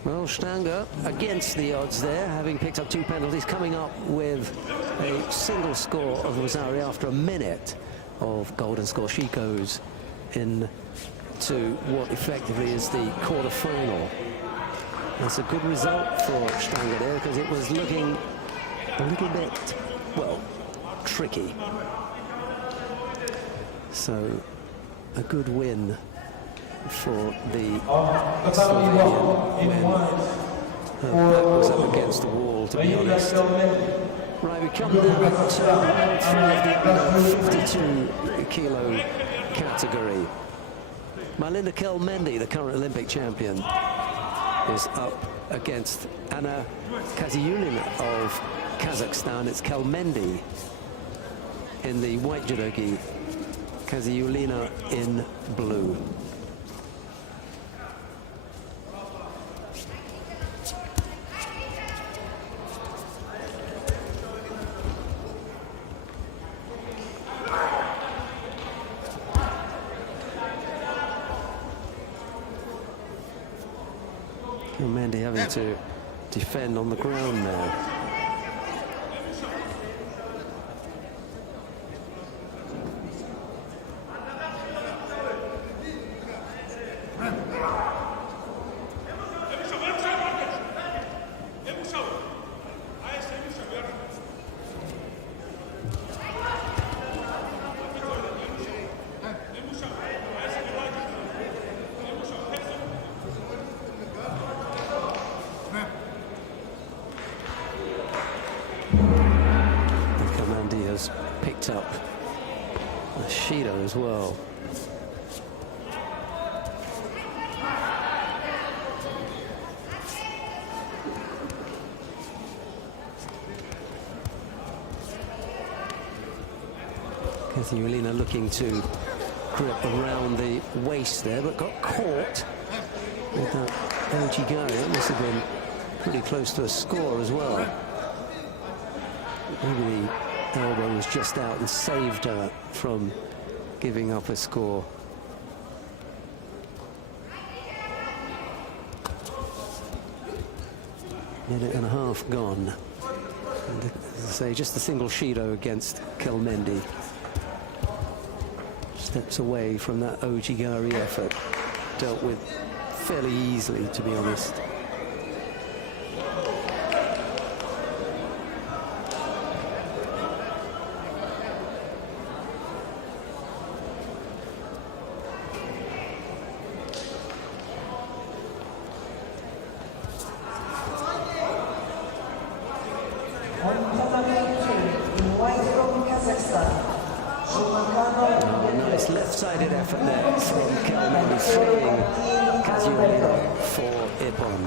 Well, Stanger against the odds there, having picked up 2 penalties, coming up with a single score of Rosario after a minute of golden score. She goes into what effectively is the quarter-final. That's a good result for Stanger there, because it was looking a little bit, well, tricky. So, a good win for the Slovenian when her back was up against the wall, to be honest. Right, we come now to the 52 kilo category. Malinda Kelmendi, the current Olympic champion, is up against Anna Kaziulina of Kazakhstan. It's Kelmendi in the white judogi, Kaziulina in blue. Mendy having to defend on the ground now. Picked up Shido as well. Kaziulina looking to grip around the waist there, but got caught with that Ojigari. That must have been pretty close to a score as well. Maybe the elbow was just out and saved her from giving up a score. Minute and a half gone. And as I say, just a single Shido against Kelmendi. Steps away from that Ojigari effort. Dealt with fairly easily, to be honest. Nice left-sided effort there from Kelmendi, throwing Kaziulina for Ippon.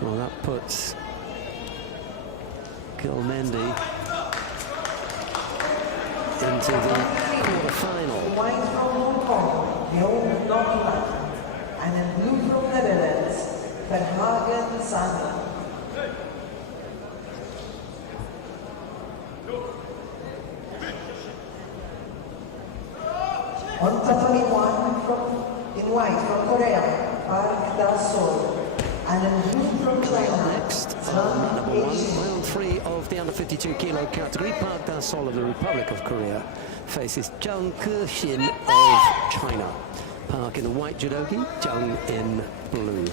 Well, that puts Kelmendi into the quarter-final. White from Hong Kong, the old North and in blue from Netherlands, Verhagen Sana. On top 21 in white from Korea, Park Da-sol. And in blue from China, next, number one, round 3 of the under 52 kilo category. Park Da-sol of the Republic of Korea faces Zhang Kexin of China. Park in the white judogi, Zhang in blue.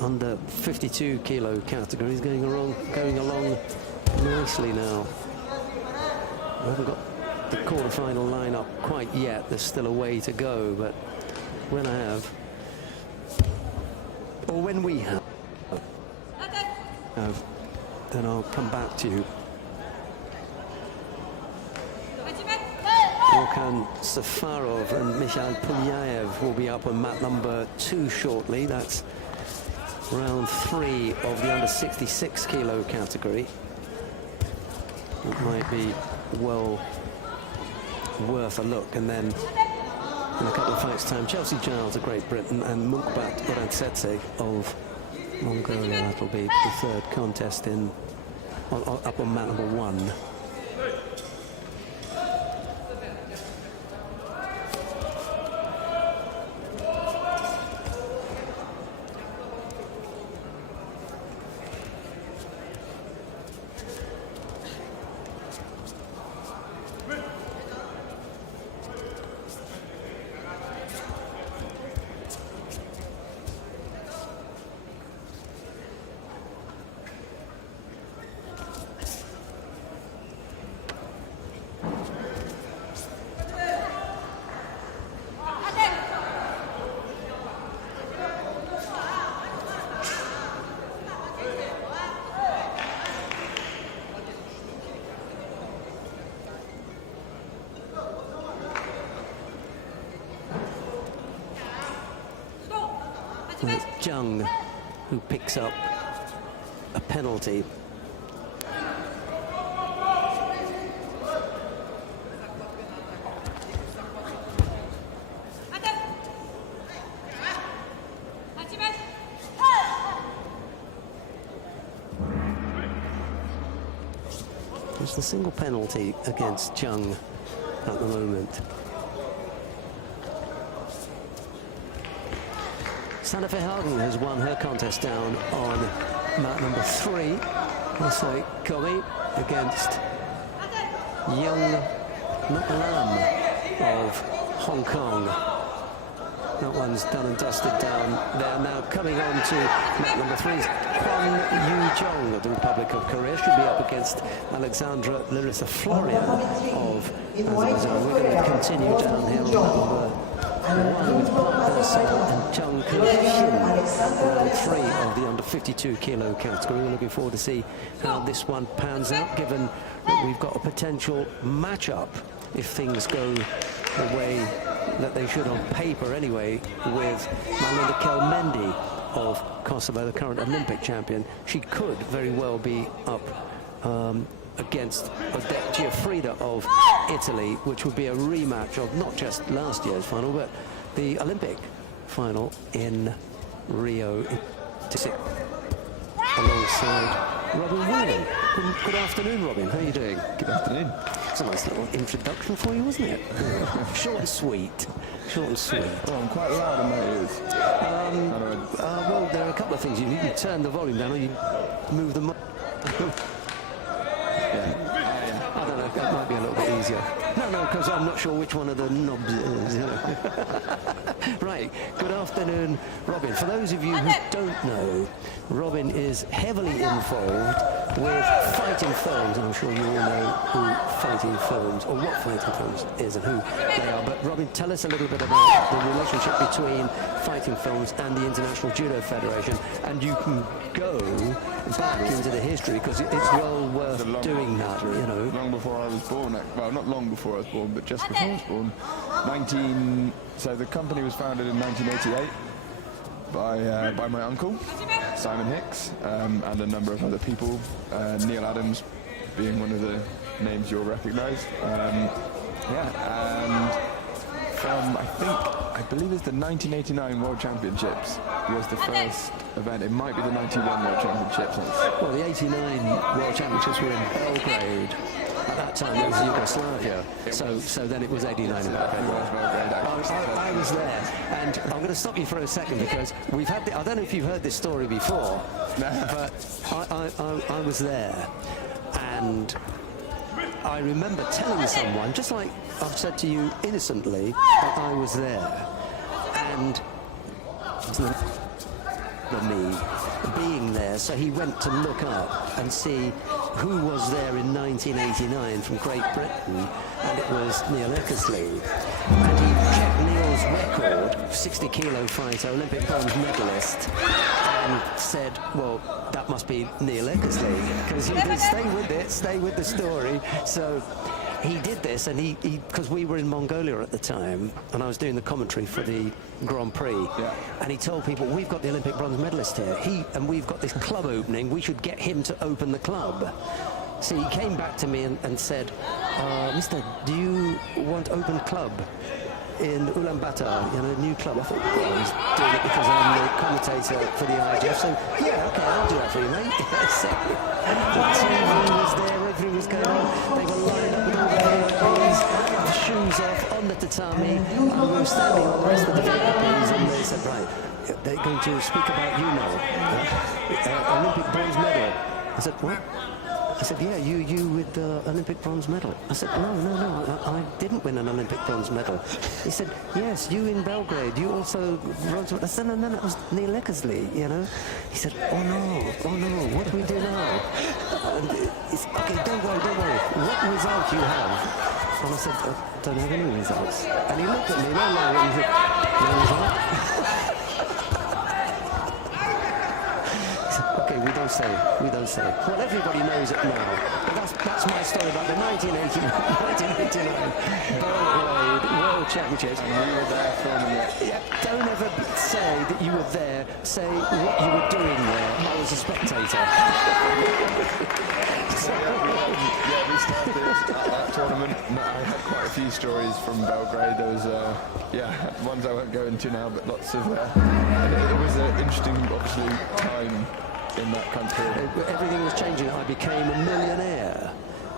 Under 52 kilo categories going along nicely now. I haven't got the quarter-final lineup quite yet. There's still a way to go, but when I have, or when we have, then I'll come back to you. Volkan Safarov and Mikhail Punyaev will be up on mat number 2 shortly. That's round 3 of the under 66 kilo category. It might be well worth a look. And then in a couple of fights' time, Chelsea Giles of Great Britain and Mukbat Oransetse of Mongolia. That'll be the third contest up on mat number 1. It's Jung who picks up a penalty. It's the single penalty against Jung at the moment. Sanne Verhagen has won her contest down on mat number 3. Also Komi against Young Lam of Hong Kong. That one's done and dusted down there. Now coming on to mat number 3 is Kwon Yu-jong of the Republic of Korea. She'll be up against Alexandra Larissa Florian of Azerbaijan. We're going to continue downhill. One with Park Hussein and Chung Koo-Shin, round 3 of the under 52 kilo category. We're looking forward to see how this one pans out, given that we've got a potential matchup if things go the way that they should on paper anyway, with Malinda Kelmendi of Kosovo, the current Olympic champion. She could very well be up against Odette Giuffrida of Italy, which would be a rematch of not just last year's final, but the Olympic final in Rio. Alongside Robin Whelan. Good afternoon, Robin. How are you doing? Good afternoon. It's a nice little introduction for you, wasn't it? Short and sweet. Short and sweet. Oh, I'm quite loud in my ears. Well, there are a couple of things. You can turn the volume down or you move the mic. I don't know, that might be a little bit easier. No, because I'm not sure which one of the knobs it is. You know. Right, good afternoon, Robin. For those of you who don't know, Robin is heavily involved with Fighting Films, and I'm sure you all know who Fighting Films, or what Fighting Films is and who they are. But Robin, tell us a little bit about the relationship between Fighting Films and the International Judo Federation, and you can go back into the history because it's well worth doing that, you know. Long before I was born, well, not long before I was born, but just before I was born. So the company was founded in 1988 by my uncle, Simon Hicks, and a number of other people, Neil Adams being one of the names you'll recognise. And from, I believe it's the 1989 World Championships was the first event. It might be the 91 World Championships. Well, the 89 World Championships were in Belgrade. At that time, it was Yugoslavia. So then it was 89 in Belgrade. I was there, and I'm going to stop you for a second because we've had. I don't know if you've heard this story before, but I was there, and I remember telling someone, just like I've said to you innocently, that I was there, and me being there, so he went to look up and see who was there in 1989 from Great Britain, and it was Neil Eckersley. And he checked Neil's record, 60 kilo fighter, Olympic bronze medalist, and said, well, that must be Neil Eckersley, because he did stay with the story. So he did this, and because we were in Mongolia at the time, and I was doing the commentary for the Grand Prix, and he told people, we've got the Olympic bronze medalist here, and we've got this club opening, we should get him to open the club. So he came back to me and said, Mister, do you want open club in Ulaanbaatar, a new club? I thought, well, he's doing it because I'm the commentator for the IGF, so yeah, okay, I'll do that for you, mate. So the TV was there, everything was going on, they were lined up with all the VIPs, the shoes off, on the tatami, and we were standing on the rest of the VIPs, and they said, right, they're going to speak about you now, Olympic bronze medal. I said, what? I said, yeah, you with the Olympic bronze medal. I said, no, I didn't win an Olympic bronze medal. He said, yes, you in Belgrade, you also bronze medal. I said, no, that was Neil Eckersley, He said, oh no, what do we do now? And it's, okay, don't worry, what result do you have? And I said, I don't have any results. And he looked at me, and he said, no result? We don't say. Well, everybody knows it now. But that's my story about the 1989 Belgrade World Championships. And we were there filming it. Yeah, don't ever say that you were there, say what you were doing there. I was a spectator. We started at that tournament. I had quite a few stories from Belgrade. There was, ones I won't go into now, but lots of. It was an interesting, obviously, time in that country. Everything was changing. I became a millionaire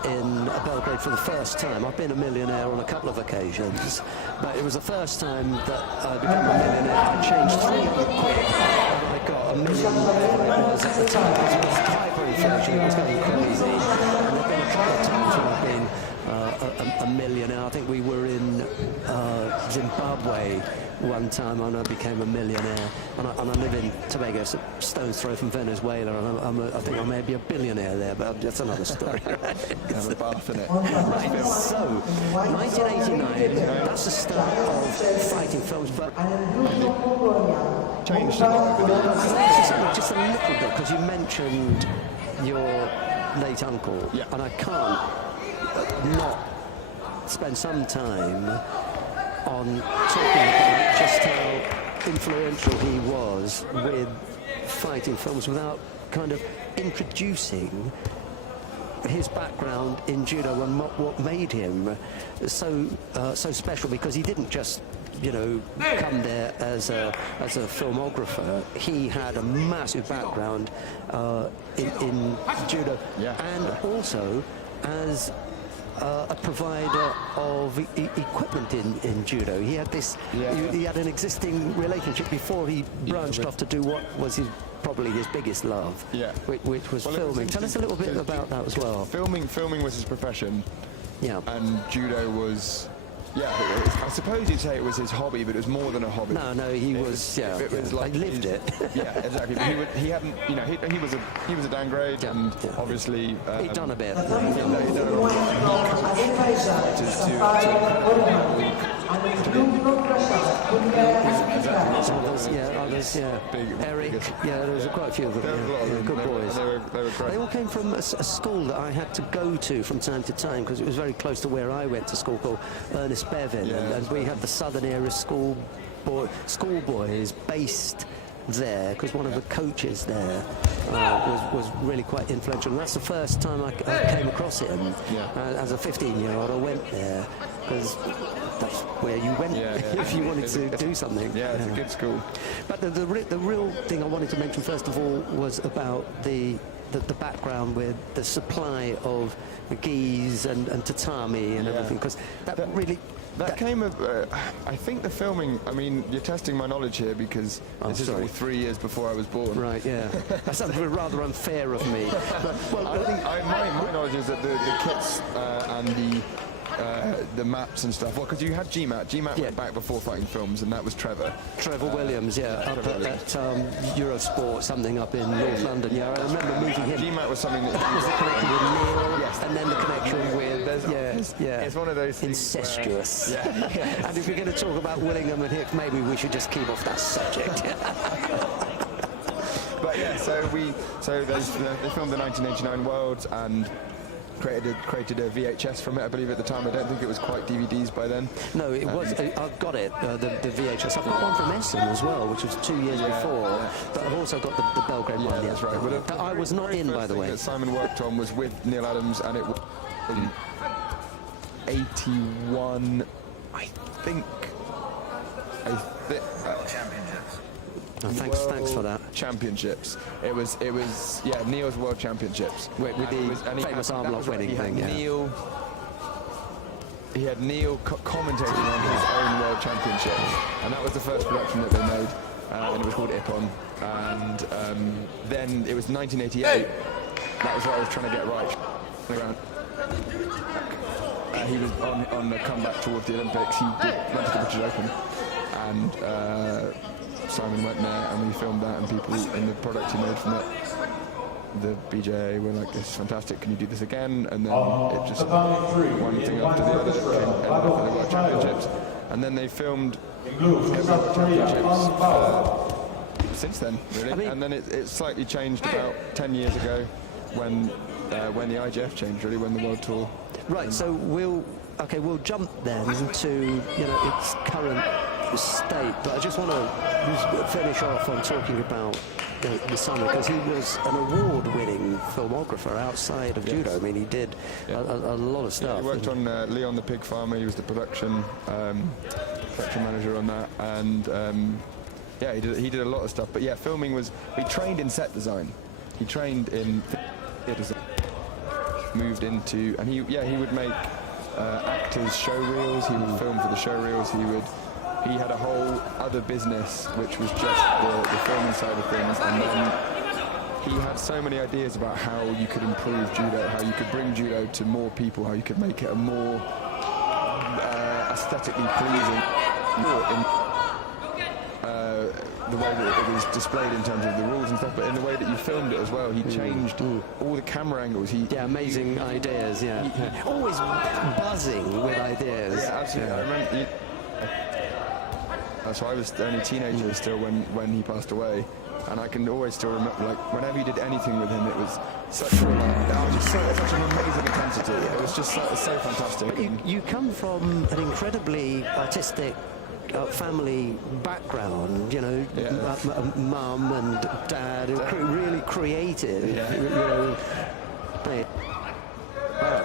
in Belgrade for the first time. I've been a millionaire on a couple of occasions, but it was the first time that I became a millionaire. I changed 300 quid and I got $1 million, whatever it was at the time. It was hyperinflation, it was going crazy. And there have been a couple of times when I've been a millionaire. I think we were in Zimbabwe one time and I became a millionaire, and I live in Tobago, so stone's throw from Venezuela, and I think I may be a billionaire there, but that's another story. Have a bath in it. Right, so 1989, that's the start of fighting films, but Changed a lot over the years. just a little bit, because you mentioned your late uncle, Yeah. and I can't not spend some time on talking about just how influential he was with fighting films without kind of introducing his background in judo and what made him so special, because he didn't just come there as a filmographer. He had a massive background in judo, and also as a provider of equipment in judo. He had this. He had an existing relationship before he branched off to do what was probably his biggest love, which was filming. Tell us a little bit about that as well. Filming was his profession. Yeah. And judo was. I suppose you'd say it was his hobby, but it was more than a hobby. No, he was. It was like lived it. Yeah, exactly. But he hadn't. He was a downgrade, and obviously he'd done a bit. He'd done a others, Eric, there was quite a few of them. Good boys. They were great. They all came from a school that I had to go to from time to time, because it was very close to where I went to school, called Ernest Bevin, and we had the Southern Era schoolboys based there, because one of the coaches there was really quite influential, and that's the first time I came across him. As a 15-year-old, I went there because that's where you went if you wanted to do something. Yeah, it's a good school. But the real thing I wanted to mention first of all was about the background with the supply of gis and tatami and everything, because that came of, I think the filming, I mean, you're testing my knowledge here, because this is all 3 years before I was born. Right, yeah. That's rather unfair of me. But, well, I think my knowledge is that the kits and the maps and stuff, well, because you had GMAT. GMAT went back before fighting films, and that was Trevor Williams, up at Eurosport, something up in North London. Yeah, I remember meeting him. GMAT was something that was the connection with Neil, and then the connection with it's one of those things incestuous. And if you're going to talk about Willingham and Hicks, maybe we should just keep off that subject. But yeah, so they filmed the 1989 Worlds and created a VHS from it, I believe, at the time. I don't think it was quite DVDs by then. No, it was. I've got it, the VHS. I've got one from Essen as well, which was 2 years before. But I've also got the Belgrade one. That's right. Well, that I was not in, by the way. That Simon worked on was with Neil Adams, and it was in 81, I think. Thanks for that. Championships. It was Neil's World Championships with the famous arm lock winning thing. He had Neil commentating on his own World Championships, and that was the first production that they made, and it was called Ippon. And then it was 1988. That was what I was trying to get right. He was on the comeback towards the Olympics. He went to the British Open, and Simon went there, and we filmed that, and people in the product he made from it, the BJA were like, "This is fantastic, can you do this again?" And then it just one thing after the other came for the World Championships, and then they filmed every Championships since then, really. And then it slightly changed about 10 years ago when the IGF changed, really, when the World Tour. Right, so we'll jump then to its current state. But I just want to finish off on talking about the son, because he was an award-winning filmographer outside of judo. I mean, he did a lot of stuff. He worked on Leon the Pig Farmer. He was the production manager on that, and yeah, he did a lot of stuff. But yeah, filming was. He trained in set design. He trained in theatre design. Moved into, and he would make actors show reels. He would film for the show reels. He had a whole other business which was just the filming side of things, and then he had so many ideas about how you could improve judo, how you could bring judo to more people, how you could make it a more aesthetically pleasing, the way that it was displayed in terms of the rules and stuff, but in the way that you filmed it as well. He changed all the camera angles. Amazing ideas. Always buzzing with ideas. Yeah, absolutely. I remember. So I was only a teenager still when he passed away, and I can always still remember, like, whenever you did anything with him, it was such such an amazing intensity. It was just so fantastic. But you come from an incredibly artistic family background, you know, mum and dad, really creative. You know,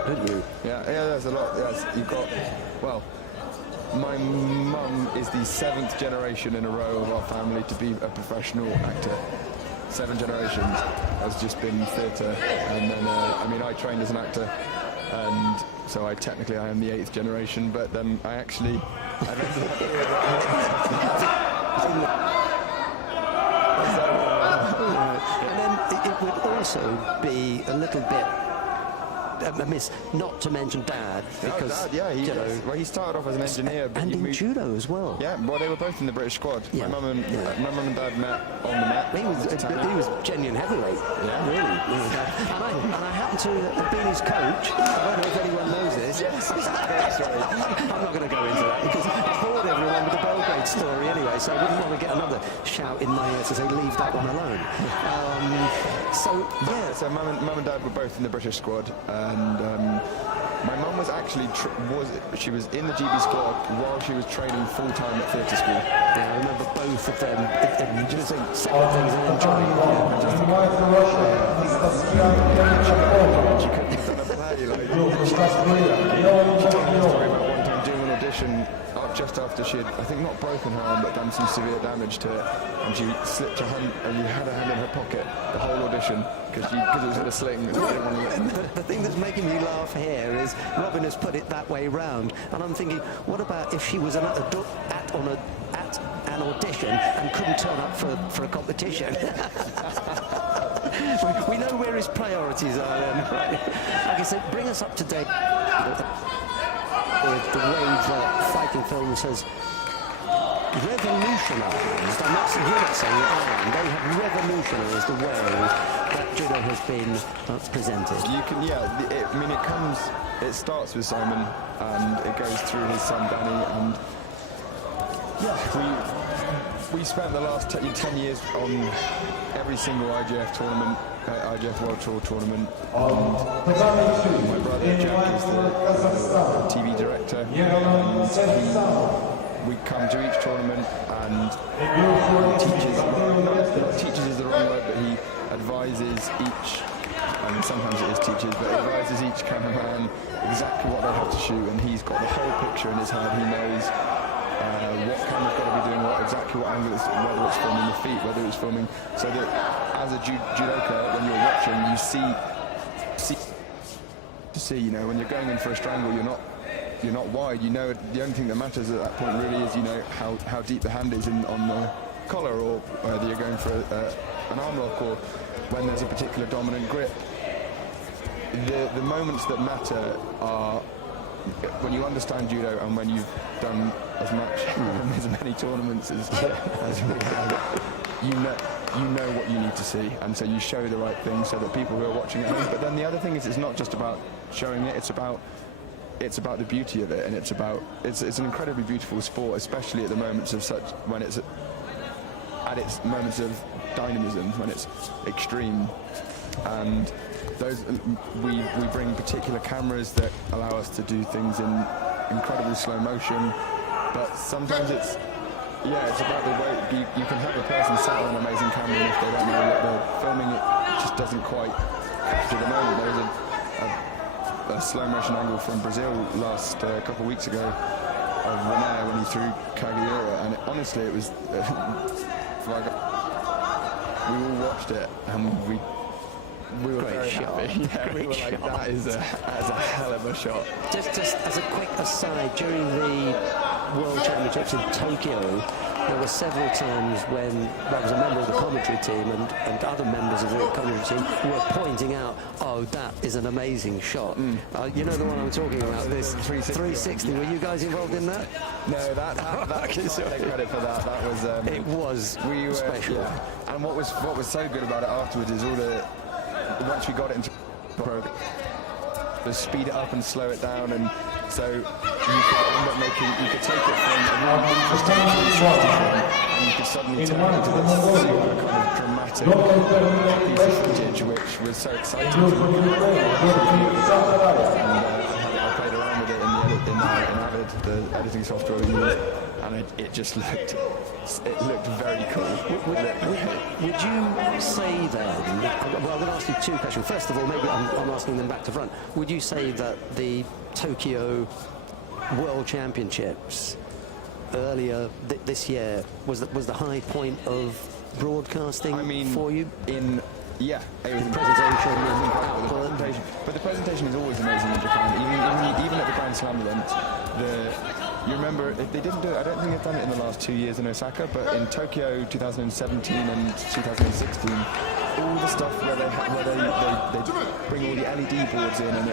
didn't you? Yeah, there's a lot. Yes, you've got, well, my mum is the 7th generation in a row of our family to be a professional actor. 7 generations has just been theatre, and then I mean, I trained as an actor, and so I am the 8th generation, but then I actually and then it would also be a little bit amiss not to mention Dad, because he started off as an engineer, but and in judo as well. Yeah, well, they were both in the British squad. Yeah. My mum and Dad met on the mat. He was genuine heavyweight. Yeah, really. And I happen to have been his coach. I don't know if anyone knows this. Yes, that's great. I'm not going to go into that because I bored everyone with the Belgrade story anyway, so I wouldn't want to get another shout in my ear to say leave that one alone. So mum and Dad were both in the British squad. And my mum was actually she was in the GB squad while she was training full-time at theatre school. Yeah, I remember both of them. Just several things in training. She couldn't have done a play. She told me a story about one time doing an audition just after she had, I think, not broken her arm, but done some severe damage to it, and she slipped her hand, and you had her hand in her pocket the whole audition because it was in a sling. The thing that's making me laugh here is Robin has put it that way round, and I'm thinking, what about if she was at an audition and couldn't turn up for a competition? We know where his priorities are then. Like I said, bring us up to date with the way that fighting films has revolutionised, you're not saying it, they have revolutionised the way that judo has been presented. You can, I mean, it starts with Simon, and it goes through his son Danny, and we spent the last 10 years on every single IGF tournament, IGF World Tour tournament. My brother Jack is the TV director, and we come to each tournament and teaches is the wrong word, but he advises each, and sometimes it is teachers, but he advises each cameraman exactly what they have to shoot, and he's got the whole picture in his head. He knows what camera's got to be doing exactly what angle it's, whether it's filming the feet, whether it's filming, so that as a judoka, when you're watching, you see, you know, when you're going in for a strangle, you're not wide. You know, the only thing that matters at that point really is, you know, how deep the hand is on the collar, or whether you're going for an arm lock, or when there's a particular dominant grip. The moments that matter are when you understand judo and when you've done as many tournaments as we have. You know what you need to see, and so you show the right thing so that people who are watching at home. But then the other thing is, it's not just about showing it; it's about the beauty of it, and it's an incredibly beautiful sport, especially at the moments of when it's at its moments of dynamism, when it's extreme. And we bring particular cameras that allow us to do things in incredibly slow motion, but sometimes Yeah, it's about the way you can have a person sat on an amazing camera, and if they don't know what they're filming, it just doesn't quite capture the moment. There was a slow motion angle from Brazil last couple of weeks ago of René when he threw Kageura, and honestly, it was like we all watched it and we were very happy. Yeah, we were like, that is a hell of a shot. Just as a quick aside, during the World Championships in Tokyo, there were several times when I was a member of the commentary team and other members of the commentary team were pointing out, oh, that is an amazing shot. You know the one I'm talking about, this 360. Were you guys involved in that? No, that take credit for that. That was it was special. Yeah. And what was so good about it afterwards is once we got it into to speed it up and slow it down, and so you could end up you could take it from a really interesting and you could suddenly turn it into this super kind of dramatic piece of footage, which was so exciting to me. I played around with it in Avid, the editing software we used, and it just looked very cool. Would you say then, well, I'm going to ask you two questions. First of all, maybe I'm asking them back to front. Would you say that the Tokyo World Championships earlier this year was the high point of broadcasting for you? Yeah, it was presentation and output. But the presentation is always amazing in Japan. Even at the Grand Slam event, you remember they didn't do it. I don't think they've done it in the last 2 years in Osaka, but in Tokyo 2017 and 2016, all the stuff where they bring all the LED boards in and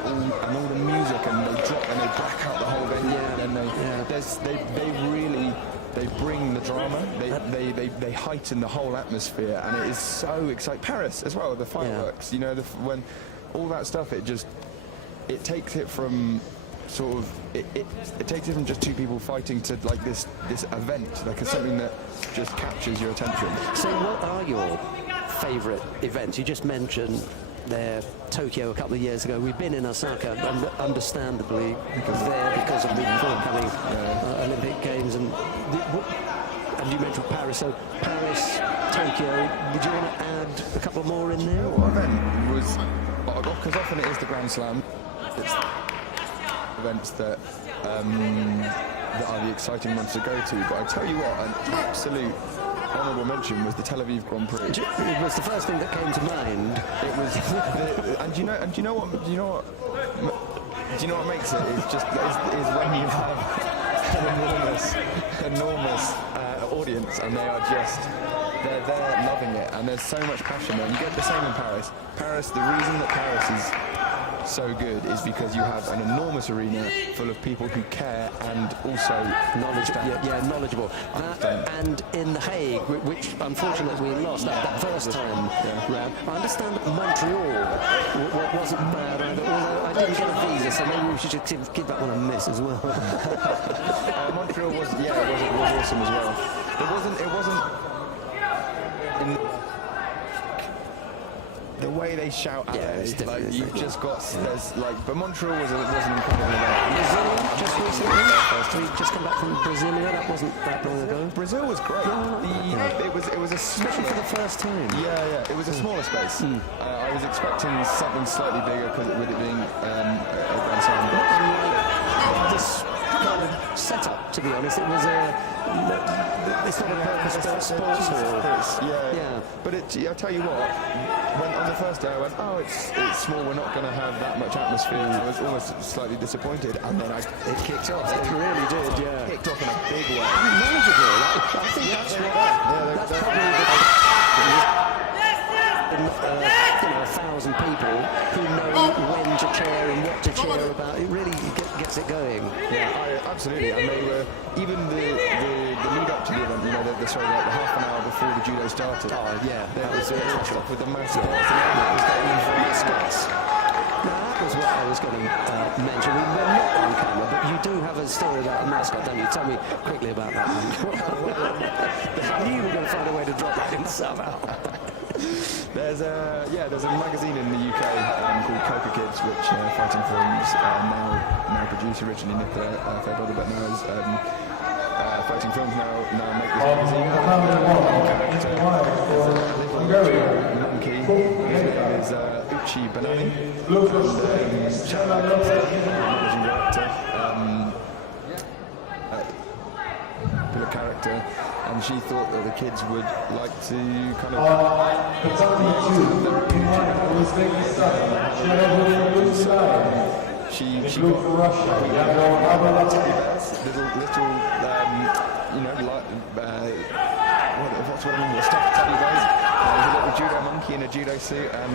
all the music, and they drop and they black out the whole venue. And they bring the drama. They heighten the whole atmosphere, and it is so exciting. Paris as well, the fireworks. You know, when all that stuff, it takes it from sort of it takes it from just two people fighting to like this event, like something that just captures your attention. So, what are your favourite events? You just mentioned Tokyo a couple of years ago. We've been in Osaka, understandably, because of the forthcoming Olympic Games, and you mentioned Paris. So Paris, Tokyo. Would you want to add a couple more in there? What event was? Because often it is the Grand Slam. It's events that are the exciting ones to go to. But I tell you what, an absolute honourable mention was the Tel Aviv Grand Prix. It was the first thing that came to mind. It was, and do you know what makes it? Is when you have an enormous audience, and they're there loving it, and there's so much passion there. And you get the same in Paris. The reason that Paris is so good is because you have an enormous arena full of people who care and also knowledgeable. And in The Hague, which unfortunately we lost that first time round, I understand that Montreal wasn't bad either, although I didn't get a visa, so maybe we should just give that one a miss as well. Montreal was awesome as well. It wasn't the way they shout at it, like you've just got but Montreal was an incredible event. Brazil just recently. We just come back from Brazil. That wasn't that long ago. Brazil was great. It was a especially for the first time. Yeah, it was a smaller space. I was expecting something slightly bigger with it being a Grand Slam. This kind of setup, to be honest, it was it's not a purpose-built sports hall. Yeah. But I tell you what, when on the first day I went, oh, it's small, we're not going to have that much atmosphere. I was almost slightly disappointed, and then it kicked off. It really did, yeah. Kicked off in a big way. Knowledgeable. I think that's probably 1,000 people who know when to cheer and what to cheer about. It really gets it going. Yeah, absolutely. And they were even the lead up to the event. You know, the half an hour before the judo started. Oh yeah, that was off with the mascots. Now that was what I was going to mention. We were not on camera, but you do have a story about a mascot, don't you? Tell me quickly about that one. I knew you were going to find a way to drop that in somehow. There's a magazine in the UK called Coca Kids, which Fighting Films now produce, originally Nicola Fairbrother, but now is Fighting Films now make this On magazine. tatami 1, in white for Hungary. Monkey is Uchi Banani. Blue for Spain, Stella Lopez. Managing director, pillar character, and she thought that the kids would like to kind of. On tatami 2, in white for Uzbekistan, She blue for Russia, Yago Abaladze. little you know, like what's what I mean, the stuffed teddy bears. There's a little judo monkey in a judo suit, and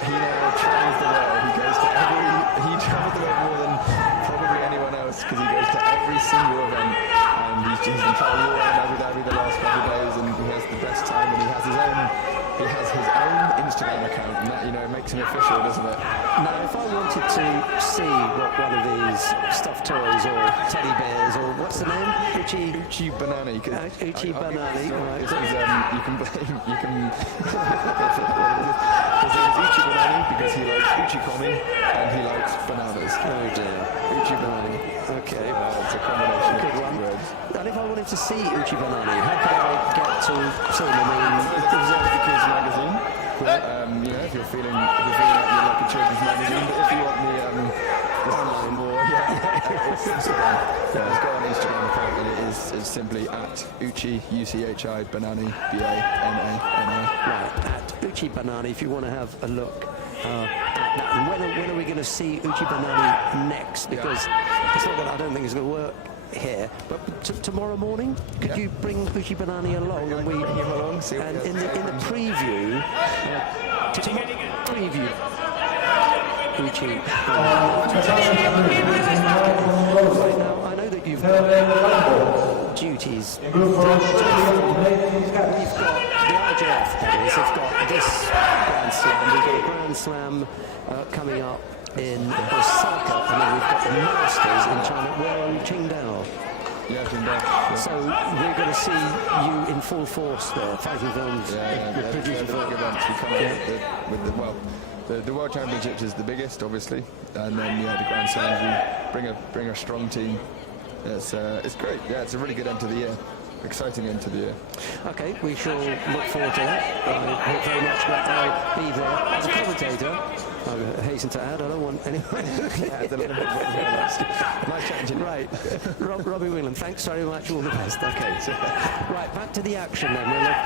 he now travels the world. He travels the world more than probably anyone else, because he goes to every single event, and he's been traveling all around Abu Dhabi the last couple of days, and he has the best time, and he has his own Instagram account, and that, you know, makes him official, doesn't it? Now, if I wanted to see what one of these stuffed toys or teddy bears, or what's the name? Uchi Banani. Uchi Banani, right. This is, you can blame, you can... His name is Uchi Banani because he likes Uchikomi and he likes bananas. Oh dear. Uchi Banani. Okay. It's a combination Good of one. words. And if I wanted to see Uchi Banani, how could I get to see him? I mean, There's the Kids magazine. You know, if you're feeling like you like a children's magazine, but if you want the online more, it's Instagram. It's got an Instagram account, and it's simply at Uchi UCHI Banani BANANI. right, at Uchi Banani, if you want to have a look at that. And when are we going to see Uchi Banani next? Because it's not that I don't think it's going to work here, but tomorrow morning, could you bring Uchi Banani along, and we Bring him along, see what and he in has. the preview, preview Uchi Banani. Now I know that you've got duties. In blue for Australia, We've got the IJF, that is, have got this Grand Slam. We've got a Grand Slam coming up in Osaka, and then we've got the Masters in China. Where are you, Qingdao? Yeah, Qingdao. So we're going to see you in full force there, Fighting Films. They're big events. We come out with the World Championships is the biggest, obviously, and then the Grand Slams, we bring a strong team. It's great. Yeah, it's a really good end to the year. Exciting end to the year. Okay, we shall look forward to that. I hope very much that I'll be there as a commentator. I hasten to add, I don't want anyone Nice chatting to you. Right, Robbie Whelan, thanks very much, all the best. Okay, so, right, back to the action then. We'll look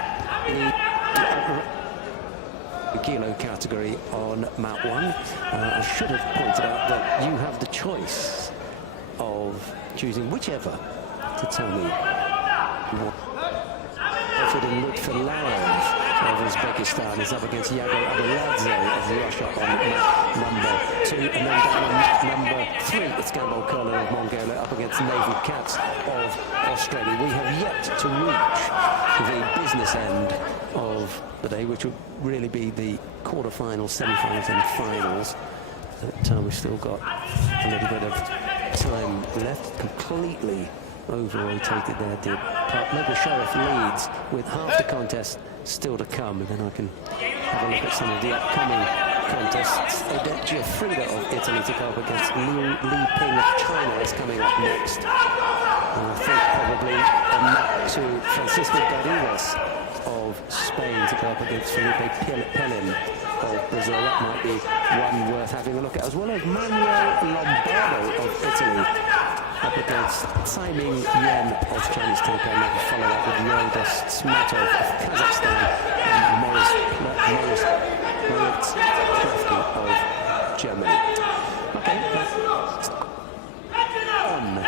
the kilo category on mat 1. I should have pointed out that you have the choice of choosing whichever tatami. Of Uzbekistan is up against Yago Abuladze of Russia on number 2, and then down on number 3 it's Gambol Kurlan of Mongolia up against Nathan Katz of Australia. We have yet to reach the business end of the day, which would really be the quarterfinals, semi-finals and finals. We've still got a little bit of time left. Completely over-rotated there, did Maybe Sheriff leads with half the contest still to come, and then I can have a look at some of the upcoming contests. Odette Frida of Italy to go up against Li Ping of China is coming up next. And I think probably a mat to Francisco Garridas of Spain to go up against Felipe Pelin of Brazil. That might be one worth having a look at, as well as Manuel Lombardo of Italy up against Taiming Yen of Chinese Taipei, and then follow up with Yoda Smatov of Kazakhstan and Moritz Krafke of Germany. Okay, that's on the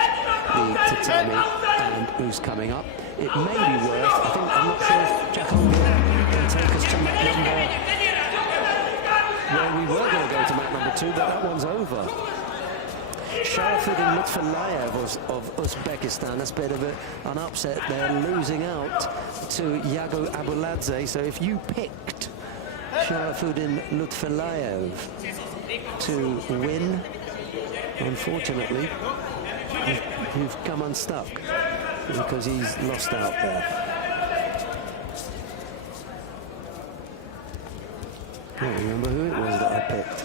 tatami, and who's coming up. It may be worth, I think, I'm not sure if Jack can take us to mat number, where we were going to go to mat number 2, but that one's over. Sharafuddin Lutfulayev of Uzbekistan, that's a bit of an upset there, losing out to Yago Abuladze. So if you picked Sharafuddin Lutfulayev to win, unfortunately, you've come unstuck because he's lost out there. Can't remember who it was that I picked.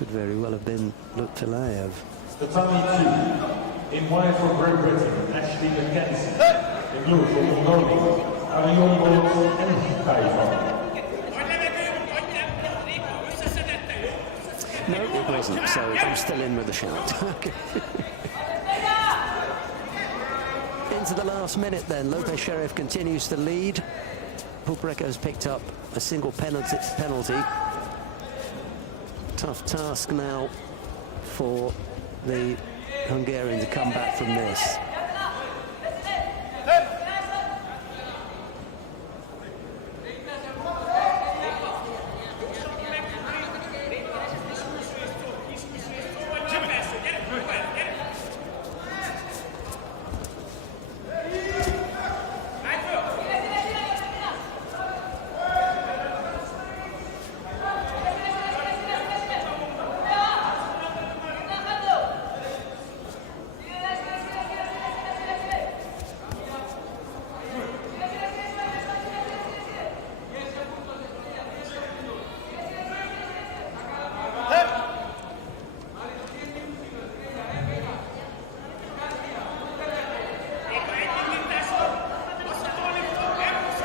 Could very well have been Lutfilayev. Tatami 2. In white for Great Britain, Ashley Mackenzie. In blue for Mongolia, Arion and Kaifa. No, it wasn't, so I'm still in with the shout. Into the last minute then, Lopez Sheriff continues to lead. Pupreka has picked up a single penalty. Tough task now for the Hungarian to come back from this.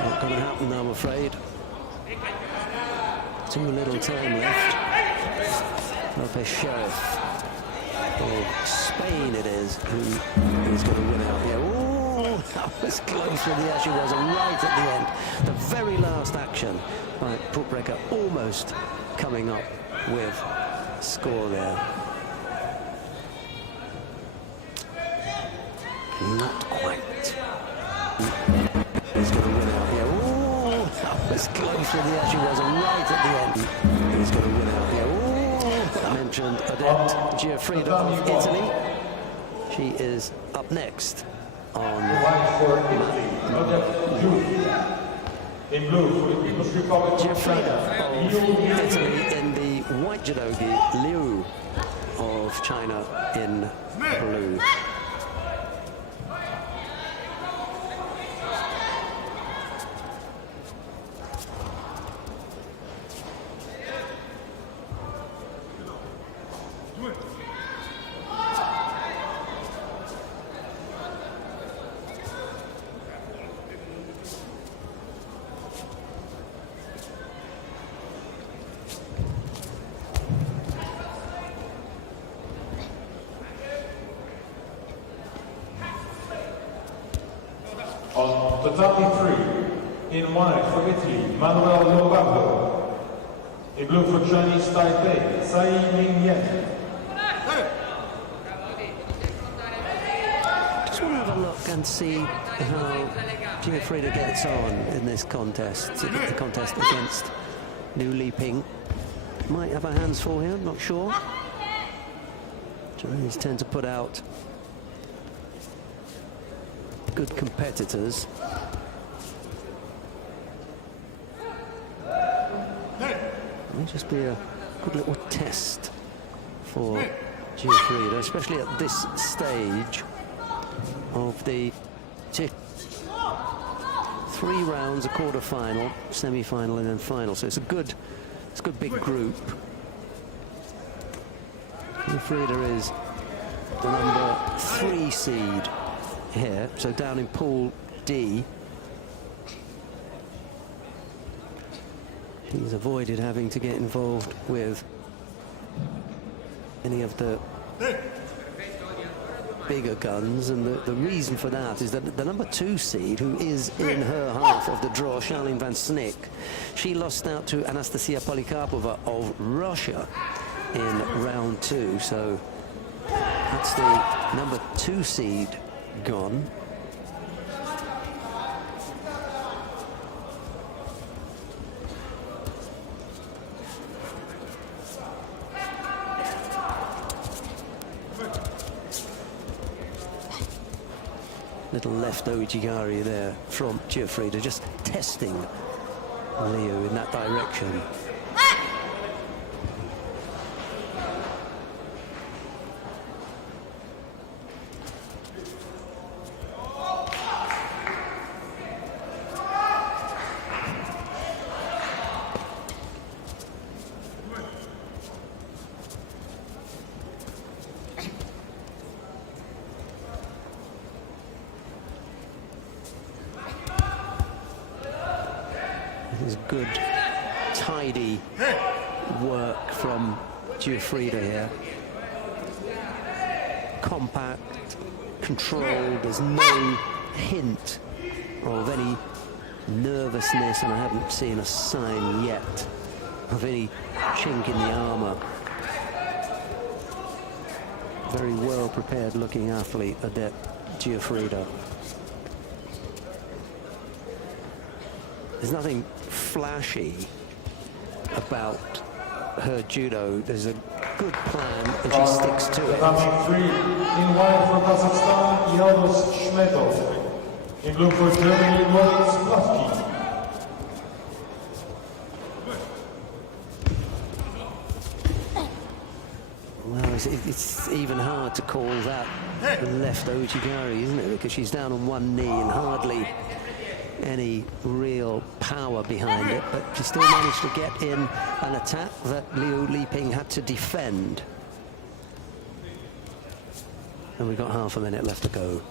Not going to happen, I'm afraid. Too little time left. Lopez Sheriff of Spain it is who is going to win out here. Oh, that was close with the Ashi was right at the end. The very last action by Pupreka almost coming up with a score there. Not quite. He's going to win out here. Oh, that was close with the Ashi was right at the end. He's going to win out here. Oh, I mentioned Adept Giuffrida of Italy. She is up next on in blue for the People's Republic of Giuffrida China. of Italy in the white judogi, Liu of China in blue. On tatami 3, in white for Italy, Manuel Lombardo. In blue for Chinese Taipei, Tsai Ming-Yen. Just want to have a look and see how Giuffrida gets on in this contest. The contest against Liu Liping. Might have her hands full here, not sure. Chinese tend to put out good competitors. May just be a good little test for Giuffrida, especially at this stage of the 3 rounds, a quarter-final, semi-final, and then final. So it's a good big group. Giuffrida is the number 3 seed here, so down in Pool D. He's avoided having to get involved with any of the bigger guns, and the reason for that is that the number 2 seed, who is in her half of the draw, Charlene Van Snick, she lost out to Anastasia Polikarpova of Russia in round 2, so that's the number 2 seed gone. Little left Ojigari there from Giuffrida, just testing Liu in that direction. There's good, tidy work from Giuffrida here. Compact, controlled, there's no hint of any nervousness, and I haven't seen a sign yet of any chink in the armour. Very well prepared looking athlete, Adept Giuffrida. There's nothing flashy about her judo. There's a good plan and she sticks to it. Coming 3 in white for Kazakhstan, Yeldos Shmetov. In blue for Germany, Moritz Plafki. Well, it's even hard to call that the left Ojigari, isn't it? Because she's down on one knee and hardly any real power behind it, but she still managed to get in an attack that Liu Liping had to defend. And we've got half a minute left to go.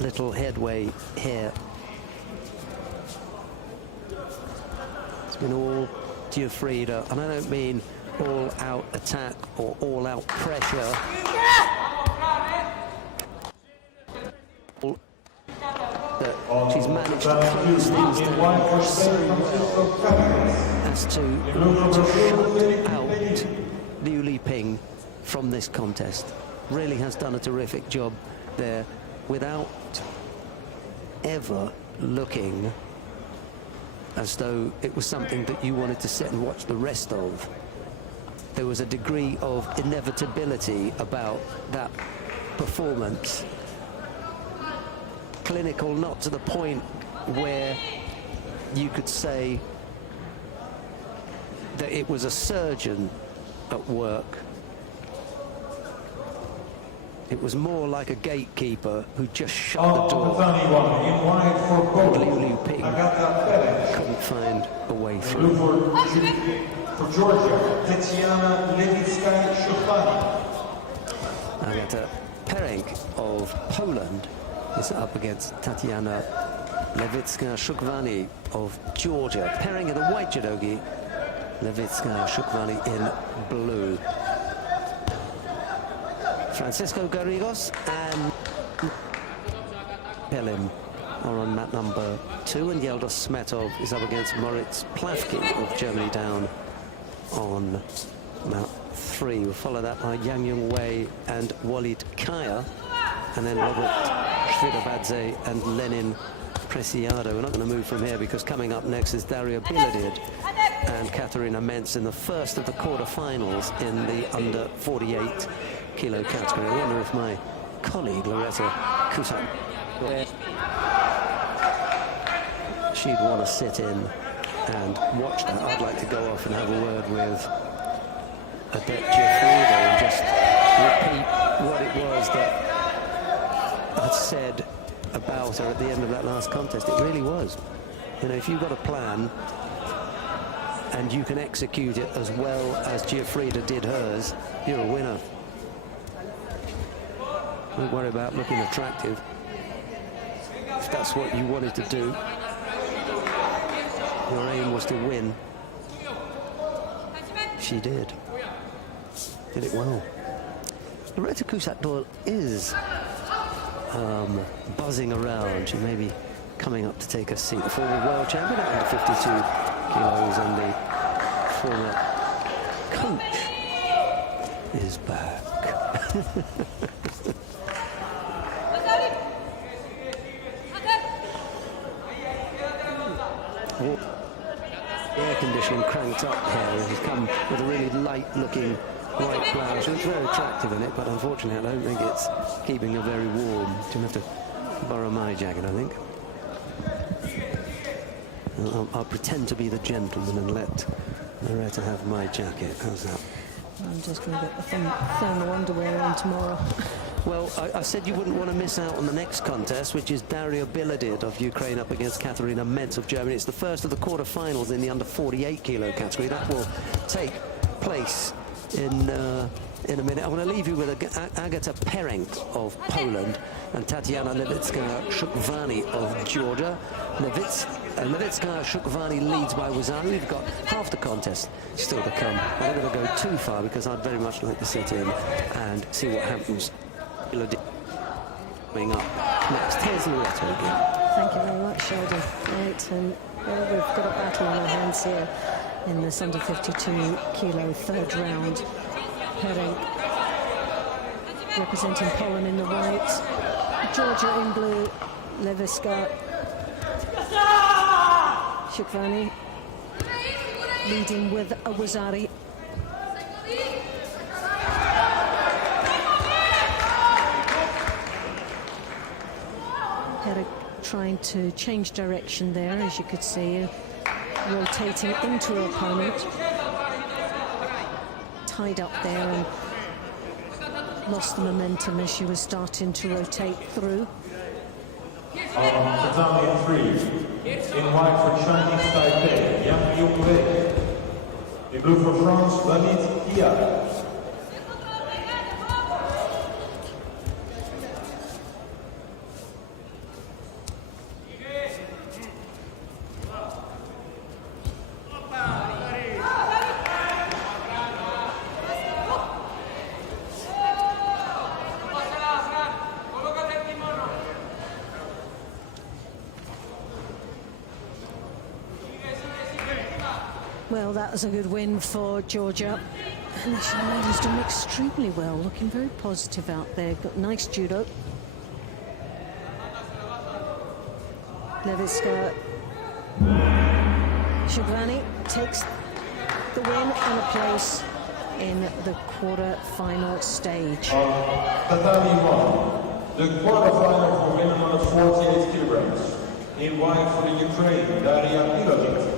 Little headway here. It's been all Giuffrida, and I don't mean all-out attack or all-out pressure. That she's managed to close things down so as to shut out Liu Liping from this contest. Really has done a terrific job there without ever looking as though it was something that you wanted to sit and watch the rest of. There was a degree of inevitability about that performance. Clinical, not to the point where you could say that it was a surgeon at work. It was more like a gatekeeper who just shut the door. Liu Liping couldn't find a way through. For Georgia, Tatiana Lewicka-Szuchwani. Agata Perenk of Poland is up against Tatiana Lewicka-Szuchwani of Georgia. Perenk in the white judogi, Lewicka-Szuchwani in blue. Francisco Garrigos and Pelin are on mat number 2, and Yeldos Smetov is up against Moritz Plafki of Germany down on mat 3. We'll follow that by Yang Yung Wei and Walid Kaya, and then Robert Shvidovadze and Lenin Preciado. We're not going to move from here because coming up next is Daria Biladid and Katerina Mentz in the first of the quarterfinals in the under 48 kilo category. I wonder if my colleague Loretta Kusak, she'd want to sit in and watch that. I'd like to go off and have a word with Adept Giuffrida and just repeat what it was that I said about her at the end of that last contest. It really was. You know, if you've got a plan and you can execute it as well as Giuffrida did hers, you're a winner. Don't worry about looking attractive. If that's what you wanted to do, your aim was to win. She did. Did it well. Loretta Kusak-Doyle is buzzing around. She may be coming up to take a seat. The former world champion at under 52 kilos and the former coach is back. Air conditioning cranked up here. He's come with a really light-looking white blouse. It's very attractive in it, but unfortunately I don't think it's keeping her very warm. She'll have to borrow my jacket, I think. I'll pretend to be the gentleman and let Loretta have my jacket. How's that? I'm just going to get the thermal underwear on tomorrow. Well, I said you wouldn't want to miss out on the next contest, which is Daria Biladid of Ukraine up against Katerina Mentz of Germany. It's the first of the quarterfinals in the under 48 kilo category. That will take place in a minute. I want to leave you with Agata Pereng of Poland and Tatiana Levitskaya-Shukvani of Georgia. Levitskaya-Shukvani leads by Wazari. We've got half the contest still to come. I'm not going to go too far because I'd very much like to sit in and see what happens. Coming up next. Here's Loretta again. Thank you very much, Sheldon. Right, and we've got a battle on our hands here in this under 52 kilo third round. Pereng representing Poland in the white, Georgia in blue, Levitskaya-Shukvani leading with a Wazari. Pereng trying to change direction there, as you could see, rotating into her opponent. Tied up there and lost the momentum as she was starting to rotate through. Tatami 3, in white for Chinese Taipei, Yang Yongwei. In blue for France, David Dia. Well, that was a good win for Georgia. And the ladies done extremely well, looking very positive out there. Got nice judo. Levitskaya-Shukvani takes the win and a place in the quarter-final stage. Tatami 1, the quarter-final for women under 48 kilograms. In white for the Ukraine, Daria Pilovic.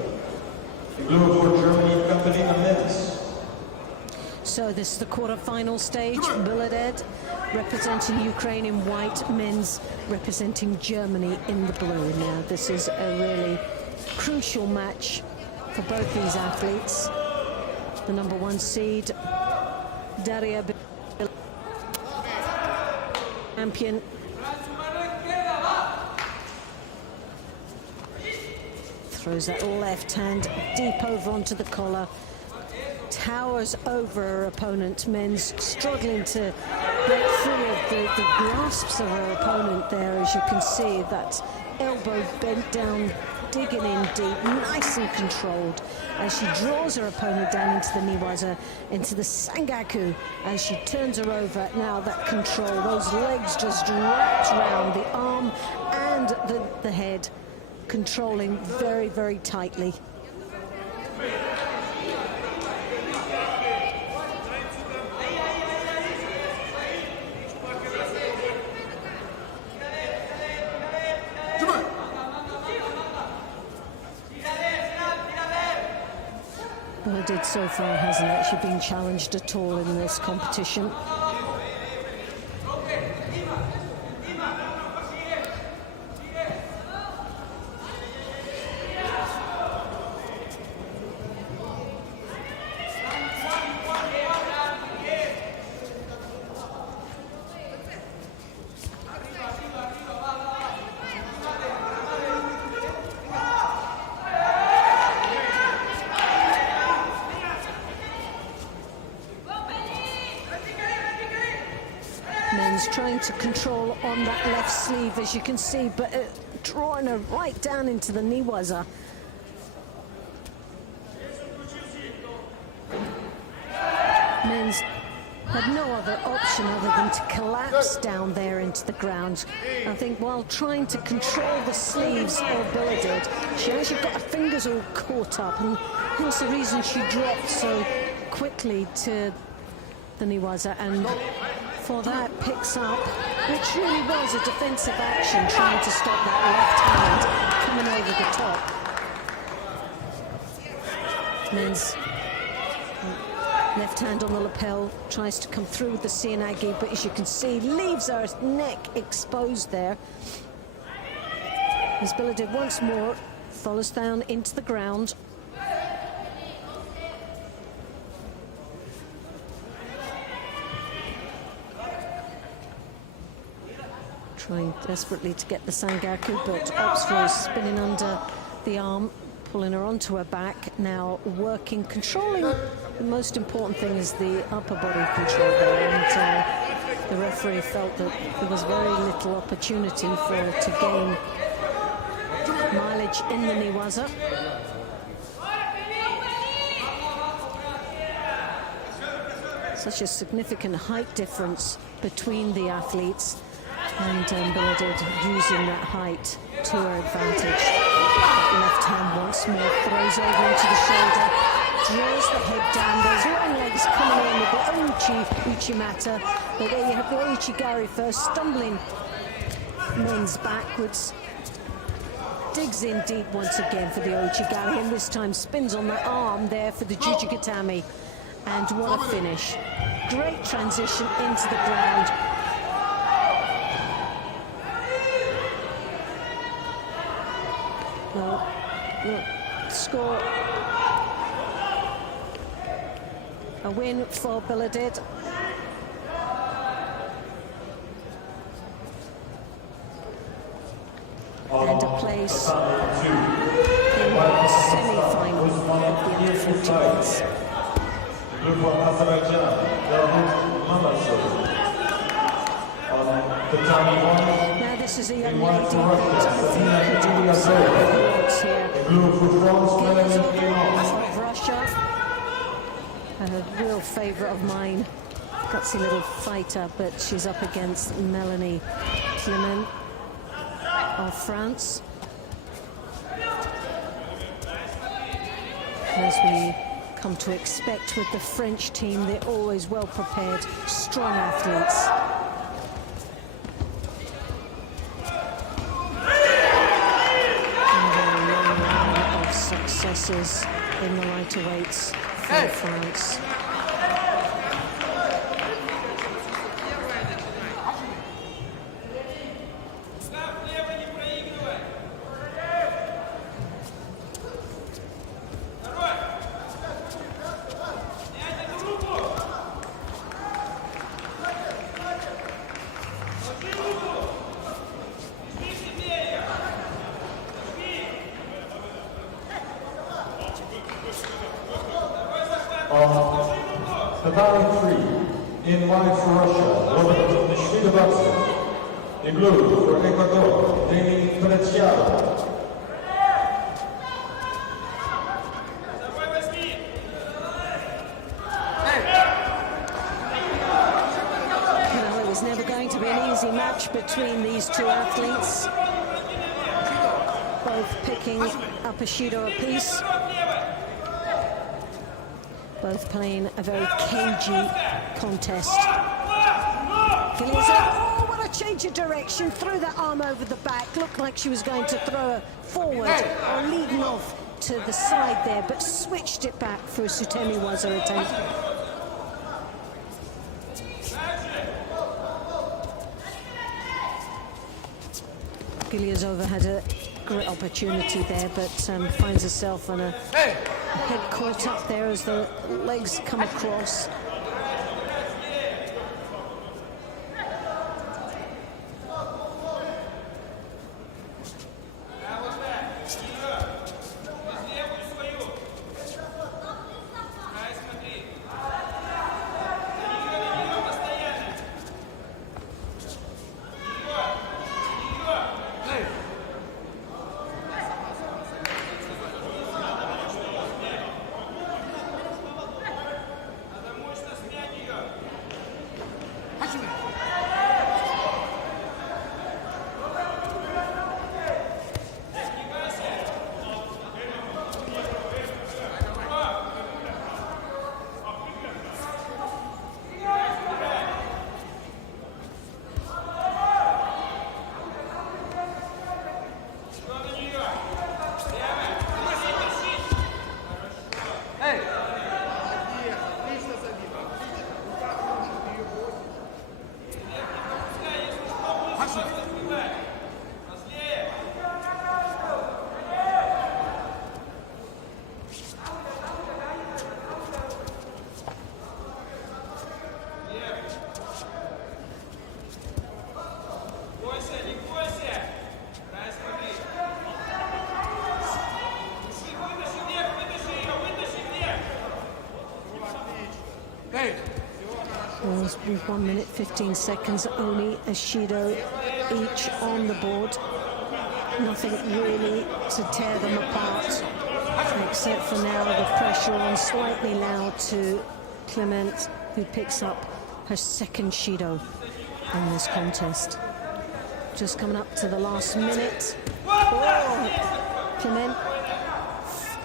In blue for Germany, Katarina Metz. So this is the quarter-final stage. Biladed representing Ukraine in white, men's representing Germany in the blue. Now this is a really crucial match for both these athletes. The number 1 seed, Daria champion. Throws that left hand deep over onto the collar. Towers over her opponent. Men's struggling to break free of the grasps of her opponent there. As you can see, that elbow bent down, digging in deep, nice and controlled, as she draws her opponent down into the niwaza, into the sangaku, as she turns her over. Now that control, those legs just wrapped around the arm and the head, controlling very, very tightly. Biladed so far hasn't actually been challenged at all in this competition. Men's trying to control on that left sleeve, as you can see, but drawing her right down into the niwaza. Men's had no other option other than to collapse down there into the ground. I think while trying to control the sleeves of Biladed, she actually got her fingers all caught up, and hence the reason she dropped so quickly to the niwaza, and for that picks up, which really was a defensive action, trying to stop that left hand coming over the top. Men's left hand on the lapel, tries to come through with the Sianagi, but as you can see, leaves her neck exposed there. As Biladed once more follows down into the ground. Trying desperately to get the Sangaku, but Opsro is spinning under the arm, pulling her onto her back. Now working, controlling. The most important thing is the upper body control there, and the referee felt that there was very little opportunity for her to gain mileage in the Newaza. Such a significant height difference between the athletes, and Biladid using that height to her advantage. Left hand once more, throws over into the shoulder, draws the head down. Those long legs coming in with the Uchimata, but there you have the Uchigari first, stumbling men's backwards. Digs in deep once again for the Uchigari, and this time spins on the arm there for the Jujigatami. And what a finish. Great transition into the ground. Well, score. A win for Biladid. And a place in the semi-final of the under-14s. Blue for Azerbaijan, on tatami 1. Now this is a young lady that I think could have here. Blue for France, Of Russia. A real favourite of mine. Gutsy little fighter, but she's up against Melanie Clement of France. As we come to expect with the French team, they're always well prepared, strong athletes. And a long line of successes in the lighter weights for France. Tatami 3, in white for Russia, Robert Nishvili. In blue for Ecuador, Dani Preciado. Well, it was never going to be an easy match between these two athletes. Both picking up a Judo apiece. Both playing a very cagey contest. Oh, what a change of direction. Threw that arm over the back. Looked like she was going to throw her forward or leading off to the side there, but switched it back for a Sutemi Waza attempt. Gilyazova had a great opportunity there, but finds herself on a head caught up there as the legs come across. As with 1 minute 15 seconds, only a Shido each on the board. Nothing really to tear them apart, except for now the pressure on slightly loud to Clement, who picks up her second Shido in this contest. Just coming up to the last minute. Oh, Clement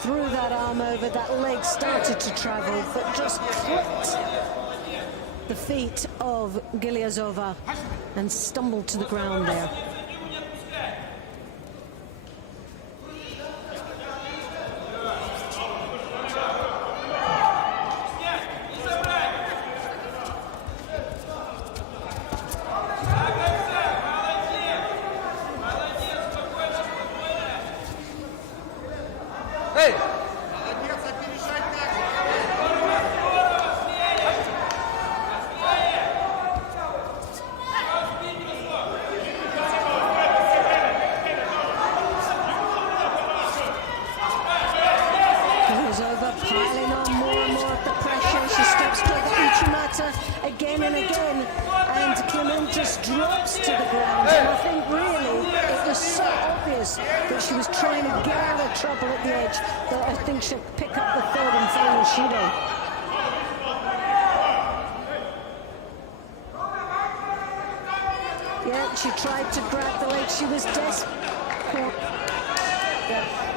threw that arm over, that leg started to travel, but just clipped the feet of Giliazova and stumbled to the ground there. Again and again, and Clement just drops to the ground. And I think really it was so obvious that she was trying to get out of trouble at the edge that I think she'll pick up the third and final Shido. Yeah, she tried to grab the leg. She was desperate.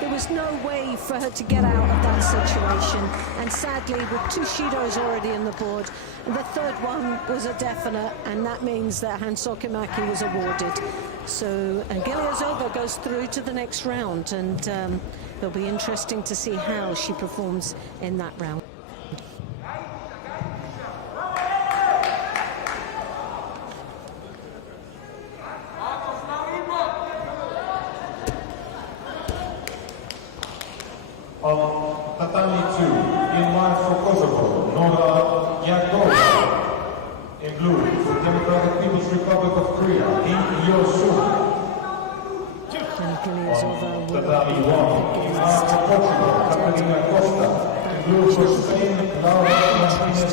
There was no way for her to get out of that situation, and sadly with two Shidos already on the board, and the third one was a definite, and that means that Hansokimaki was awarded. So Giliazova goes through to the next round, and it'll be interesting to see how she performs in that round. On tatami 2, in white for Kosovo, Nora Yakova. In blue, for Democratic People's Republic of Korea, Kim Yo-soo. On tatami 1, in white for Portugal, Catalina Costa. In blue for Spain, Laura Martinez.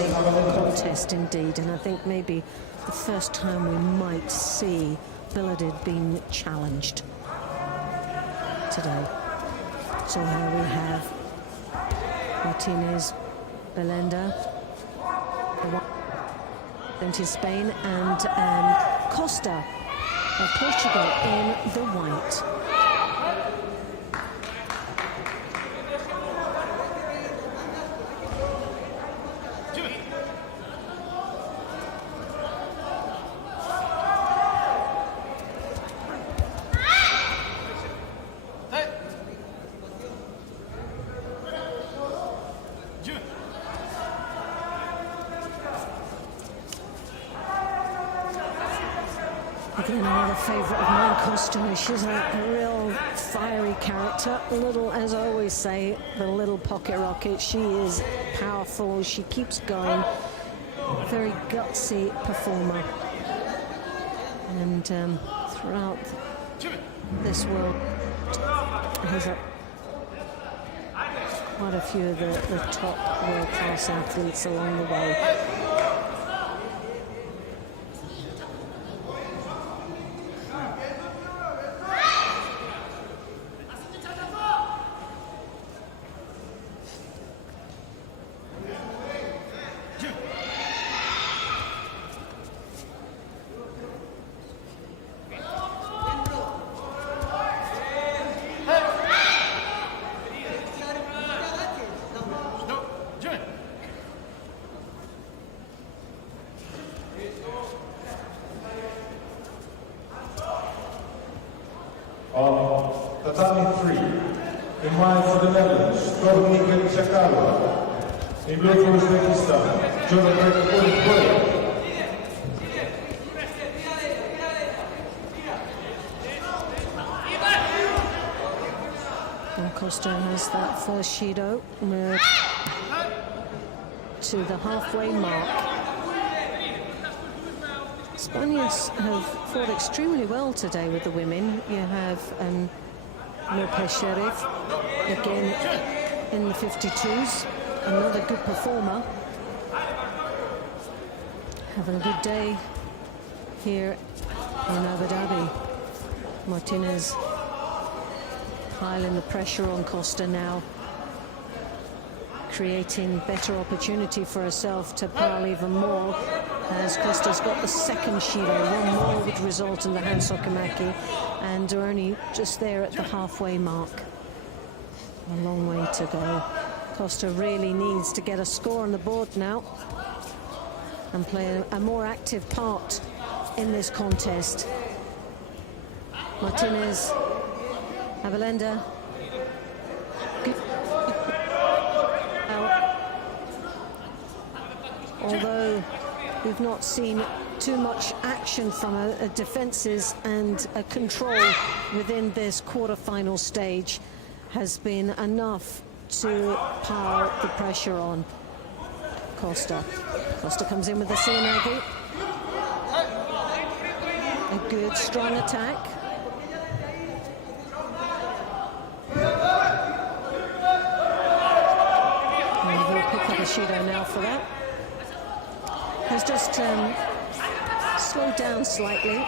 Contest indeed, and I think maybe the first time we might see Biladid being challenged today. So here we have Martinez, Belenda, into Spain, and Costa of Portugal in the white. Again, another favourite of mine, Costa. She's a real fiery character. A little, as I always say, the little pocket rocket. She is powerful. She keeps going. Very gutsy performer. And throughout this world, has quite a few of the top world-class athletes along the way. On tatami 3, in white for the Netherlands, Dominika Chakala. In blue for Uzbekistan, Judo. Costa has that first Shido to the halfway mark. Spaniards have fought extremely well today with the women. You have Lopez Sheriff, again in the 52s, another good performer. having a good day here in Abu Dhabi. Martinez piling the pressure on Costa now, creating better opportunity for herself to pile even more, as Costa's got the second Shido. One more would result in the hand sokomaki, and are only just there at the halfway mark. A long way to go. Costa really needs to get a score on the board now and play a more active part in this contest. Martinez, Avelenda. Although we've not seen too much action from a defences and a control within this quarter-final stage, has been enough to pile the pressure on Costa. Costa comes in with the Sianagi. A good, strong attack. And we'll pick up a Shido now for that. Has just slowed down slightly.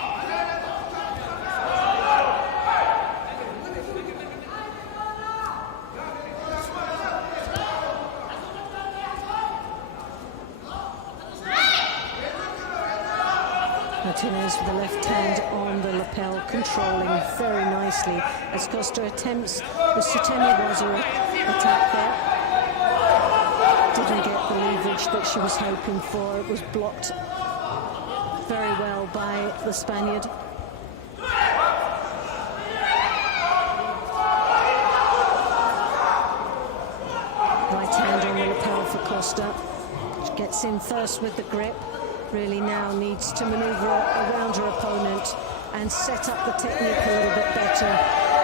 Martinez with the left hand on the lapel, controlling very nicely as Costa attempts the Sutemi-Waza attack there. Didn't get the leverage that she was hoping for. It was blocked very well by the Spaniard. Right hand on the lapel for Costa. She gets in first with the grip. Really now needs to manoeuvre around her opponent and set up the technique a little bit better.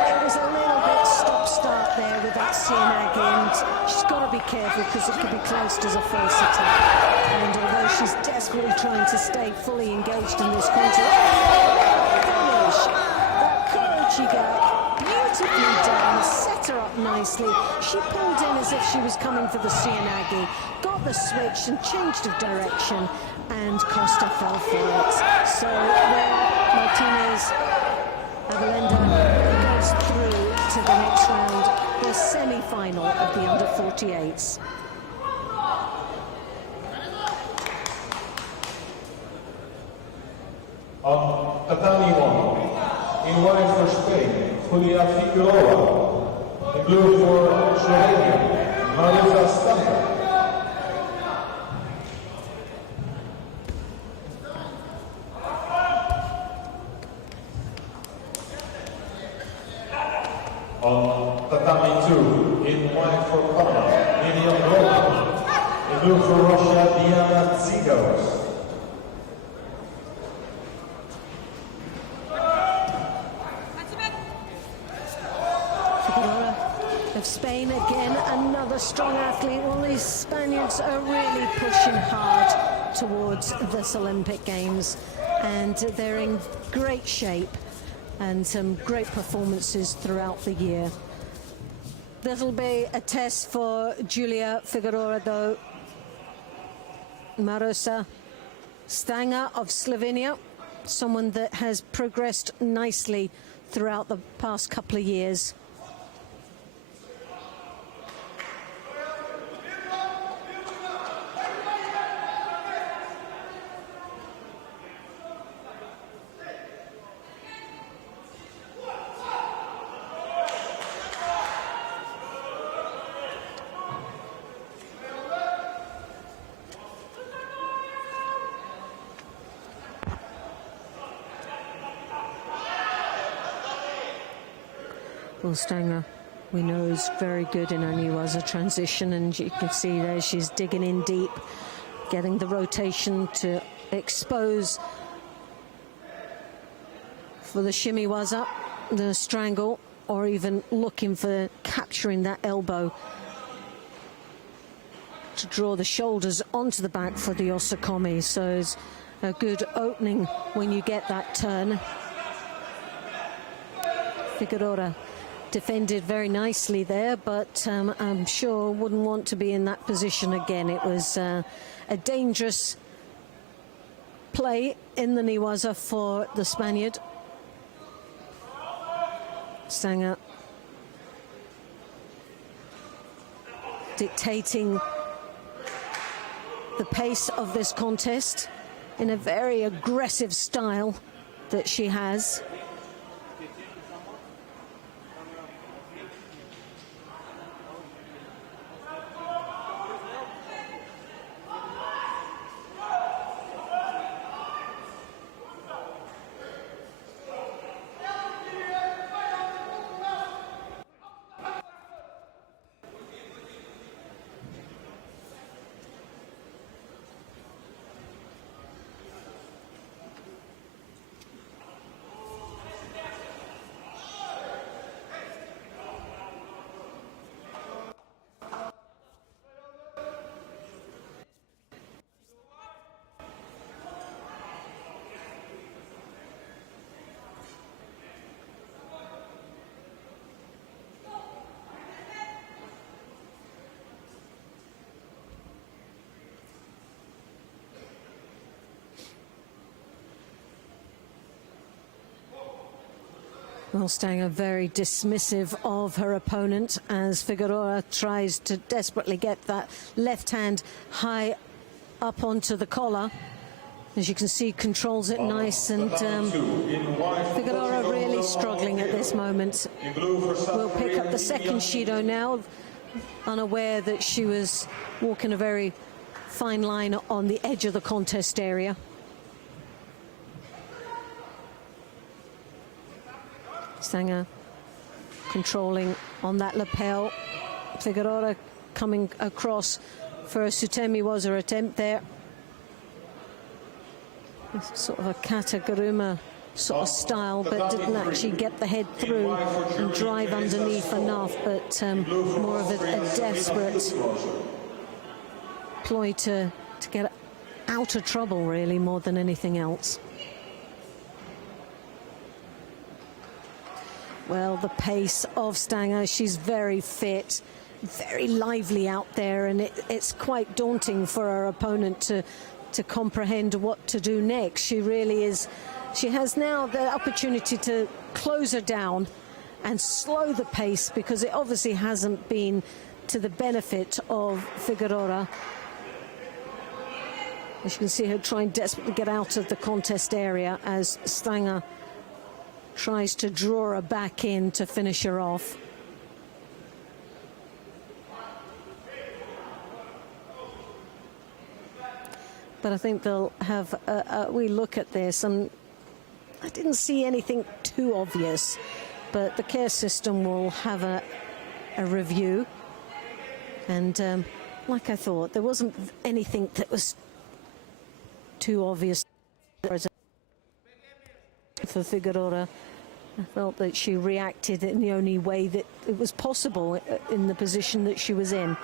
It was a little bit stop-start there with that Sianagi, and she's got to be careful because it could be closed as a false attack. And although she's desperately trying to stay fully engaged in this contest, finish! That Kurochiga, beautifully done, set her up nicely. She pulled in as if she was coming for the Sianagi, got the switch and changed of direction, and Costa fell for it. So Martinez Avelenda goes through to the next round, the semi-final of the under-48s. On tatami 1, in white for Spain, Julia Figueroa. In blue for Slovenia, Marisa Standa. On tatami 2, in white for Panama, Miriam Roman. In blue for Russia, Diana Tsigaros. Of Spain again, another strong athlete. All these Spaniards are really pushing hard towards this Olympic Games, and they're in great shape and some great performances throughout the year. That'll be a test for Julia Figueroa, though. Marosa Stanga of Slovenia, someone that has progressed nicely throughout the past couple of years. Stanger, we know, is very good in her Niwaza transition, and you can see there she's digging in deep, getting the rotation to expose for the shimiwaza, the strangle, or even looking for capturing that elbow to draw the shoulders onto the back for the osakomi. So it's a good opening when you get that turn. Figueroa defended very nicely there, but I'm sure wouldn't want to be in that position again. It was a dangerous play in the Niwaza for the Spaniard. Stanger dictating the pace of this contest in a very aggressive style that she has. Well, Stanger very dismissive of her opponent as Figueroa tries to desperately get that left hand high up onto the collar. As you can see, controls it nice, and Figueroa really struggling at this moment. Will pick up the second Shido now, unaware that she was walking a very fine line on the edge of the contest area. Stanger controlling on that lapel. Figueroa coming across for a Sutemi was her attempt there. Sort of a Kataguruma sort of style, but didn't actually get the head through and drive underneath enough, but more of a desperate ploy to get out of trouble, really, more than anything else. Well, the pace of Stanger, she's very fit, very lively out there, and it's quite daunting for her opponent to comprehend what to do next. She really is. She has now the opportunity to close her down and slow the pace, because it obviously hasn't been to the benefit of Figueroa. As you can see her trying desperately to get out of the contest area as Stanger tries to draw her back in to finish her off. But I think they'll have a wee look at this, and I didn't see anything too obvious, but the care system will have a review, and like I thought, there wasn't anything that was too obvious for Figueroa. I felt that she reacted in the only way that it was possible in the position that she was in.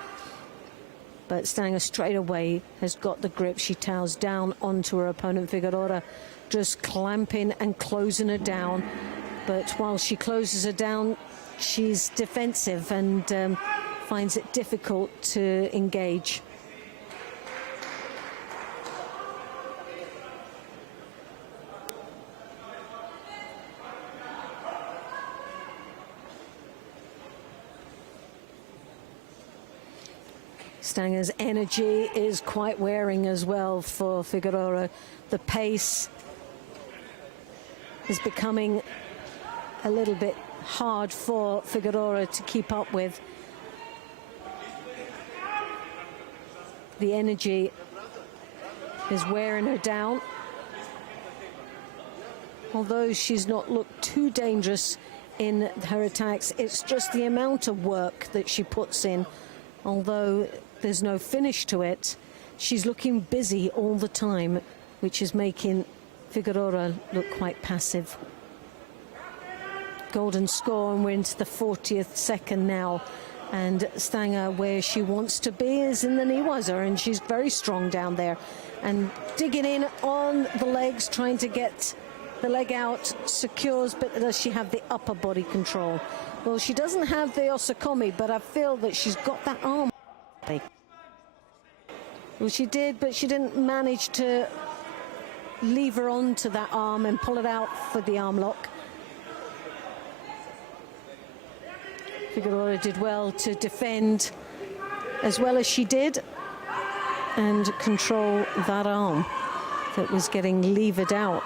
But Stanger straight away has got the grip. She towers down onto her opponent, Figueroa, just clamping and closing her down. But while she closes her down, she's defensive and finds it difficult to engage. Stanger's energy is quite wearing as well for Figueroa. The pace is becoming a little bit hard for Figueroa to keep up with. The energy is wearing her down. Although she's not looked too dangerous in her attacks, it's just the amount of work that she puts in. Although there's no finish to it, she's looking busy all the time, which is making Figueroa look quite passive. Golden score, and we're into the 40th second now. And Stanger, where she wants to be, is in the Niwaza, and she's very strong down there. And digging in on the legs, trying to get the leg out, secures, but does she have the upper body control? Well, she doesn't have the Osakomi, but I feel that she's got that arm. Well, she did, but she didn't manage to lever onto that arm and pull it out for the arm lock. Figueroa did well to defend as well as she did and control that arm that was getting levered out.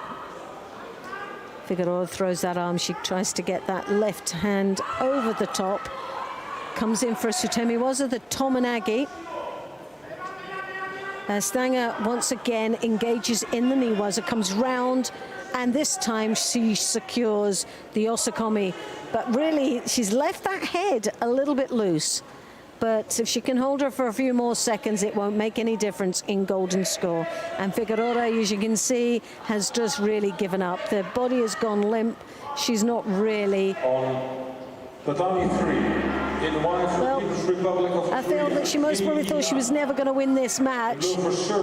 Figueroa throws that arm. She tries to get that left hand over the top. Comes in for a Sutemi-waza, the Tomonagi. Stanger once again engages in the Niwaza, comes round, and this time she secures the Osakomi. But really, she's left that head a little bit loose. But if she can hold her for a few more seconds, it won't make any difference in golden score. And Figueroa, as you can see, has just really given up. The body has gone limp. She's not really... On tatami 3. Well, I feel that she most probably thought she was never going to win this match,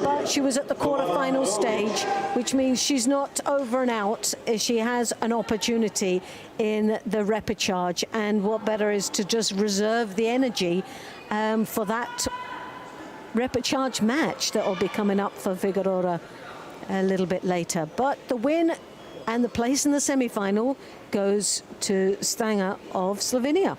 but she was at the quarterfinal stage, which means she's not over and out. She has an opportunity in the repechage, and what better is to just reserve the energy for that repechage match that will be coming up for Figueroa a little bit later. But the win and the place in the semi-final goes to Stanger of Slovenia.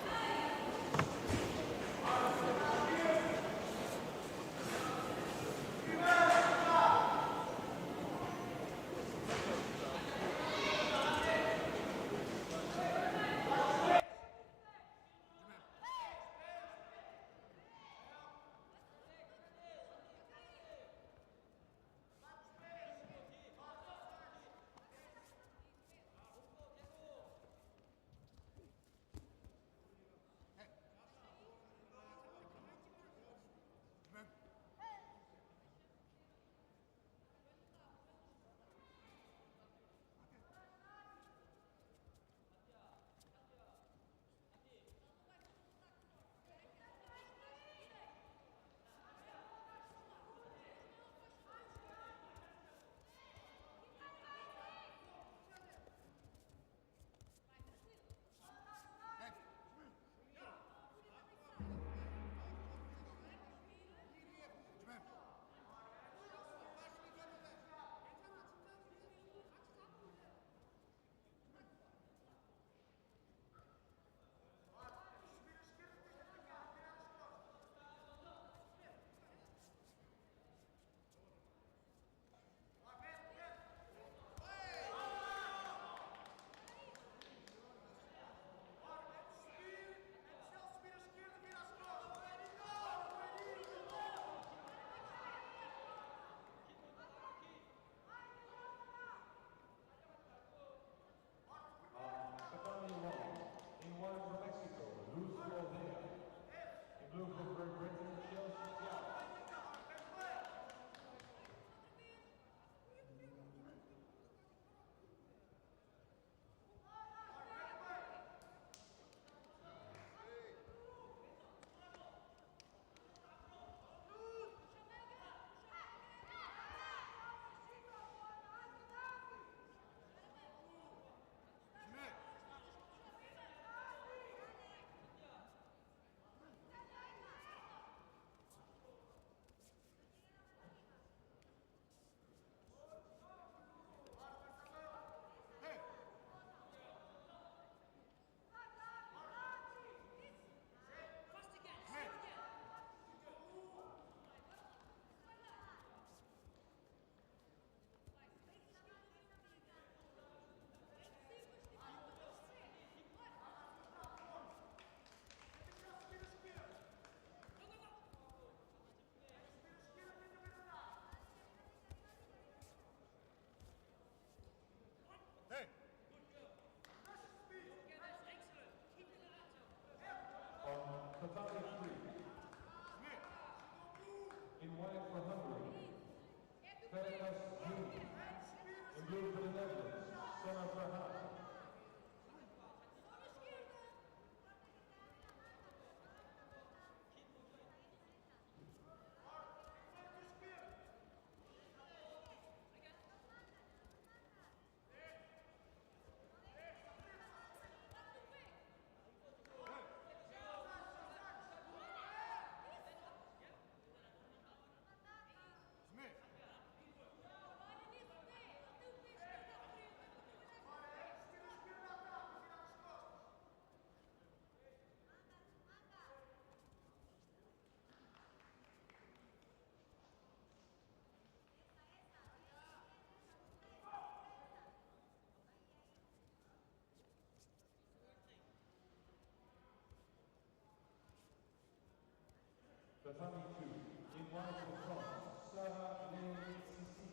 Tatami 2, in white for France, Sarah Leonie Sissi.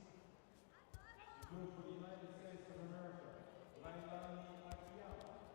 In blue for the United States of America, Lailani Akiyama.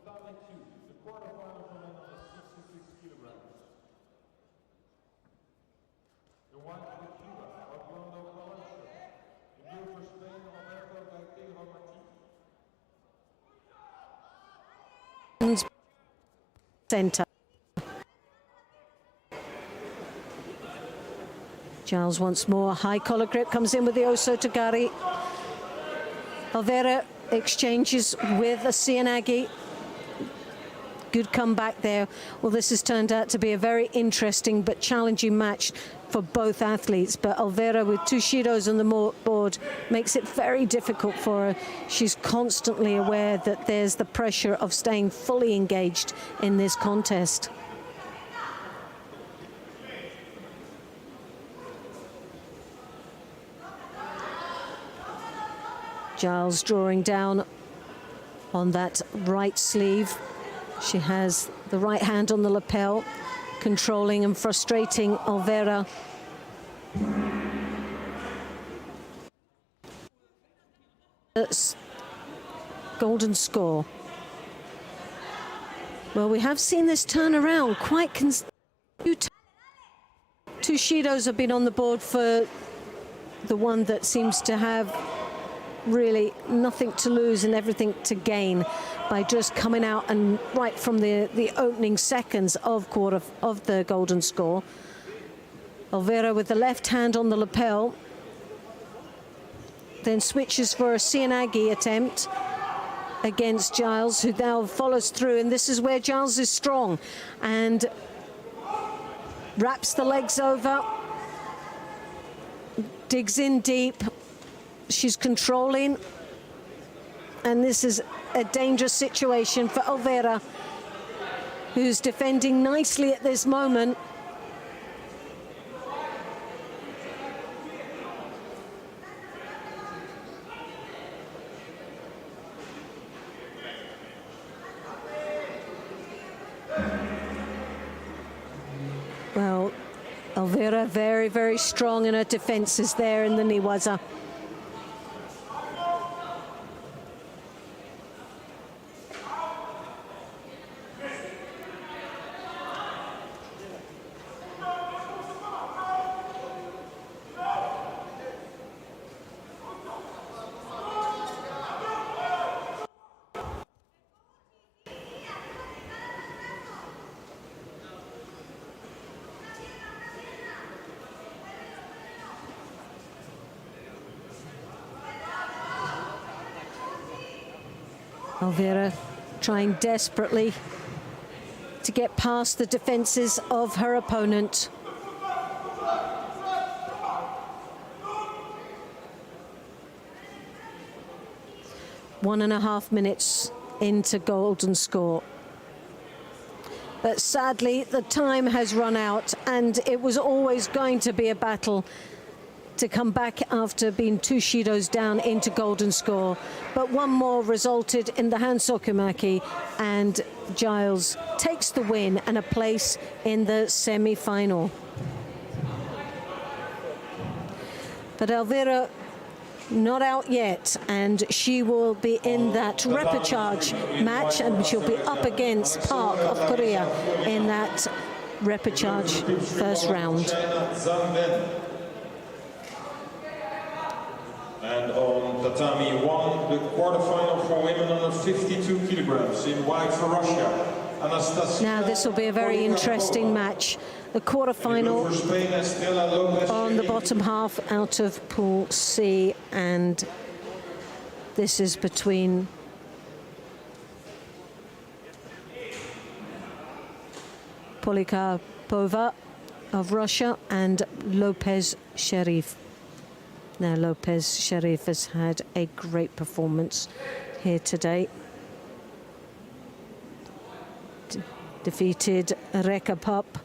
Tatami 2, the quarterfinal for men on the 66 kilograms. In white for Cuba, Orlando Camacho. In blue for Spain, Alberto Gaitero Mati. Centre. Giles once more, high collar grip, comes in with the Oso Tagari. Alvera exchanges with a Cianagi. Good comeback there. Well, this has turned out to be a very interesting but challenging match for both athletes. But Alvera, with two Shidos on the board, makes it very difficult for her. She's constantly aware that there's the pressure of staying fully engaged in this contest. Giles drawing down on that right sleeve. She has the right hand on the lapel, controlling and frustrating Alvera. Golden score. Well, we have seen this turn around quite two Shidos have been on the board for the one that seems to have really nothing to lose and everything to gain by just coming out and right from the opening seconds of the golden score. Alvera with the left hand on the lapel, then switches for a Cianagi attempt against Giles, who now follows through, and this is where Giles is strong and wraps the legs over, digs in deep. She's controlling, and this is a dangerous situation for Alvera, who's defending nicely at this moment. Well, Alvera very, very strong in her defenses there in the Niwaza. Elvira trying desperately to get past the defenses of her opponent. One and a half minutes into golden score. But sadly, the time has run out, and it was always going to be a battle to come back after being 2 shidos down into golden score. But one more resulted in the Hansokumaki, and Giles takes the win and a place in the semi-final. But Elvira not out yet, and she will be in that repechage match, and she'll be up against Park of Korea in that repechage first round. And on tatami 1, the quarterfinal for women under 52 kilograms in white for Russia. Now this will be a very interesting match. The quarterfinal on the bottom half out of Pool C, and this is between Polikarpova of Russia and Lopez Sherif. Now Lopez Sherif has had a great performance here today. Defeated Reka Pup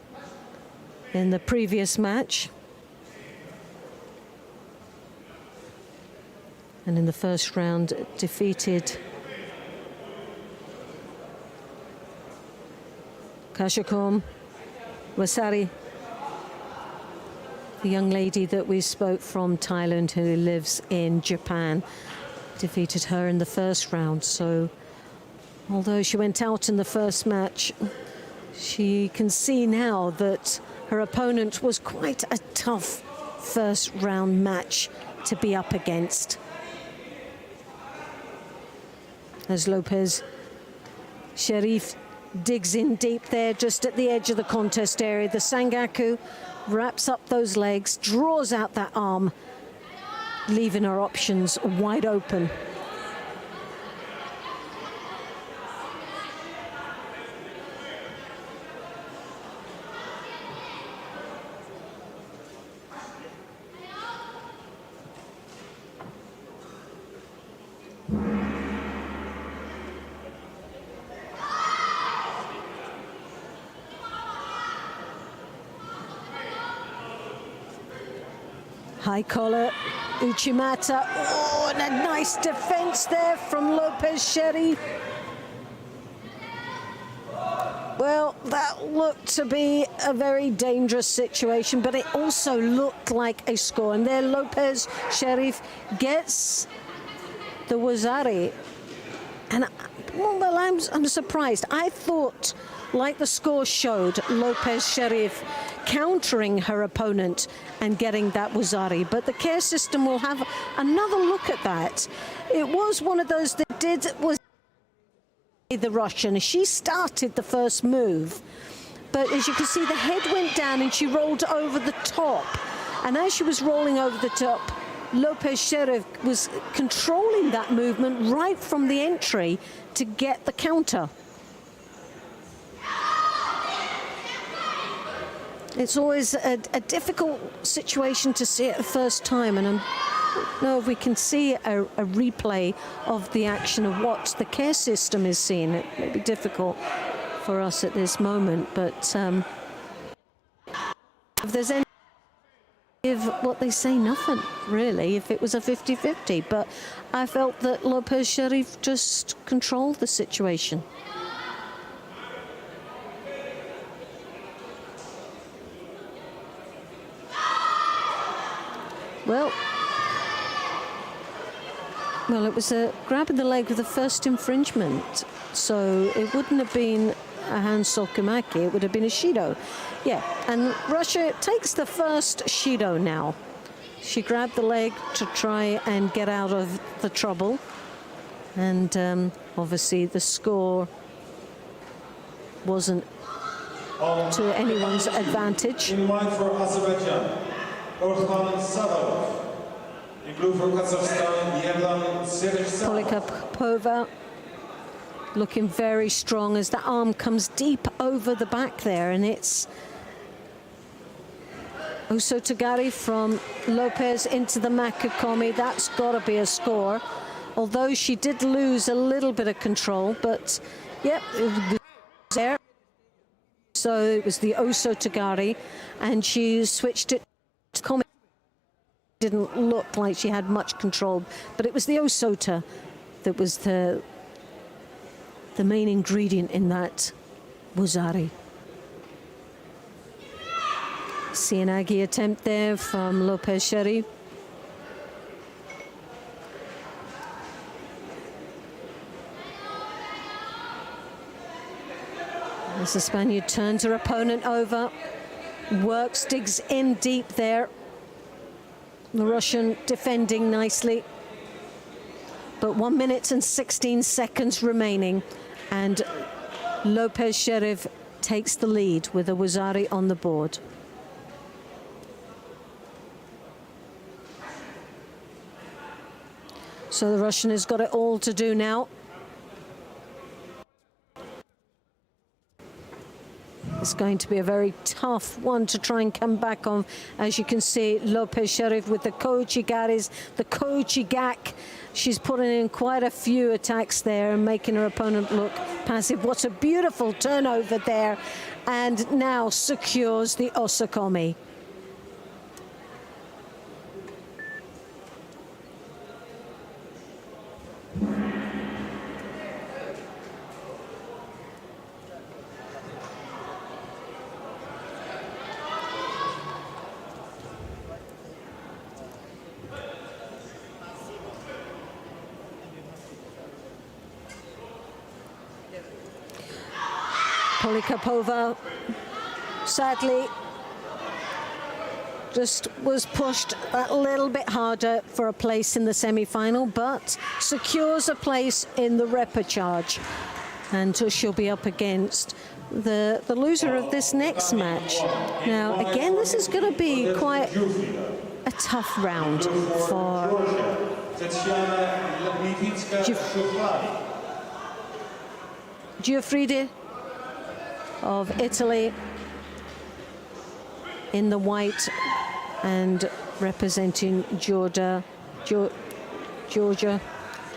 in the previous match. And in the first round, defeated Kashakom Wasari, the young lady that we spoke from Thailand who lives in Japan. Defeated her in the first round. So although she went out in the first match, she can see now that her opponent was quite a tough first round match to be up against. As Lopez Sherif digs in deep there, just at the edge of the contest area. The Sangaku wraps up those legs, draws out that arm, leaving her options wide open. High collar, Uchimata. Oh, and a nice defense there from Lopez Sherif. Well, that looked to be a very dangerous situation, but it also looked like a score. And there Lopez Sherif gets the Wazari. And well, I'm surprised. I thought, like the score showed, Lopez Sherif countering her opponent and getting that Wazari, but the care system will have another look at that. It was one of those that was the Russian. She started the first move, but as you can see, the head went down and she rolled over the top, and as she was rolling over the top, Lopez Sherif was controlling that movement right from the entry to get the counter. It's always a difficult situation to see it the first time, and I don't know if we can see a replay of the action of what the care system is seeing. It may be difficult for us at this moment, but if there's any, give what they say nothing, really, if it was a 50-50. But I felt that Lopez Sherif just controlled the situation. Well, it was a grab in the leg with the first infringement, so it wouldn't have been a Hansokumaki, it would have been a Shido. Yeah, and Russia takes the first Shido now. She grabbed the leg to try and get out of the trouble, and obviously the score wasn't to anyone's advantage. In white for Azerbaijan, Orhan Savalov. In blue for Kazakhstan, Yerlan Sereshsov. Polikarpova looking very strong as the arm comes deep over the back there, and it's Osotogari from Lopez into the Makakomi. That's got to be a score, although she did lose a little bit of control, but yep, it was there. So it was the Osotogari, and she switched it to Komi. Didn't look like she had much control, but it was the Osota that was the main ingredient in that wazari. Sianagi attempt there from Lopez Sherry. As the Spaniard turns her opponent over, works, digs in deep there. The Russian defending nicely. But 1 minute and 16 seconds remaining, and Lopez Sheriff takes the lead with a wazari on the board. So the Russian has got it all to do now. It's going to be a very tough one to try and come back on. As you can see, Lopez Sheriff with the Kochigaris, the Kochigak. She's putting in quite a few attacks there and making her opponent look passive. What a beautiful turnover there. And now secures the Osakomi. Polikapova, sadly, just was pushed a little bit harder for a place in the semi-final, but secures a place in the repechage. And she'll be up against the loser of this next match. Now, again, this is going to be quite a tough round for Giuffrida of Italy in the white, and representing Georgia,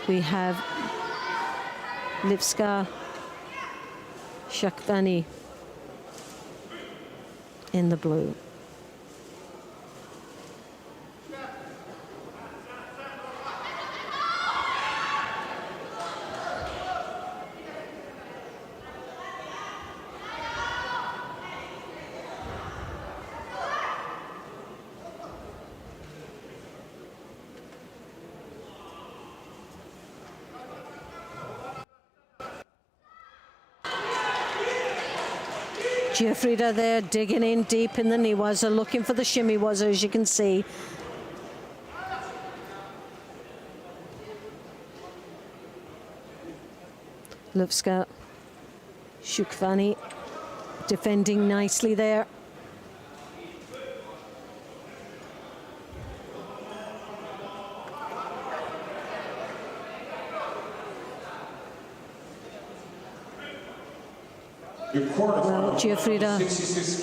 we have Lipska Shakvani in the blue. Giuffrida there digging in deep in the niwaza, looking for the shimmy waza, as you can see. Lupska Shukvani defending nicely there. Well, Giuffrida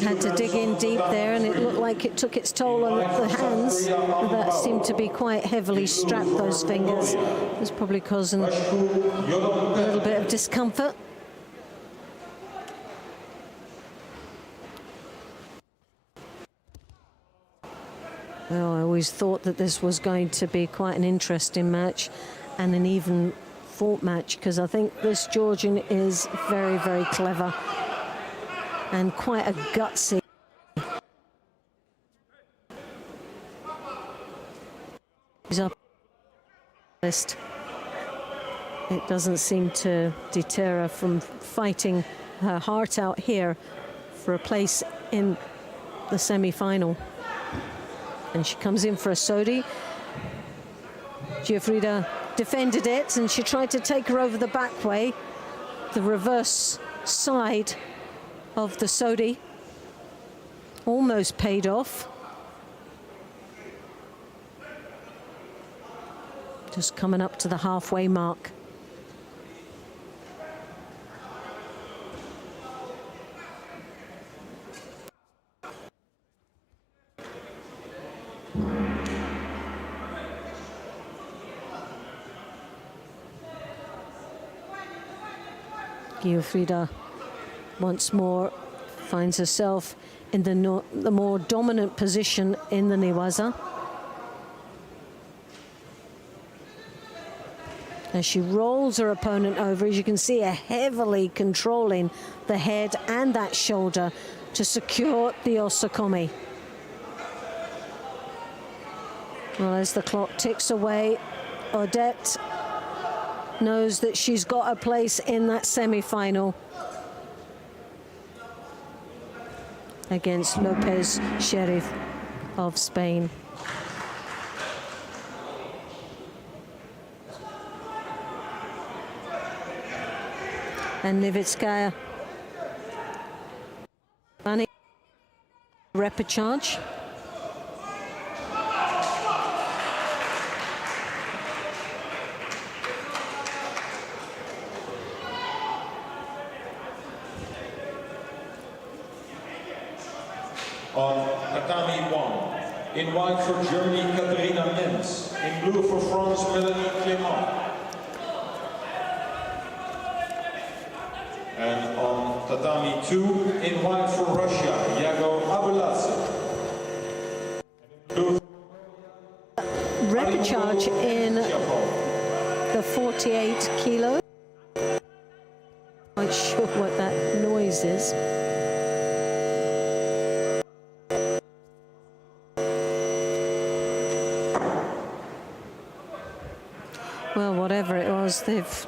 had to dig in deep there, and it looked like it took its toll on the hands. That seemed to be quite heavily strapped, those fingers. It was probably causing a little bit of discomfort. Well, I always thought that this was going to be quite an interesting match and an even fought match, because I think this Georgian is very, very clever and quite a gutsy. He's up list. It doesn't seem to deter her from fighting her heart out here for a place in the semi-final. And she comes in for a Sodi. Giuffrida defended it, and she tried to take her over the back way, the reverse side of the Sodi. Almost paid off. Just coming up to the halfway mark. Giuffrida once more finds herself in the more dominant position in the Newaza. As she rolls her opponent over, as you can see, her heavily controlling the head and that shoulder to secure the Osokome. Well, as the clock ticks away, Odette knows that she's got a place in that semi-final against Lopez Sheriff of Spain. And Nivitskaya running repechage. On tatami 1, in white for Germany, Katharina Menz. In blue for France, Melanie Clément. And on tatami 2, in white for Russia, Yago Abuladze. Repechage in the 48 kilos. Not sure what that noise is. Well, whatever it was, they've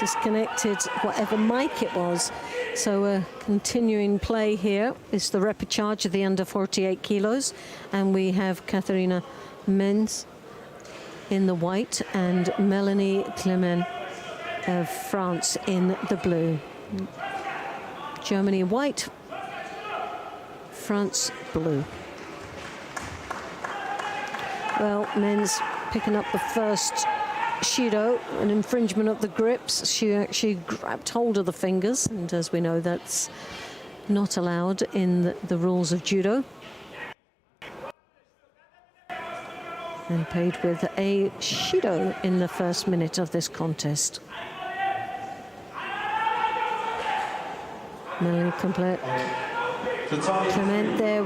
disconnected whatever mic it was. So continuing play here is the repechage of the under 48 kilos. And we have Katharina Menz in the white and Melanie Clément of France in the blue. Germany white, France blue. Well, Menz picking up the first Judo, an infringement of the grips. She actually grabbed hold of the fingers, and as we know, that's not allowed in the rules of Judo. And paid with a Judo in the first minute of this contest. Melanie Clément there,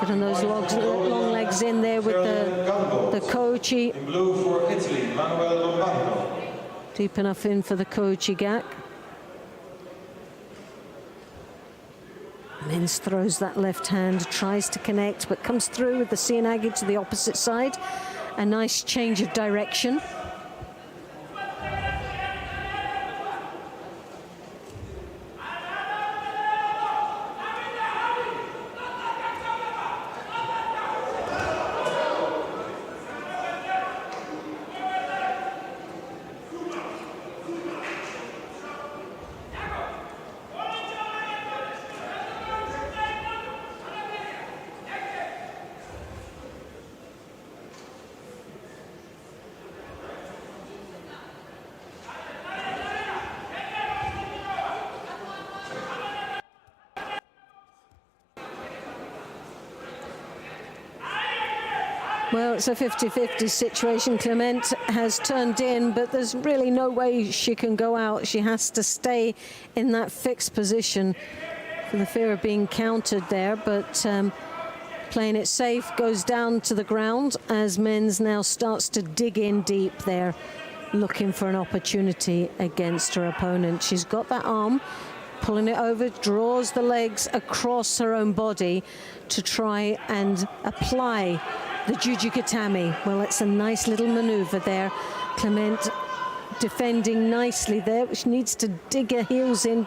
getting those long legs in there with the Kochi. In blue for Italy, Manuel Lombardo. Deep enough in for the Kochi gak. Menz throws that left hand, tries to connect, but comes through with the Sienagi to the opposite side. A nice change of direction. Well, it's a 50-50 situation. Clément has turned in, but there's really no way she can go out. She has to stay in that fixed position for the fear of being countered there, but playing it safe, goes down to the ground as Menz now starts to dig in deep there, looking for an opportunity against her opponent. She's got that arm, pulling it over, draws the legs across her own body to try and apply the Jujikatami. Well, it's a nice little maneuver there. Clément defending nicely there, which needs to dig her heels in,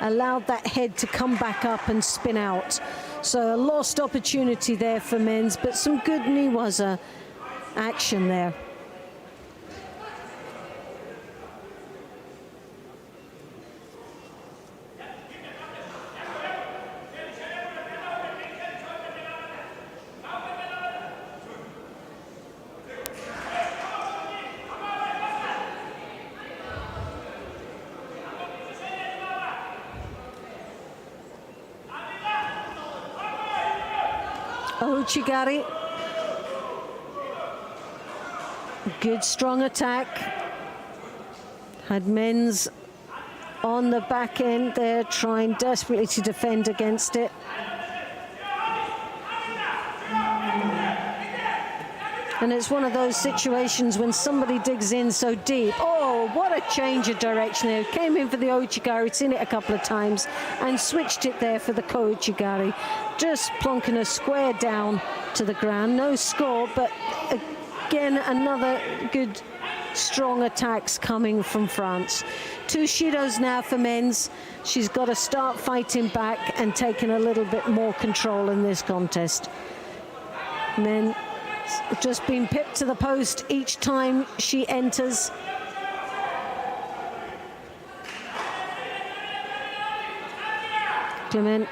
allowed that head to come back up and spin out. So a lost opportunity there for Menz, but some good Newaza action there. Chigari. Good strong attack. Had Menz on the back end there, trying desperately to defend against it. And it's one of those situations when somebody digs in so deep. Oh, what a change of direction there. Came in for the Ouchigari, seen it a couple of times, and switched it there for the Ko-Ouchigari. Just plonking her square down to the ground. No score, but again, another good, strong attacks coming from France. 2 Shidos now for men's. She's got to start fighting back and taking a little bit more control in this contest. Men just been pipped to the post each time she enters. Clement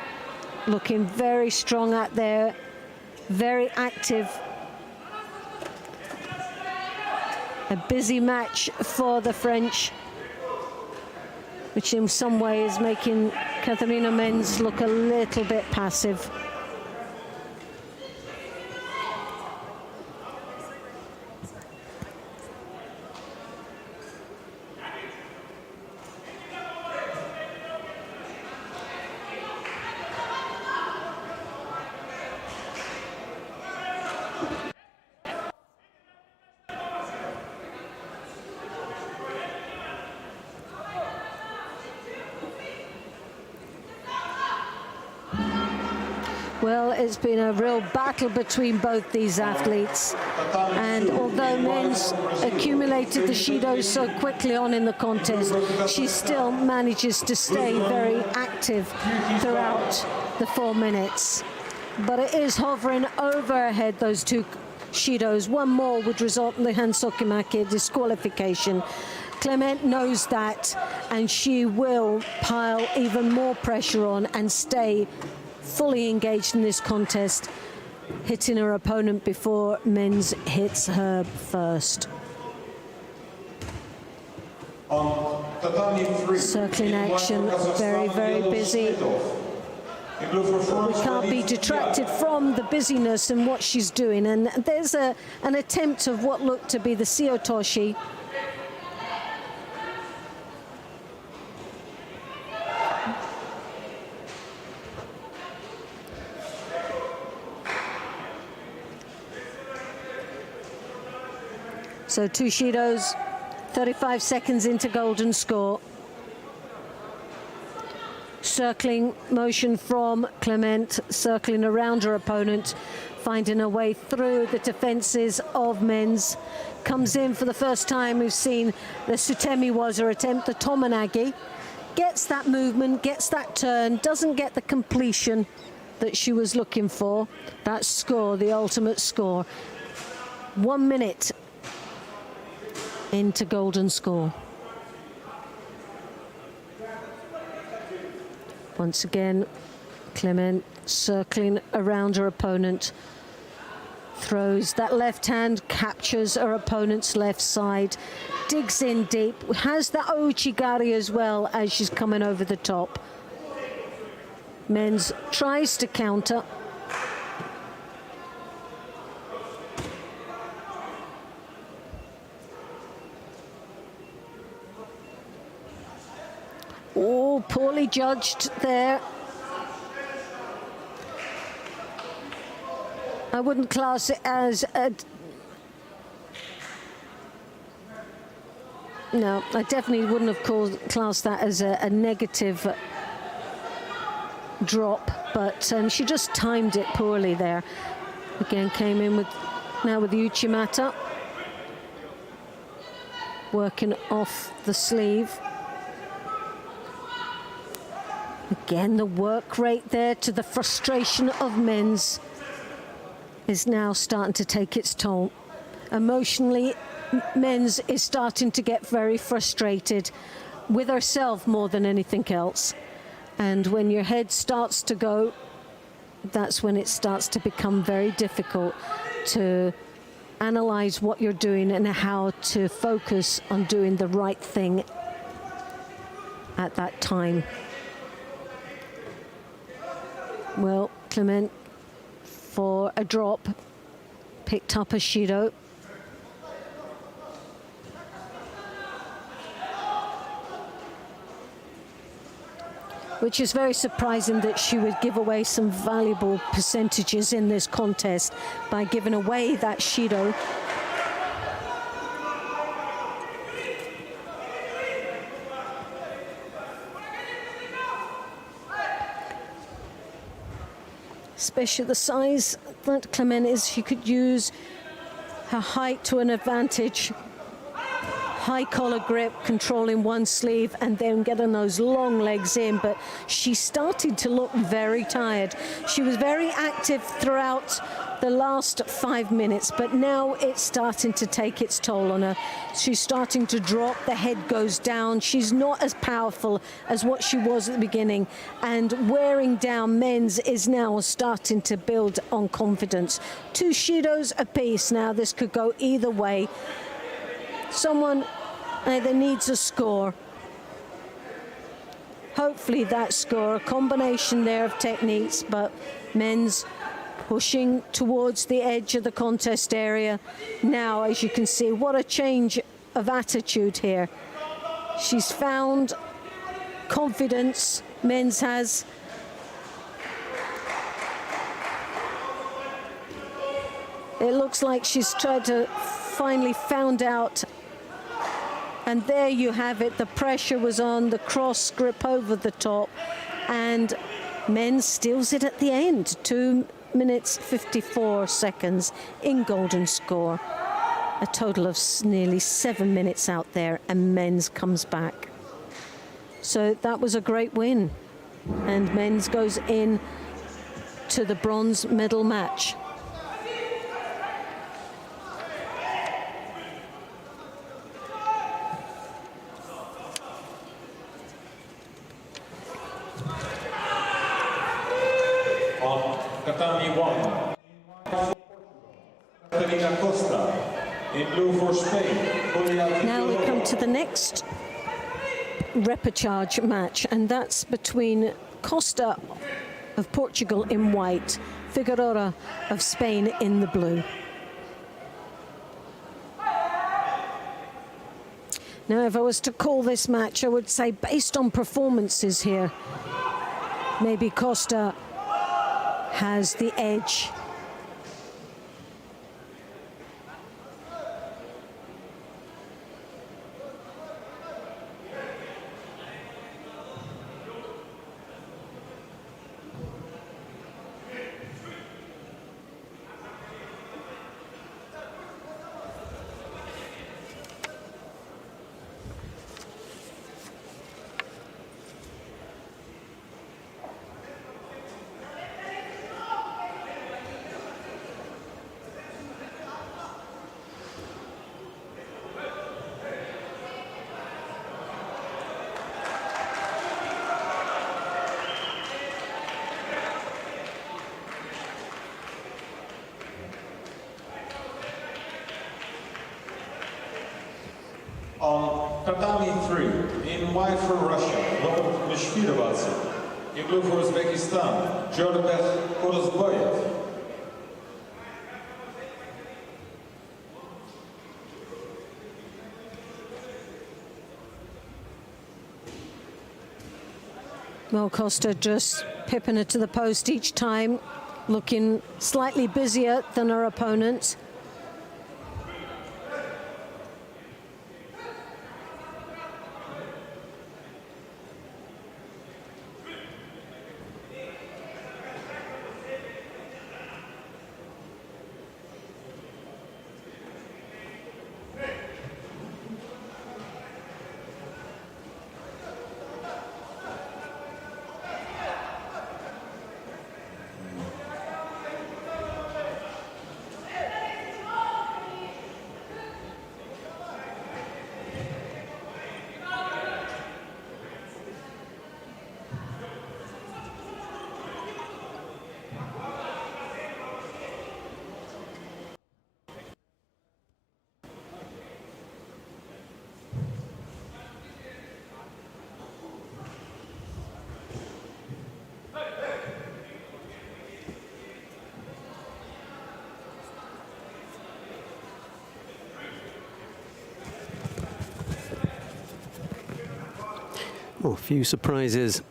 looking very strong out there, very active. A busy match for the French, which in some ways is making Katharina Menz look a little bit passive. Well, it's been a real battle between both these athletes, and although Men's accumulated the Shidos so quickly on in the contest, she still manages to stay very active throughout the 4 minutes. But it is hovering over her head, those 2 Shidos. One more would result in the Hansokimaki disqualification. Clement knows that, and she will pile even more pressure on and stay fully engaged in this contest, hitting her opponent before Menz hits her first. Circling action, very, very busy. We can't be detracted from the busyness and what she's doing. And there's an attempt of what looked to be the Seotoshi. So 2 Shidos, 35 seconds into golden score. Circling motion from Clement, circling around her opponent, finding her way through the defences of Menz. Comes in for the first time. We've seen the Sutemi Waza attempt, the Tomonagi. Gets that movement, gets that turn, doesn't get the completion that she was looking for. That score, the ultimate score. 1 minute into golden score. Once again, Clement circling around her opponent. Throws that left hand, captures her opponent's left side, digs in deep, has that Ouchigari as well as she's coming over the top. Menz tries to counter. Oh, poorly judged there. I wouldn't class it as a... No, I definitely wouldn't have classed that as a negative drop, but she just timed it poorly there. Again, came in with the Uchimata. Working off the sleeve. Again, the work rate there, to the frustration of Menz, is now starting to take its toll. Emotionally, Menz is starting to get very frustrated with herself more than anything else. And when your head starts to go, that's when it starts to become very difficult to analyze what you're doing and how to focus on doing the right thing at that time. Well, Clement, for a drop, picked up a Shido. which is very surprising that she would give away some valuable percentages in this contest by giving away that Shido. Especially the size that Clement is, she could use her height to an advantage. High collar grip, controlling one sleeve, and then getting those long legs in. But she started to look very tired. She was very active throughout the last 5 minutes, but now it's starting to take its toll on her. She's starting to drop, the head goes down. She's not as powerful as what she was at the beginning, and wearing down men's is now starting to build on confidence. 2 Shidos apiece now. This could go either way. Someone either needs a score. Hopefully that score, a combination there of techniques, but men's pushing towards the edge of the contest area. Now, as you can see, what a change of attitude here. She's found confidence, men's has. It looks like she's tried to finally found out. And there you have it. The pressure was on, the cross grip over the top, and men steals it at the end. 2 minutes 54 seconds in golden score. A total of nearly 7 minutes out there, and men's comes back. So that was a great win. And men's goes in to the bronze medal match. Tatami 1. Caterina Costa. In blue for Spain. Now we come to the next repechage match, and that's between Costa of Portugal in white, Figueroa of Spain in the blue. Now, if I was to call this match, I would say based on performances here, maybe Costa has the edge. On tatami 3, in white for Russia, Robert Mishkirovac. In blue for Uzbekistan, Jorbek Korozboyev. Well, Costa just pipping it to the post each time, looking slightly busier than her opponent. Oh, a few surprises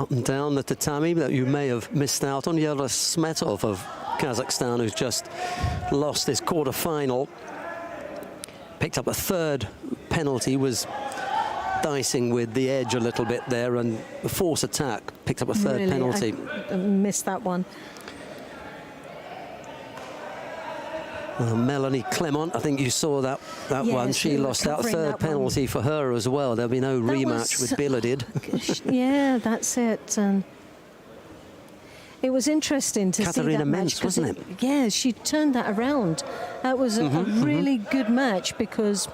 up and down the tatami that you may have missed out on. Yelena Smetov of Kazakhstan, who's just lost this quarter-final. Picked up a third penalty, was dicing with the edge a little bit there, and the force attack picked up a third penalty. I missed that one. Melanie Clement, I think you saw that Yes, one. She lost out. Third penalty for her as well. There'll be no rematch with Biladid. Yeah, that's it. And it was interesting to see that match, wasn't it? Yeah, she turned that around. That was a really good match, because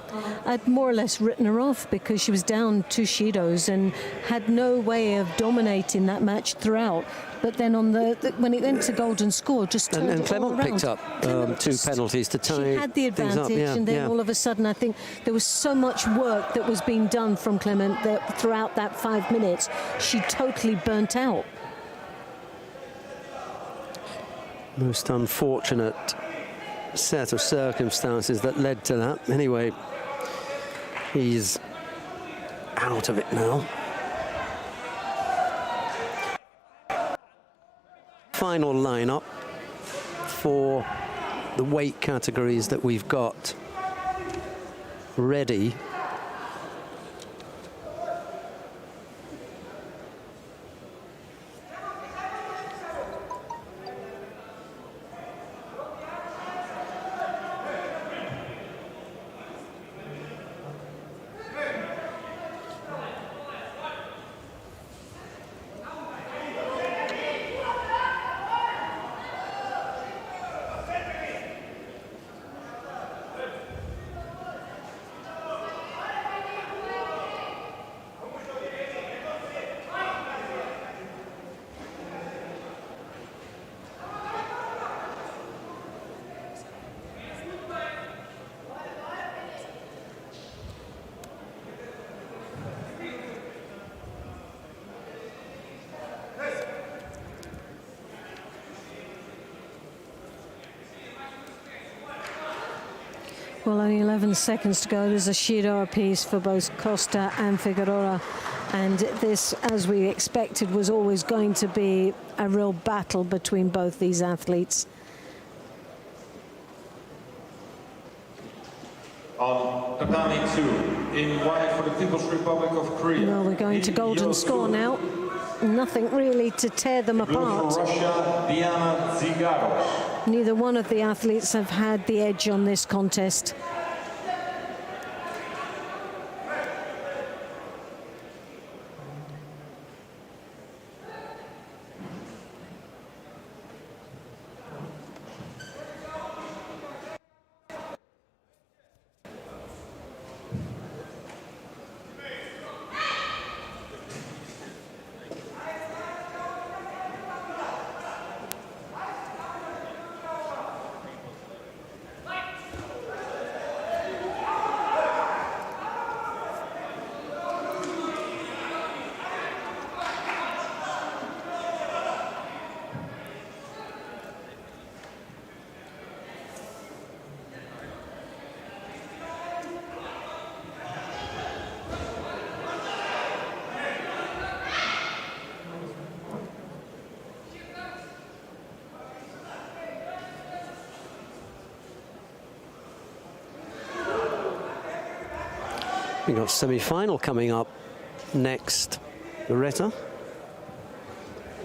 I'd more or less written her off because she was down 2 Shidos and had no way of dominating that match throughout. But then on when it went to golden score, just turned and it Clement all around. picked up 2 penalties to tie. She had the advantage, and then all of a sudden, I think there was so much work that was being done from Clement that throughout that 5 minutes, she totally burnt out. Most unfortunate set of circumstances that led to that. Anyway, he's out of it now. Final lineup for the weight categories that we've got ready. Well, only 11 seconds to go. There's a Shido apiece for both Costa and Figueroa. And this, as we expected, was always going to be a real battle between both these athletes. On tatami 2, in white for the People's Republic of Korea. Well, we're going to golden score now. Nothing really to tear them Blue apart. for Russia, Diana Zigaros. Neither one of the athletes have had the edge on this contest. We've got semi-final coming up next. Loretta.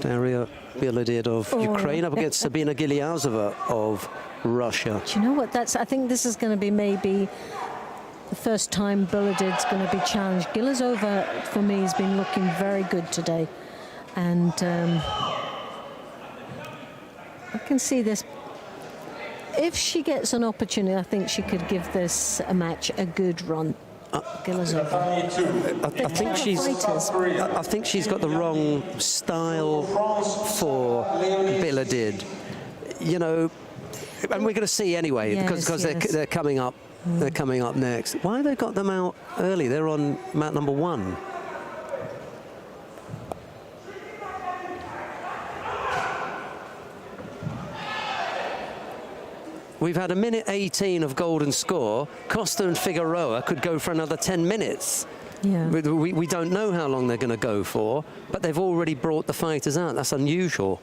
Daria Biladid of Ukraine up against Sabina Giliazova of Russia. Do you know what? I think this is going to be maybe the first time Biladid's going to be challenged. Gilazova, for me, has been looking very good today. And I can see this. If she gets an opportunity, I think she could give this a match a good run. I think she's got the wrong style for Biladid. You know, and we're going to see anyway, because they're coming up. They're coming up next. Why have they got them out early? They're on mat number 1. We've had 1:18 of golden score. Costa and Figueroa could go for another 10 minutes. Yeah. We don't know how long they're going to go for, but they've already brought the fighters out. That's unusual.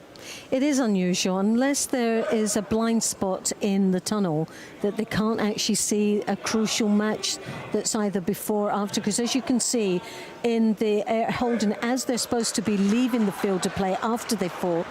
It is unusual, unless there is a blind spot in the tunnel that they can't actually see a crucial match that's either before or after. Because as you can see in the holding, as they're supposed to be leaving the field to play after they fought,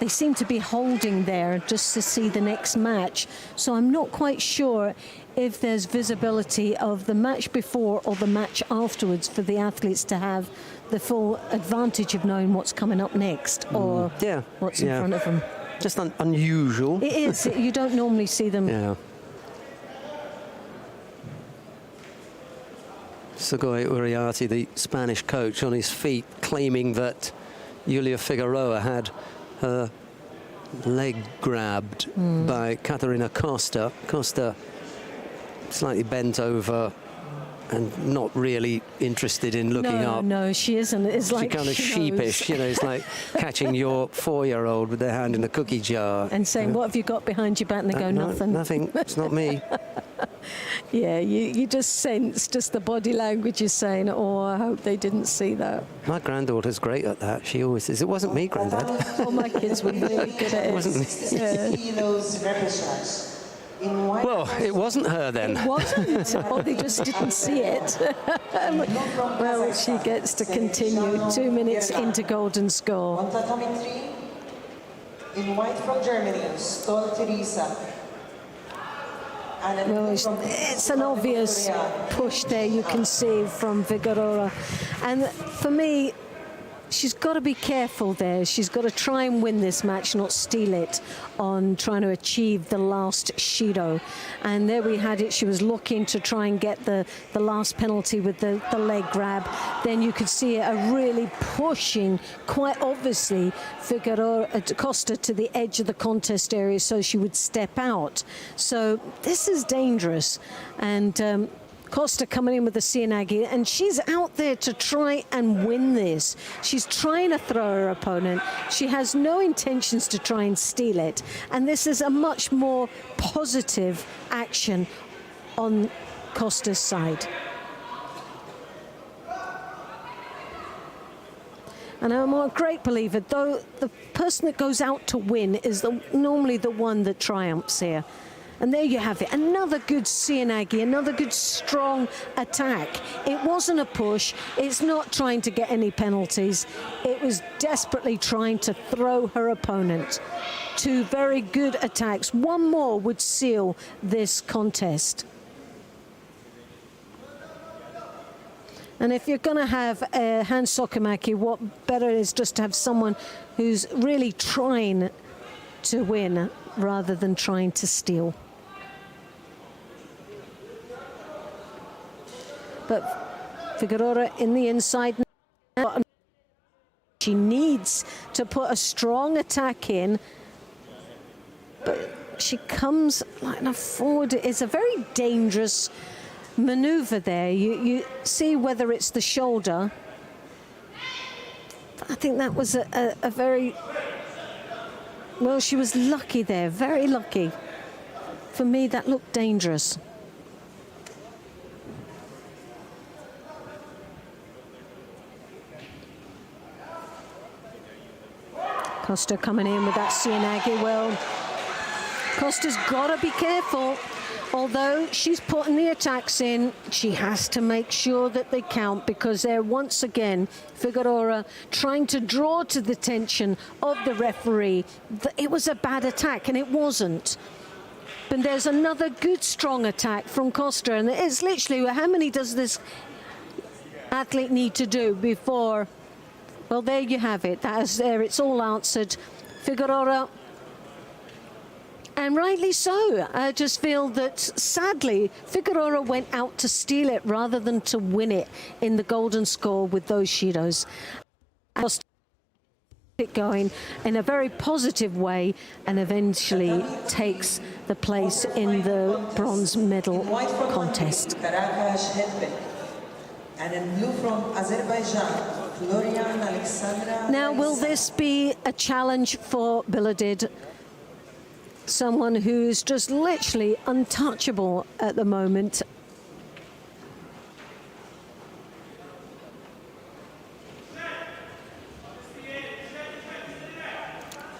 they seem to be holding there just to see the next match. So I'm not quite sure if there's visibility of the match before or the match afterwards for the athletes to have the full advantage of knowing what's coming up next or what's in front of them. Just unusual. It is. You don't normally see them. Yeah. Segoy Uriarte, the Spanish coach, on his feet, claiming that Julia Figueroa had her leg grabbed by Catarina Costa. Costa slightly bent over and not really interested in looking up. No, she isn't. It's like she's kind of sheepish, you know. It's like catching your 4-year-old with their hand in a cookie jar and saying, "What have you got behind your back?" And they go, "Nothing." Nothing. It's not me. Yeah, you just sense just the body language is saying, "Oh, I hope they didn't see that." My granddaughter's great at that. She always says, "It wasn't me, Granddad." All my kids were really good at it. It wasn't me. 60 kilos repechage. In white Well, it wasn't her then. It wasn't, or they just didn't see it. Well, she gets to continue. 2 minutes into golden score. On tatami 3, in white from Germany, Stoll Teresa. Well, it's an obvious push there, you can see, from Figueroa. And for me, she's got to be careful there. She's got to try and win this match, not steal it on trying to achieve the last Shido. And there we had it. She was looking to try and get the last penalty with the leg grab. Then you could see a really pushing, quite obviously, Figueroa Costa to the edge of the contest area so she would step out. So this is dangerous. And Costa coming in with the Cianagi, and she's out there to try and win this. She's trying to throw her opponent. She has no intentions to try and steal it. And this is a much more positive action on Costa's side. And I'm a great believer, though the person that goes out to win is normally the one that triumphs here. And there you have it, another good Cianagi, another good strong attack. It wasn't a push, it's not trying to get any penalties. It was desperately trying to throw her opponent. 2 very good attacks. One more would seal this contest. And if you're going to have Hans Sokomaki, what better is just to have someone who's really trying to win rather than trying to steal. But Figueroa in the inside now. She needs to put a strong attack in, but she comes like a forward. It's a very dangerous maneuver there. You see whether it's the shoulder. I think that was a very, well, she was lucky there, very lucky. For me, that looked dangerous. Costa coming in with that Cianagi. Well, Costa's got to be careful. Although she's putting the attacks in, she has to make sure that they count, because they're once again Figueroa trying to draw to the attention of the referee that it was a bad attack, and it wasn't. But there's another good strong attack from Costa, and it's literally, how many does this athlete need to do before? Well, there you have it. That is there. It's all answered. Figueroa, and rightly so. I just feel that, sadly, Figueroa went out to steal it rather than to win it in the golden score with those Shidos. It going in a very positive way and eventually takes the place in the bronze medal contest. And in blue from Azerbaijan, now, will this be a challenge for Biladid? Someone who's just literally untouchable at the moment.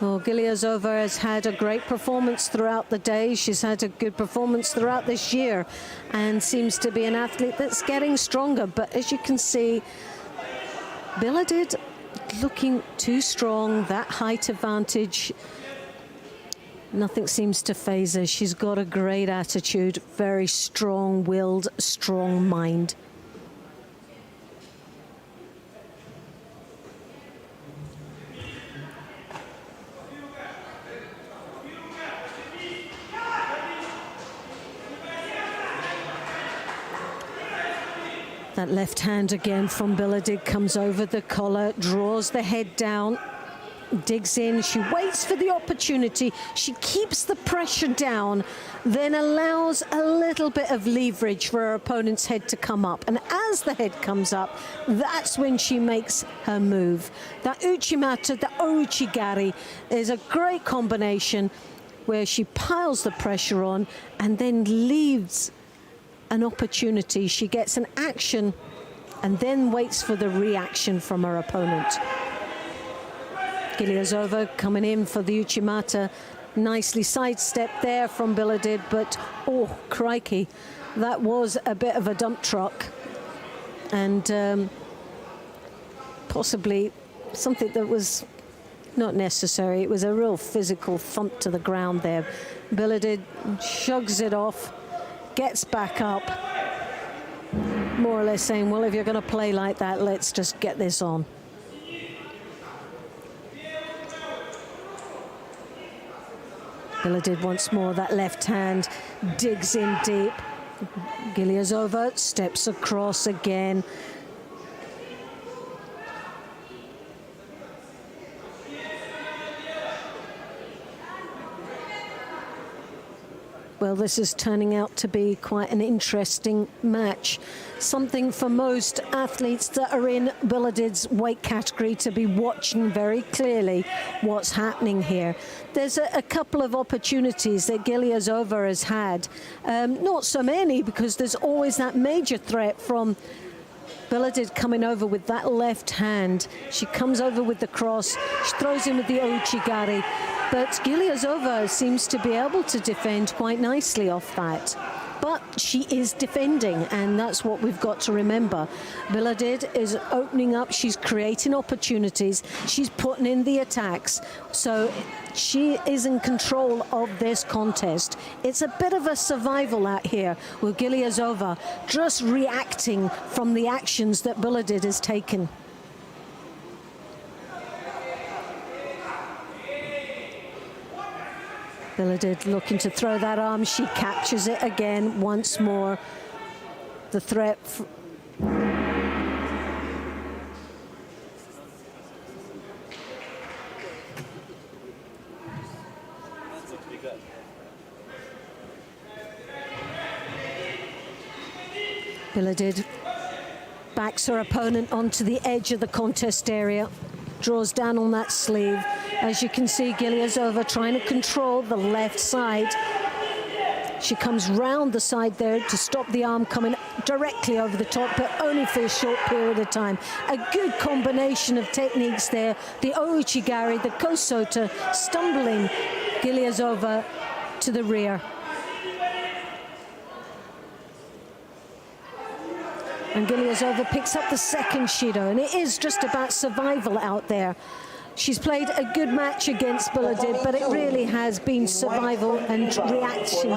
Well, Giliazova has had a great performance throughout the day. She's had a good performance throughout this year and seems to be an athlete that's getting stronger. But as you can see, Biladid looking too strong, that height advantage. Nothing seems to faze her. She's got a great attitude, very strong-willed, strong mind. That left hand again from Biladid comes over the collar, draws the head down, digs in. She waits for the opportunity. She keeps the pressure down, then allows a little bit of leverage for her opponent's head to come up. And as the head comes up, that's when she makes her move. That uchimata, the ouchigari, is a great combination where she piles the pressure on and then leaves an opportunity. She gets an action and then waits for the reaction from her opponent. Giliazova coming in for the uchimata. Nicely sidestepped there from Biladid, but oh, crikey, that was a bit of a dump truck. And possibly something that was not necessary. It was a real physical thump to the ground there. Biladid shrugs it off, gets back up, more or less saying, well, if you're going to play like that, let's just get this on. Biladid once more, that left hand digs in deep. Giliazova steps across again. Well, this is turning out to be quite an interesting match. Something for most athletes that are in Biladid's weight category to be watching very clearly what's happening here. There's a couple of opportunities that Giliazova has had. Not so many, because there's always that major threat from Biladid coming over with that left hand. She comes over with the cross, she throws in with the ouchigari, but Giliazova seems to be able to defend quite nicely off that. But she is defending, and that's what we've got to remember. Biladid is opening up, she's creating opportunities, she's putting in the attacks, so she is in control of this contest. It's a bit of a survival out here with Giliazova just reacting from the actions that Biladid has taken. Biladid looking to throw that arm. She captures it again once more. The threat. Biladid backs her opponent onto the edge of the contest area. Draws down on that sleeve. As you can see, Giliazova trying to control the left side. She comes round the side there to stop the arm coming directly over the top, but only for a short period of time. A good combination of techniques there. The ouchigari, the kosota, stumbling Giliazova to the rear. And Giliazova picks up the second Shido, and it is just about survival out there. She's played a good match against Biladid, but it really has been survival and reaction.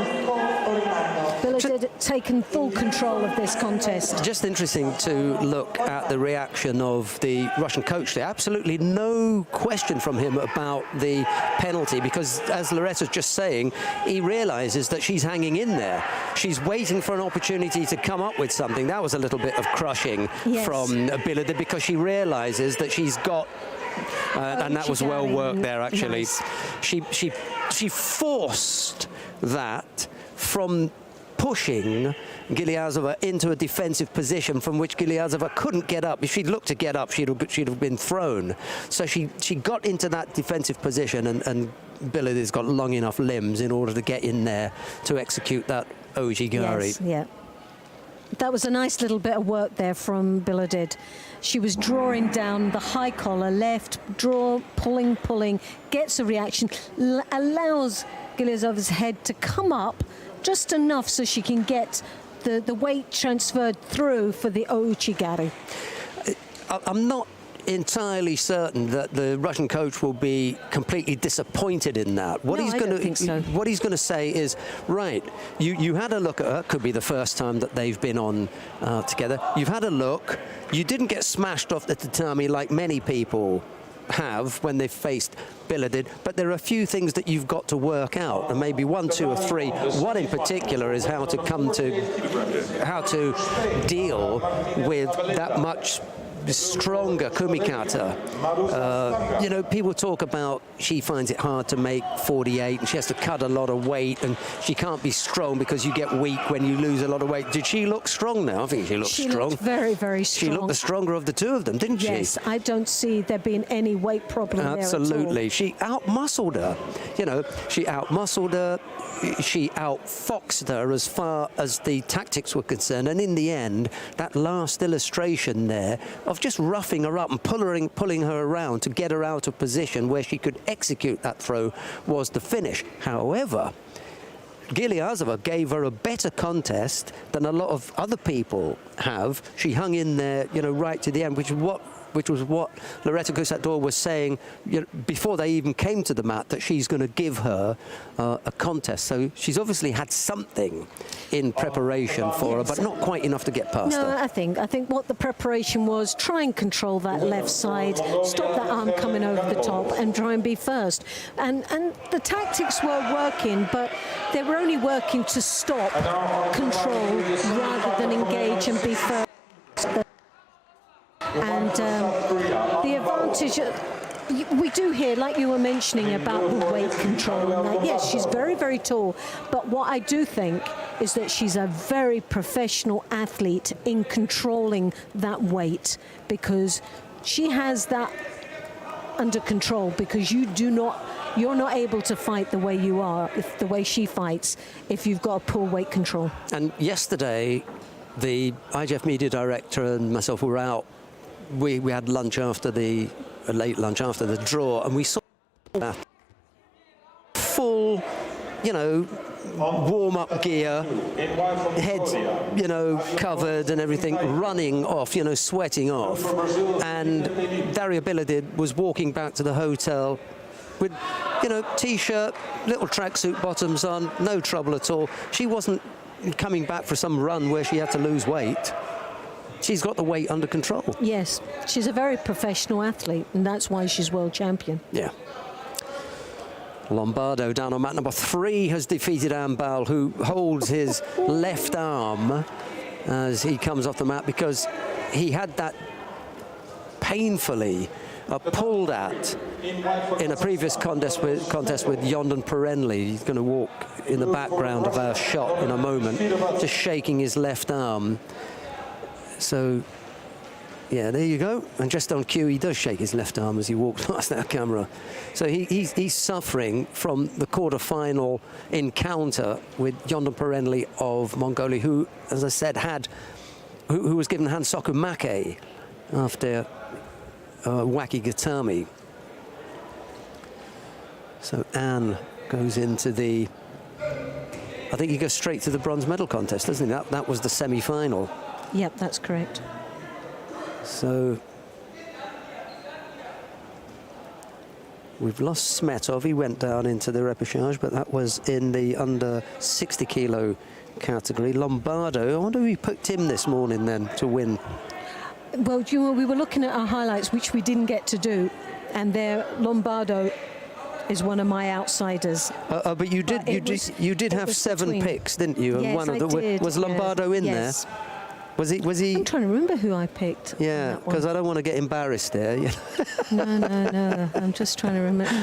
Biladid taken full control of this contest. Just interesting to look at the reaction of the Russian coach there. Absolutely no question from him about the penalty, because as Loretta's just saying, he realizes that she's hanging in there. She's waiting for an opportunity to come up with something. That was a little bit of crushing from Biladid, because she realizes that she's got and that was well worked there, actually. Nice. She forced that from pushing Giliazova into a defensive position from which Giliazova couldn't get up. If she'd looked to get up, she'd have been thrown. So she got into that defensive position, and Biladid's got long enough limbs in order to get in there to execute that ouchigari. Yes, yeah. that was a nice little bit of work there from Biladid. She was drawing down the high collar, left, draw, pulling, gets a reaction, allows Gilyazova's head to come up just enough so she can get the weight transferred through for the ouchigari. I'm not entirely certain that the Russian coach will be completely disappointed in that. What No, he's I going don't think so. What he's going to say is, right, you had a look at her. Could be the first time that they've been on together. You've had a look. You didn't get smashed off the tatami like many people have when they've faced Biladid, but there are a few things that you've got to work out, and maybe 1, 2 or 3. One in particular is how to deal with that much stronger kumikata. You know, people talk about she finds it hard to make 48 and she has to cut a lot of weight and she can't be strong because you get weak when you lose a lot of weight. Did she look strong now? I think she looked strong. She looked very, very strong. She looked the stronger of the two of them, didn't she? Yes, I don't see there being any weight problem Absolutely. there at all. She out-muscled her. You know, she out-muscled her. She out-foxed her as far as the tactics were concerned. And in the end, that last illustration there of just roughing her up and pulling her around to get her out of position where she could execute that throw was the finish. However, Gilyazova gave her a better contest than a lot of other people have. She hung in there, you know, right to the end, which was what Loretta Kusatdor was saying, you know, before they even came to the mat, that she's going to give her a contest. So she's obviously had something in preparation for her, but not quite enough to get past her. No, I think what the preparation was, try and control that left side, stop that arm coming over the top and try and be first. And the tactics were working, but they were only working to stop, control, rather than engage and be first. And the advantage, we do hear, like you were mentioning, about the weight control. And yes, she's very, very tall. But what I do think is that she's a very professional athlete in controlling that weight, because she has that under control, because you're not able to fight the way you are, the way she fights, if you've got a poor weight control. And yesterday, the IGF media director and myself were out. We had lunch after a late lunch after the draw, and we saw that full, you know, warm-up gear, head, you know, covered and everything, running off, you know, sweating off. And Daria Biladid was walking back to the hotel with, you know, T-shirt, little tracksuit bottoms on, no trouble at all. She wasn't coming back for some run where she had to lose weight. She's got the weight under control. Yes, she's a very professional athlete, and that's why she's world champion. Yeah. Lombardo down on mat number 3 has defeated Ambal, who holds his left arm as he comes off the mat because he had that painfully pulled at in a previous contest with Yondan Perenli. He's going to walk in the background of our shot in a moment, just shaking his left arm. So, yeah, there you go. And just on cue, he does shake his left arm as he walks past our camera. So he's suffering from the quarter-final encounter with Yondan Perenli of Mongolia, who, as I said, who was given Hansoku Make after Waki Gatami. So Anne goes into the... I think he goes straight to the bronze medal contest, doesn't he? That was the semi-final. Yep, that's correct. So we've lost Smetov. He went down into the repechage, but that was in the under 60 kilo category. Lombardo, I wonder who picked him this morning then to win. Well, you know, we were looking at our highlights, which we didn't get to do, and there Lombardo is one of my outsiders. But you did have 7 picks, didn't you? Yes, and one of I did. Was Lombardo in there? Was he? I'm trying to remember who I picked. Yeah, because I don't want to get embarrassed there. No. I'm just trying to remember.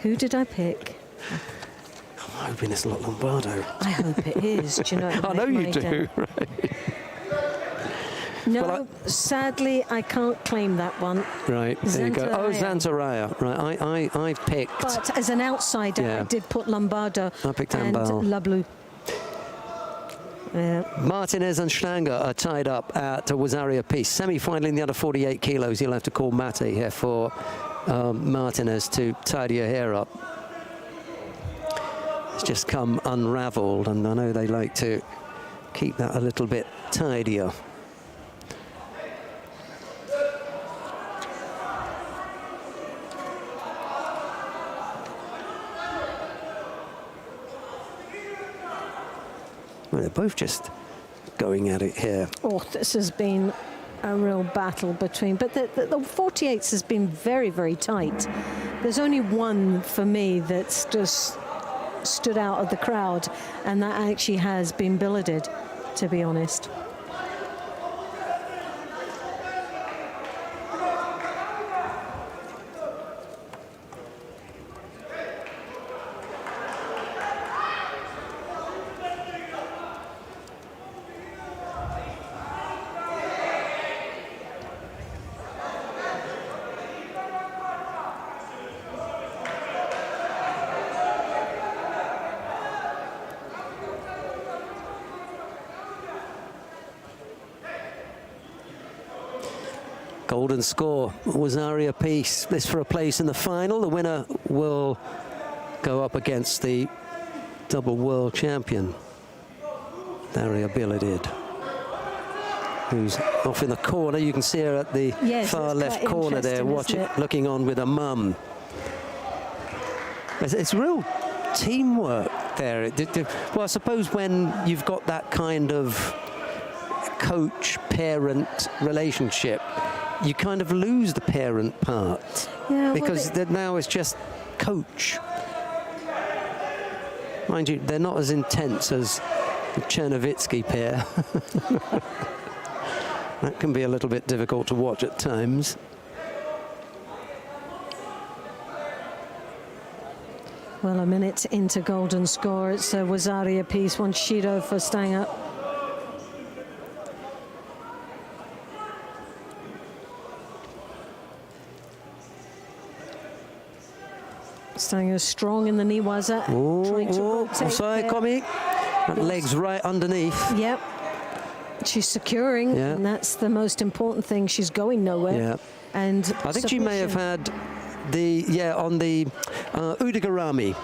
Who did I pick? I'm hoping it's not Lombardo. I hope it is. Do you know? I know you do. Right. No, well, sadly, I can't claim that one. Right, there you go. Oh, Zantaraya. Right, I picked... But as an outsider, I did put Lombardo I picked and Ambal. Lablu. Martinez and Stanger are tied up at Wazaria Peace. Semi-final in the under 48 kilos. You'll have to call Mate here for Martinez to tidy her hair up. It's just come unravelled, and I know they like to keep that a little bit tidier. Well, they're both just going at it here. Oh, this has been a real battle between, but the 48s has been very, very tight. There's only one for me that's just stood out of the crowd, and that actually has been billeted, to be honest. Golden score, Wazaria Peace. This for a place in the final. The winner will go up against the double world champion, Daria Biladid, who's off in the corner. You can see her at the far left corner there, looking on with her mum. It's real teamwork there. Well, I suppose when you've got that kind of coach-parent relationship, you kind of lose the parent part, because now it's just coach. Mind you, they're not as intense as the Chernovitsky pair. That can be a little bit difficult to watch at times. Well, a minute into golden score. It's a Wazaria Peace, one Judo for Stanger. Stanger's strong in the knee waza. Offside, Komi. That leg's right underneath. Yep. She's securing, and that's the most important thing. She's going nowhere. Yeah. And I think she may have had the on the Udagarami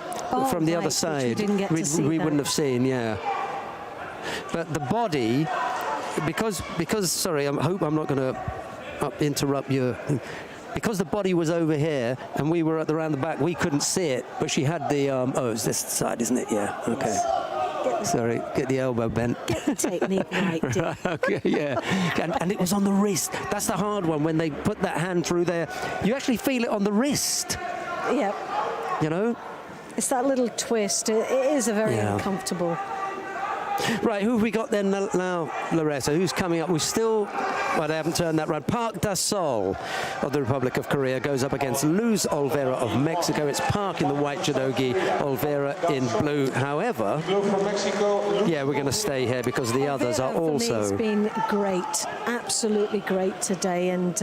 from the other side. We wouldn't have seen, But the body, because sorry, I hope I'm not going to interrupt you. Because the body was over here and we were around the back, we couldn't see it. But she had the oh, it's this side, isn't it? Yeah. Okay. Sorry, get the elbow bent. Get the technique right, Dick. Okay, yeah. And it was on the wrist. That's the hard one, when they put that hand through there. You actually feel it on the wrist. Yep. You know? It's that little twist. It is a very uncomfortable. Right, who have we got then now, Loretta? Who's coming up? We still, well, they haven't turned that round. Park Dasol of the Republic of Korea goes up against Luz Olvera of Mexico. It's Park in the white judogi, Olvera in blue. However, we're going to stay here because the others are also... It's been great, absolutely great today, and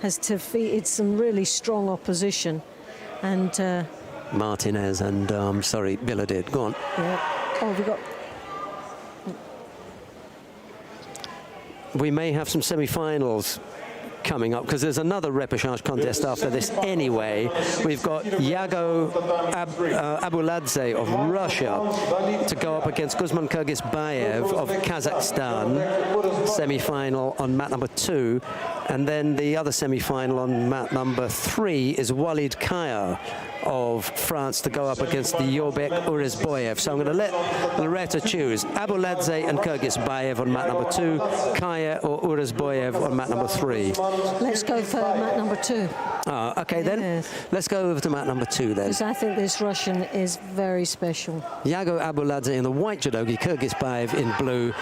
has defeated some really strong opposition. And Martinez and, Biladid. Go on. Yeah. Oh, we got... We may have some semi-finals coming up, because there's another repechage contest after this anyway. We've got Yago Abuladze of Russia to go up against Guzman Kyrgyzbayev of Kazakhstan, semi-final on mat number 2, and then the other semi-final on mat number 3 is Walid Kaya of France to go up against the Yobek Urizboyev. So I'm going to let Loretta choose Abuladze and Kyrgyzbayev on mat number 2, Kaya or Urizboyev on mat number 3. Let's go for mat number 2. Okay, then. Let's go over to mat number 2 then. Because I think this Russian is very special. Yago Abuladze in the white judogi, Kyrgyzbayev in blue.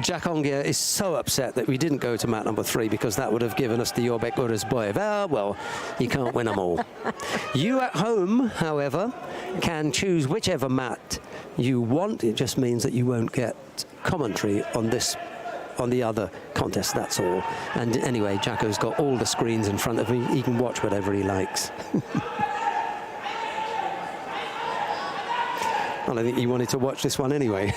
Jack Ongia is so upset that we didn't go to mat number 3, because that would have given us the Yobek Urizboyev. Well, you can't win them all. You at home, however, can choose whichever mat you want. It just means that you won't get commentary on the other contest, that's all. And anyway, Jacko's got all the screens in front of him. He can watch whatever he likes. Well, I think he wanted to watch this one anyway.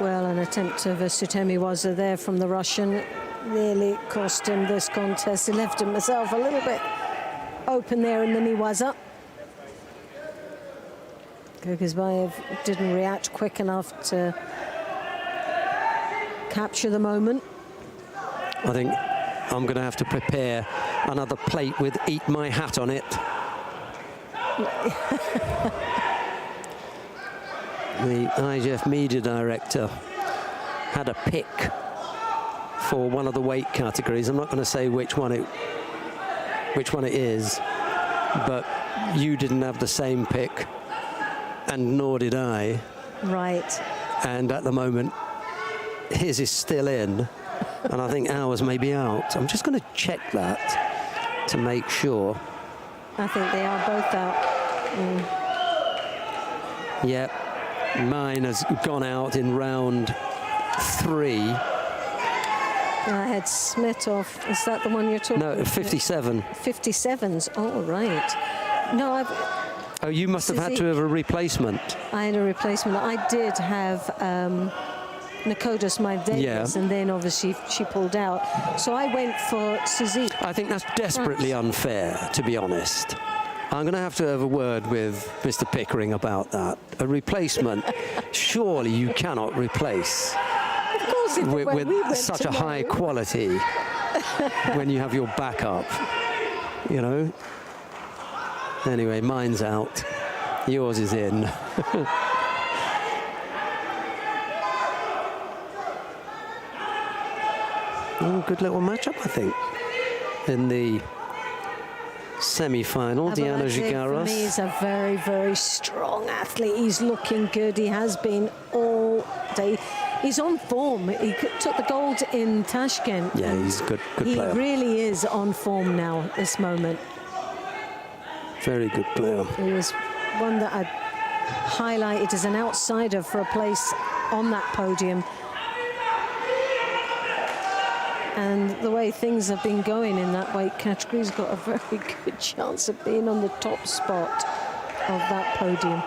Well, an attempt of a Sutemi Waza there from the Russian nearly cost him this contest. He left himself a little bit open there in the Niwaza. Kyrgyzbayev didn't react quick enough to capture the moment. I think I'm going to have to prepare another plate with "Eat My Hat" on it. The IGF media director had a pick for one of the weight categories. I'm not going to say which one it is, but you didn't have the same pick, and nor did I. Right. And at the moment, his is still in, and I think ours may be out. I'm just going to check that to make sure. I think they are both out. Yep. Mine has gone out in round 3. I had Smetov. Is that the one you're talking about? No, 57. 57s. Oh, right. No, Oh, you must have had to have a replacement. I had a replacement. I did have Nakoda Smythe-Davies, and then obviously she pulled out. So I went for Suzy. I think that's desperately unfair, to be honest. I'm going to have a word with Mr. Pickering about that. A replacement, surely you cannot replace Of course, with such a high quality when you have your backup, you know. Anyway, mine's out. Yours is in. Oh, good little matchup, I think, in the semi-final. Diana Gigaras. For me, he's a very, very strong athlete. He's looking good. He has been all day. He's on form. He took the gold in Tashkent. Yeah, he's a good player. He really is on form now at this moment. Very good player. He was one that I highlighted as an outsider for a place on that podium. And the way things have been going in that weight category, he's got a very good chance of being on the top spot of that podium.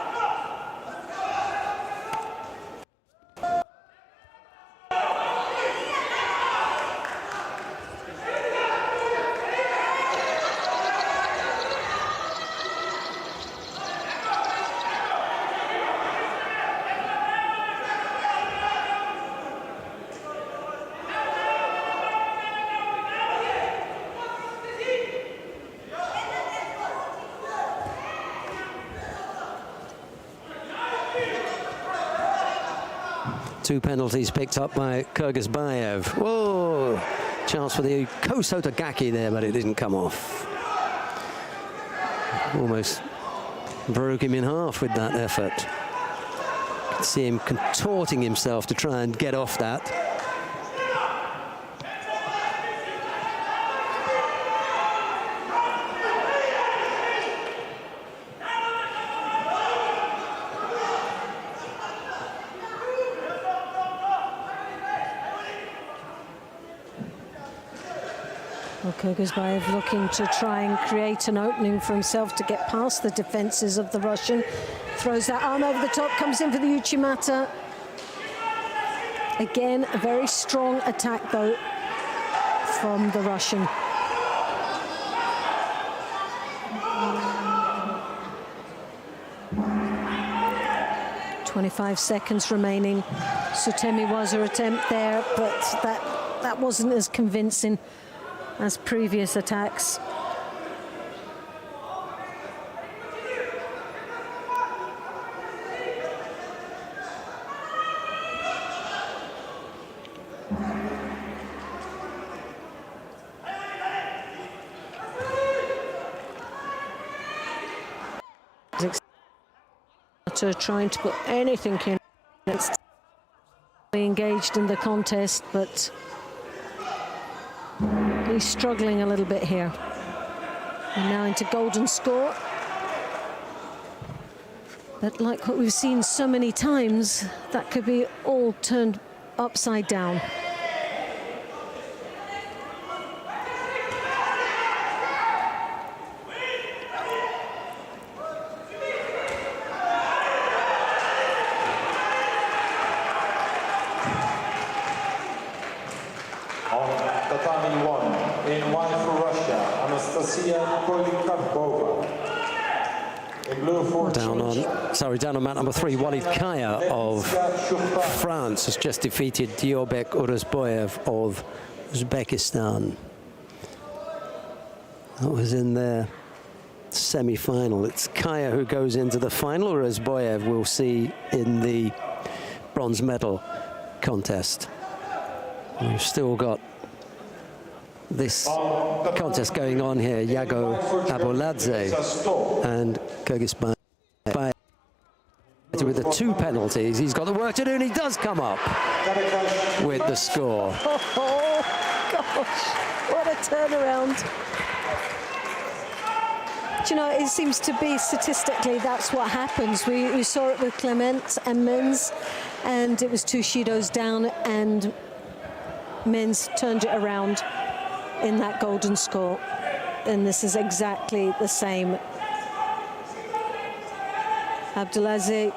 Two penalties picked up by Kyrgyzbayev. Whoa! Chance for the Koso Tagaki there, but it didn't come off. Almost broke him in half with that effort. You can see him contorting himself to try and get off that. Kyrgyzbayev looking to try and create an opening for himself to get past the defences of the Russian. Throws that arm over the top, comes in for the Uchimata. Again, a very strong attack, though, from the Russian. .25 seconds remaining. Sutemi Waza attempt there, but that wasn't as convincing as previous attacks. Trying to put anything in, engaged in the contest, but He's struggling a little bit here. And now into golden score. But like what we've seen so many times, that could be all turned upside down. On tatami 1, in white for Russia, Anastasia Polikarpova. In blue for Down on mat number 3, Walid Kaya of France has just defeated Diobek Uruzboyev of Uzbekistan. That was in their semi-final. It's Kaya who goes into the final. Uruzboyev we'll see in the bronze medal contest. We've still got this contest going on here. Yago Abuladze and Kyrgyzstan with the 2 penalties. He's got the work to do, and he does come up with the score. Oh, gosh, what a turnaround. Do you know, it seems to be statistically that's what happens. We saw it with Clement and Mins, and it was 2 Shidos down, and Mins turned it around in that golden score. And this is exactly the same. Abdulaziz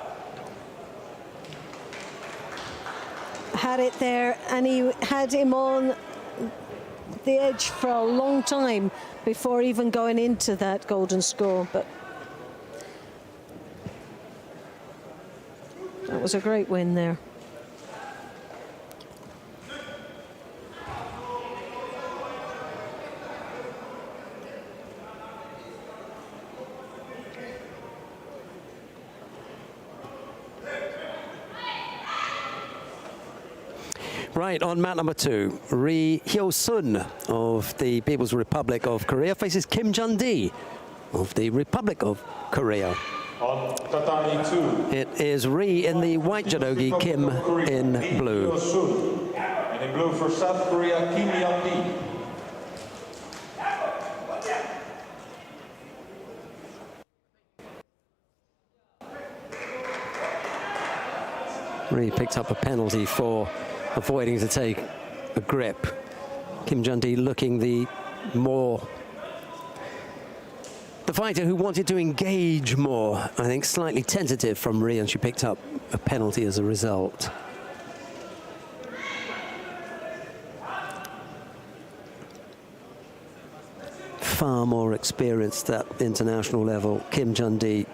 had it there, and he had him on the edge for a long time before even going into that golden score. But that was a great win there. Right, on mat number 2, Ri Hyo-sun of the People's Republic of Korea faces Kim Jun-dee of the Republic of Korea. On tatami 2. It is Ri in the white judogi, Kim in blue. And in blue for South Korea, Kim Jun-dee. Ri picked up a penalty for avoiding to take a grip. Kim Jun-dee looking the fighter who wanted to engage more. I think slightly tentative from Ri, and she picked up a penalty as a result. Far more experienced at international level, Kim Jun-dee.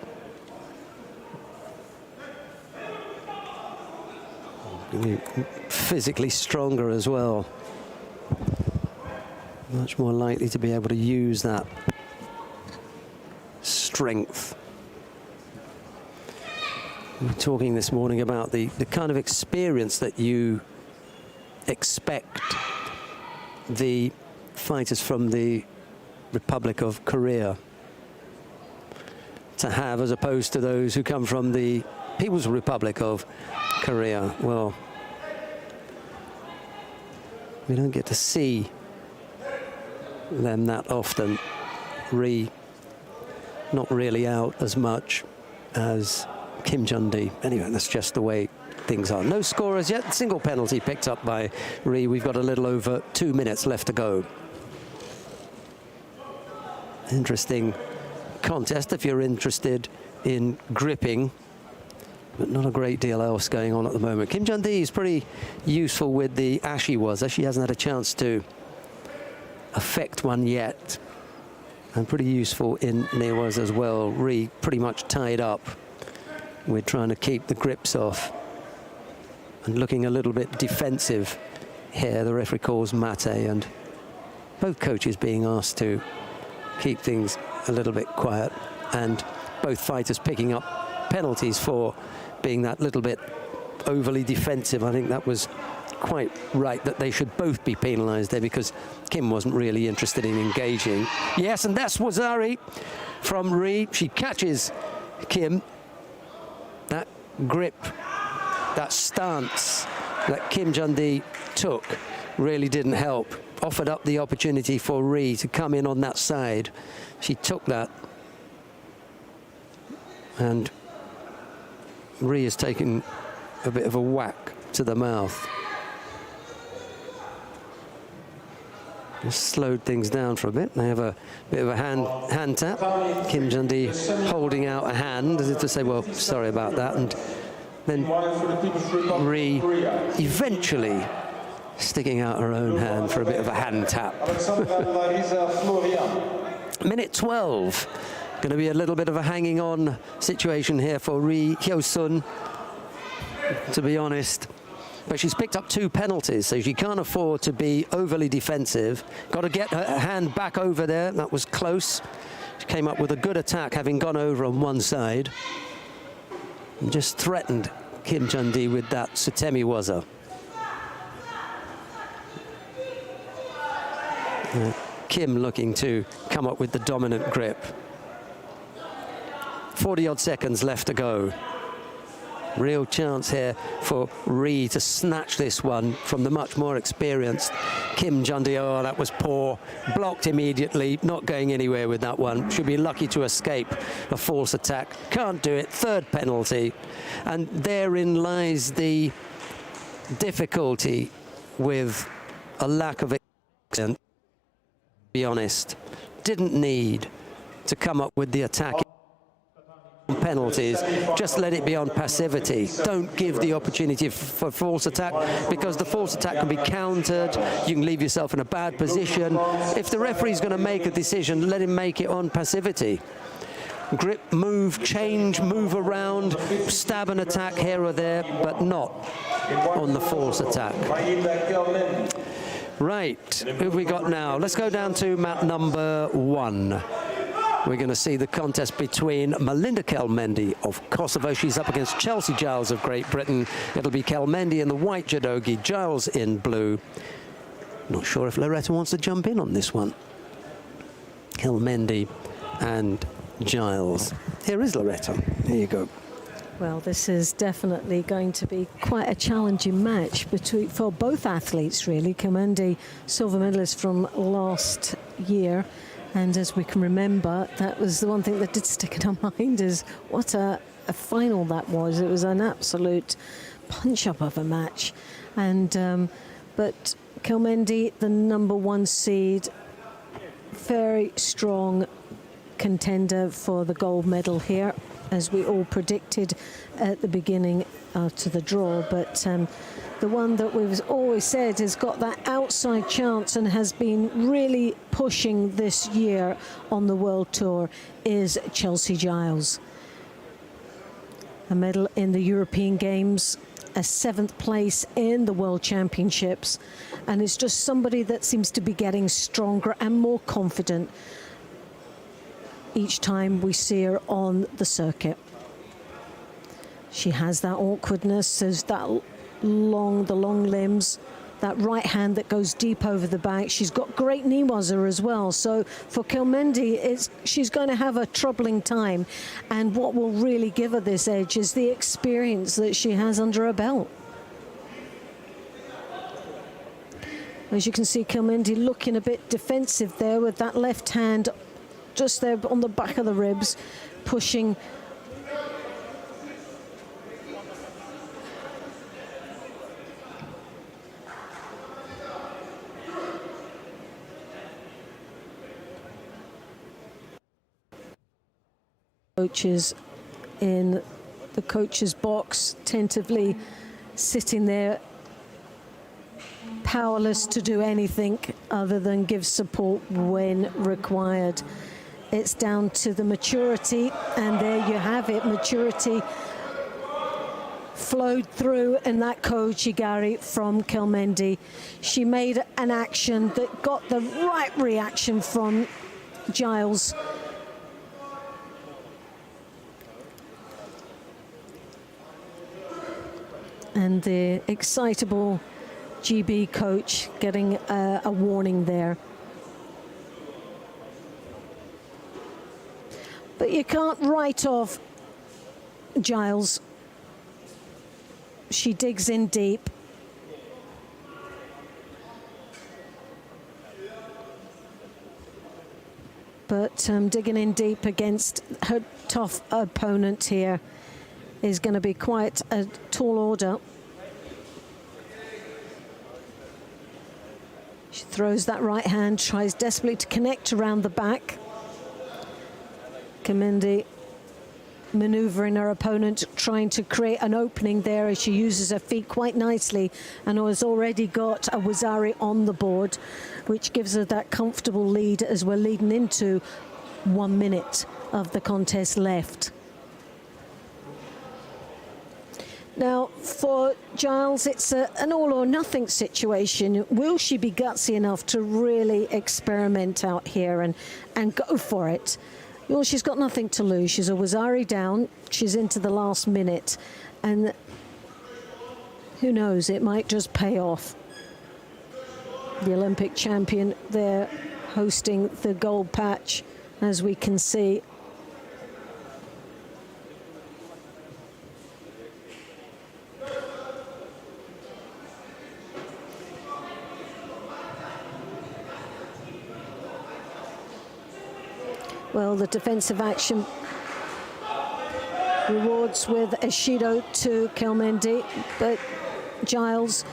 Physically stronger as well. Much more likely to be able to use that strength. We were talking this morning about the kind of experience that you expect the fighters from the Republic of Korea to have, as opposed to those who come from the People's Republic of Korea. Well, we don't get to see them that often. Ri not really out as much as Kim Jun-dee. Anyway, that's just the way things are. No score as yet. Single penalty picked up by Ri. We've got a little over 2 minutes left to go. Interesting contest if you're interested in gripping, but not a great deal else going on at the moment. Kim Jun-dee is pretty useful with the Ashiwas. She hasn't had a chance to affect one yet. And pretty useful in Newas as well. Ri pretty much tied up. We're trying to keep the grips off. And looking a little bit defensive here. The referee calls mate, and both coaches being asked to keep things a little bit quiet. And both fighters picking up penalties for being that little bit overly defensive. I think that was quite right that they should both be penalised there, because Kim wasn't really interested in engaging. Yes, and that's Wazari from Ri. She catches Kim. That grip, that stance that Kim Jun-dee took really didn't help offered up the opportunity for Rhee to come in on that side. She took that. And Rhee has taken a bit of a whack to the mouth. Just slowed things down for a bit. They have a bit of a hand tap. Kim Jun-dee holding out a hand as if to say, well, sorry about that. And then Rhee eventually sticking out her own hand for a bit of a hand tap. Minute 12. Going to be a little bit of a hanging on situation here for Rhee Hyo-sun, to be honest. But she's picked up 2 penalties, so she can't afford to be overly defensive. Got to get her hand back over there. That was close. She came up with a good attack, having gone over on one side. And just threatened Kim Jun-dee with that Sutemi Waza. Kim looking to come up with the dominant grip. 40-odd seconds left to go. Real chance here for Rhee to snatch this one from the much more experienced Kim Jun-dee. Oh, that was poor. Blocked immediately, not going anywhere with that one. Should be lucky to escape a false attack. Can't do it. 3rd penalty. And therein lies the difficulty with a lack of experience. To be honest, didn't need to come up with the attack penalties, just let it be on passivity. Don't give the opportunity for false attack, because the false attack can be countered. You can leave yourself in a bad position. If the referee's going to make a decision, let him make it on passivity. Grip, move, change, move around, stab and attack here or there, but not on the false attack. Right, who have we got now? Let's go down to mat number 1. We're going to see the contest between Melinda Kelmendi of Kosovo. She's up against Chelsea Giles of Great Britain. It'll be Kelmendi in the white judogi, Giles in blue. Not sure if Loretta wants to jump in on this one. Kelmendi and Giles. Here is Loretta. Here you go. Well, this is definitely going to be quite a challenging match for both athletes, really. Kelmendi, silver medalist from last year. And as we can remember, that was the one thing that did stick in our mind, is what a final that was. It was an absolute punch-up of a match. And but Kelmendi, the number 1 seed, very strong contender for the gold medal here, as we all predicted at the beginning to the draw. But the one that we've always said has got that outside chance and has been really pushing this year on the World Tour is Chelsea Giles. A medal in the European Games, a 7th place in the World Championships, and it's just somebody that seems to be getting stronger and more confident each time we see her on the circuit. She has that awkwardness, there's that the long limbs, that right hand that goes deep over the back. She's got great knee waza as well. So for Kelmendi, she's going to have a troubling time. And what will really give her this edge is the experience that she has under her belt. As you can see, Kelmendi looking a bit defensive there with that left hand just there on the back of the ribs, pushing. Coaches in the coach's box, tentatively sitting there, powerless to do anything other than give support when required. It's down to the maturity, and there you have it. Maturity flowed through in that Koji-gari from Kelmendi. She made an action that got the right reaction from Giles. And the excitable GB coach getting a warning there. But you can't write off Giles. She digs in deep. but digging in deep against her tough opponent here is going to be quite a tall order. She throws that right hand, tries desperately to connect around the back. Kelmendi maneuvering her opponent, trying to create an opening there as she uses her feet quite nicely, and has already got a Wazari on the board, which gives her that comfortable lead as we're leading into 1 minute of the contest left. Now, for Giles, it's an all-or-nothing situation. Will she be gutsy enough to really experiment out here and go for it? Well, she's got nothing to lose. She's a Wazari down. She's into the last minute. And who knows, it might just pay off. The Olympic champion there hosting the gold patch, as we can see. Well, the defensive action rewards with a Shido to Kelmendi, but Giles,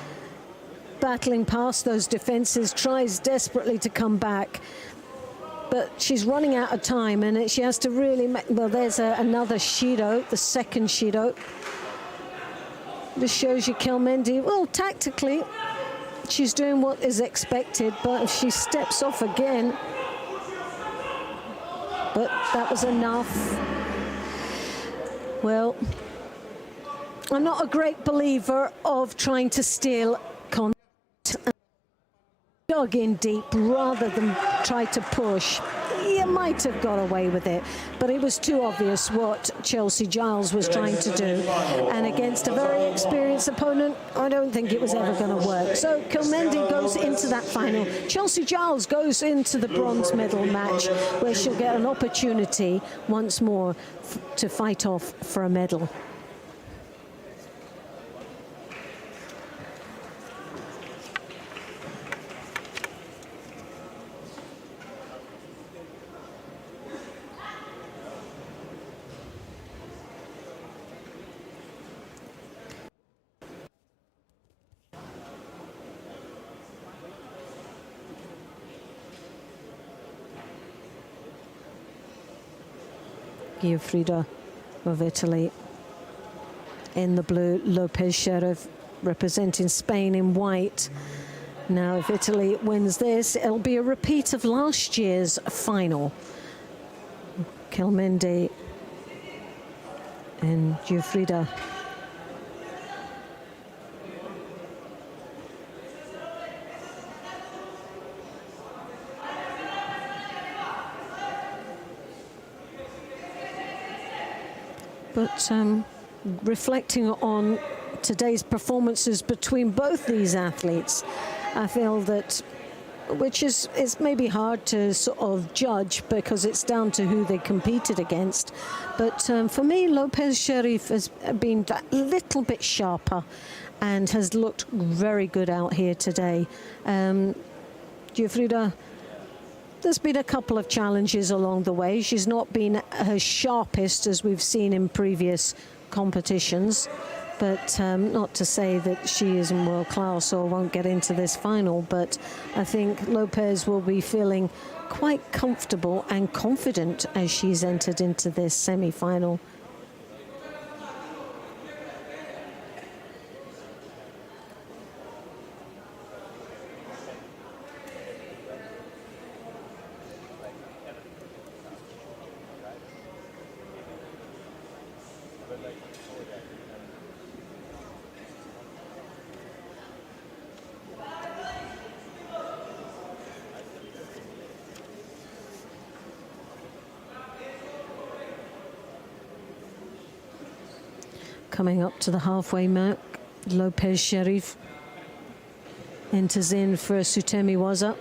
battling past those defenses, tries desperately to come back, but she's running out of time, and she has to really make, well, there's another Shido, the second Shido. This shows you Kelmendi, well, tactically, she's doing what is expected, but if she steps off again, but that was enough. Well, I'm not a great believer of trying to steal contact and dug in deep rather than try to push. You might have got away with it, but it was too obvious what Chelsea Giles was trying to do. And against a very experienced opponent, I don't think it was ever going to work. So Kelmendi goes into that final. Chelsea Giles goes into the bronze medal match, where she'll get an opportunity once more to fight off for a medal. Giuffrida of Italy in the blue, Lopez Sheriff representing Spain in white. Now, if Italy wins this, it'll be a repeat of last year's final. Kelmendi and Giuffrida. But reflecting on today's performances between both these athletes, I feel that, which is maybe hard to sort of judge because it's down to who they competed against. But for me, Lopez Sherif has been that little bit sharper and has looked very good out here today. Giuffrida, there's been a couple of challenges along the way. She's not been her sharpest as we've seen in previous competitions, but not to say that she isn't world class or won't get into this final, but I think Lopez will be feeling quite comfortable and confident as she's entered into this semi-final. Coming up to the halfway mark, Lopez Sherif enters in for Sutemi Waza.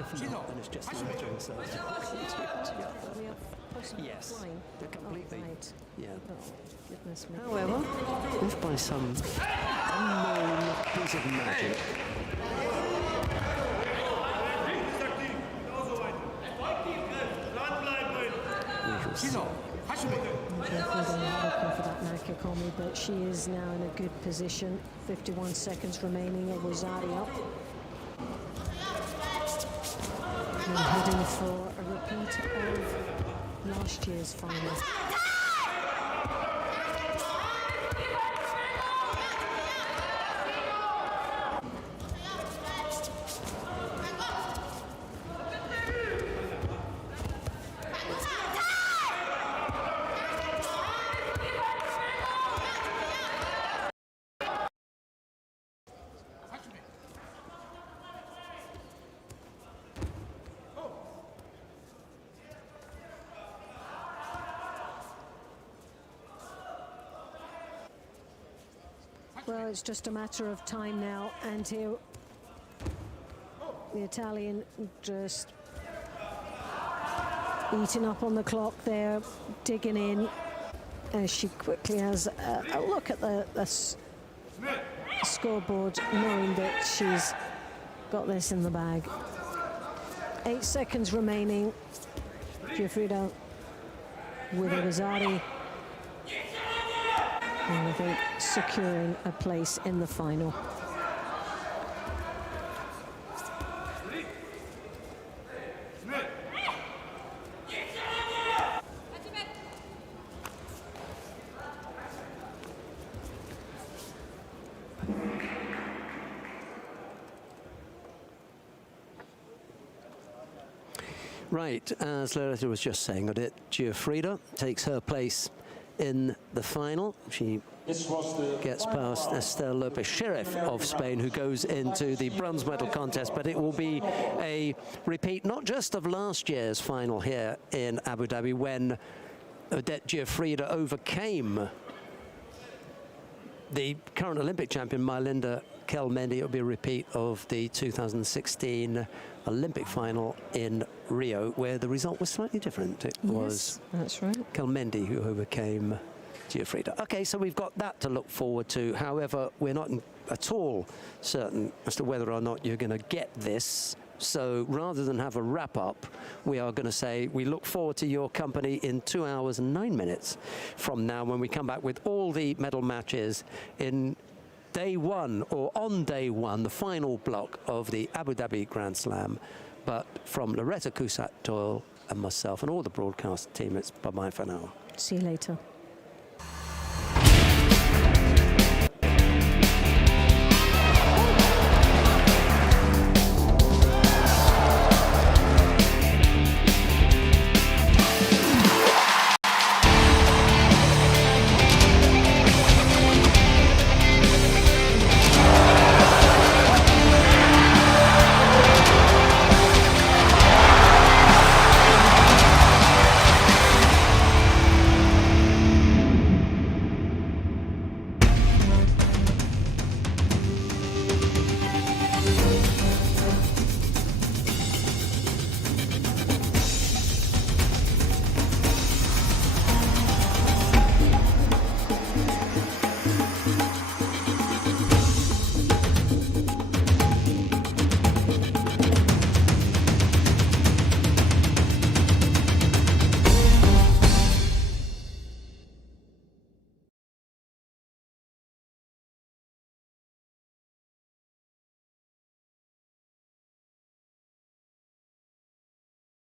if not, then it's just Loretta himself. We have possibly Yes, flying. completely. Right. Yeah. Oh, goodness me. However, if by some unknown piece of magic, we shall see. Looking for that Nakikomi, but she is now in a good position. 51 seconds remaining. It was Ari up. And heading for a repeat of last year's final. Well, it's just a matter of time now, and here the Italian just eating up on the clock there, digging in as she quickly has a look at the scoreboard, knowing that she's got this in the bag. 8 seconds remaining. Giuffrida with Irizarry. And I think securing a place in the final. Right, as Loretta was just saying, Giuffrida takes her place in the final. She gets past Estelle Lopez-Sheriff of Spain, who goes into the bronze medal contest, but it will be a repeat not just of last year's final here in Abu Dhabi, when Odette Giuffrida overcame the current Olympic champion, Mylinda Kelmendi. It will be a repeat of the 2016 Olympic final in Rio, where the result was slightly different. It was that's right, Kelmendi who overcame Giuffrida. Okay, so we've got that to look forward to. However, we're not at all certain as to whether or not you're going to get this. So rather than have a wrap-up, we are going to say we look forward to your company in 2 hours and 9 minutes from now, when we come back with all the medal matches in day one, or on day one, the final block of the Abu Dhabi Grand Slam. But from Loretta Cusat-Doyle and myself and all the broadcast team, it's bye-bye for now. see you later.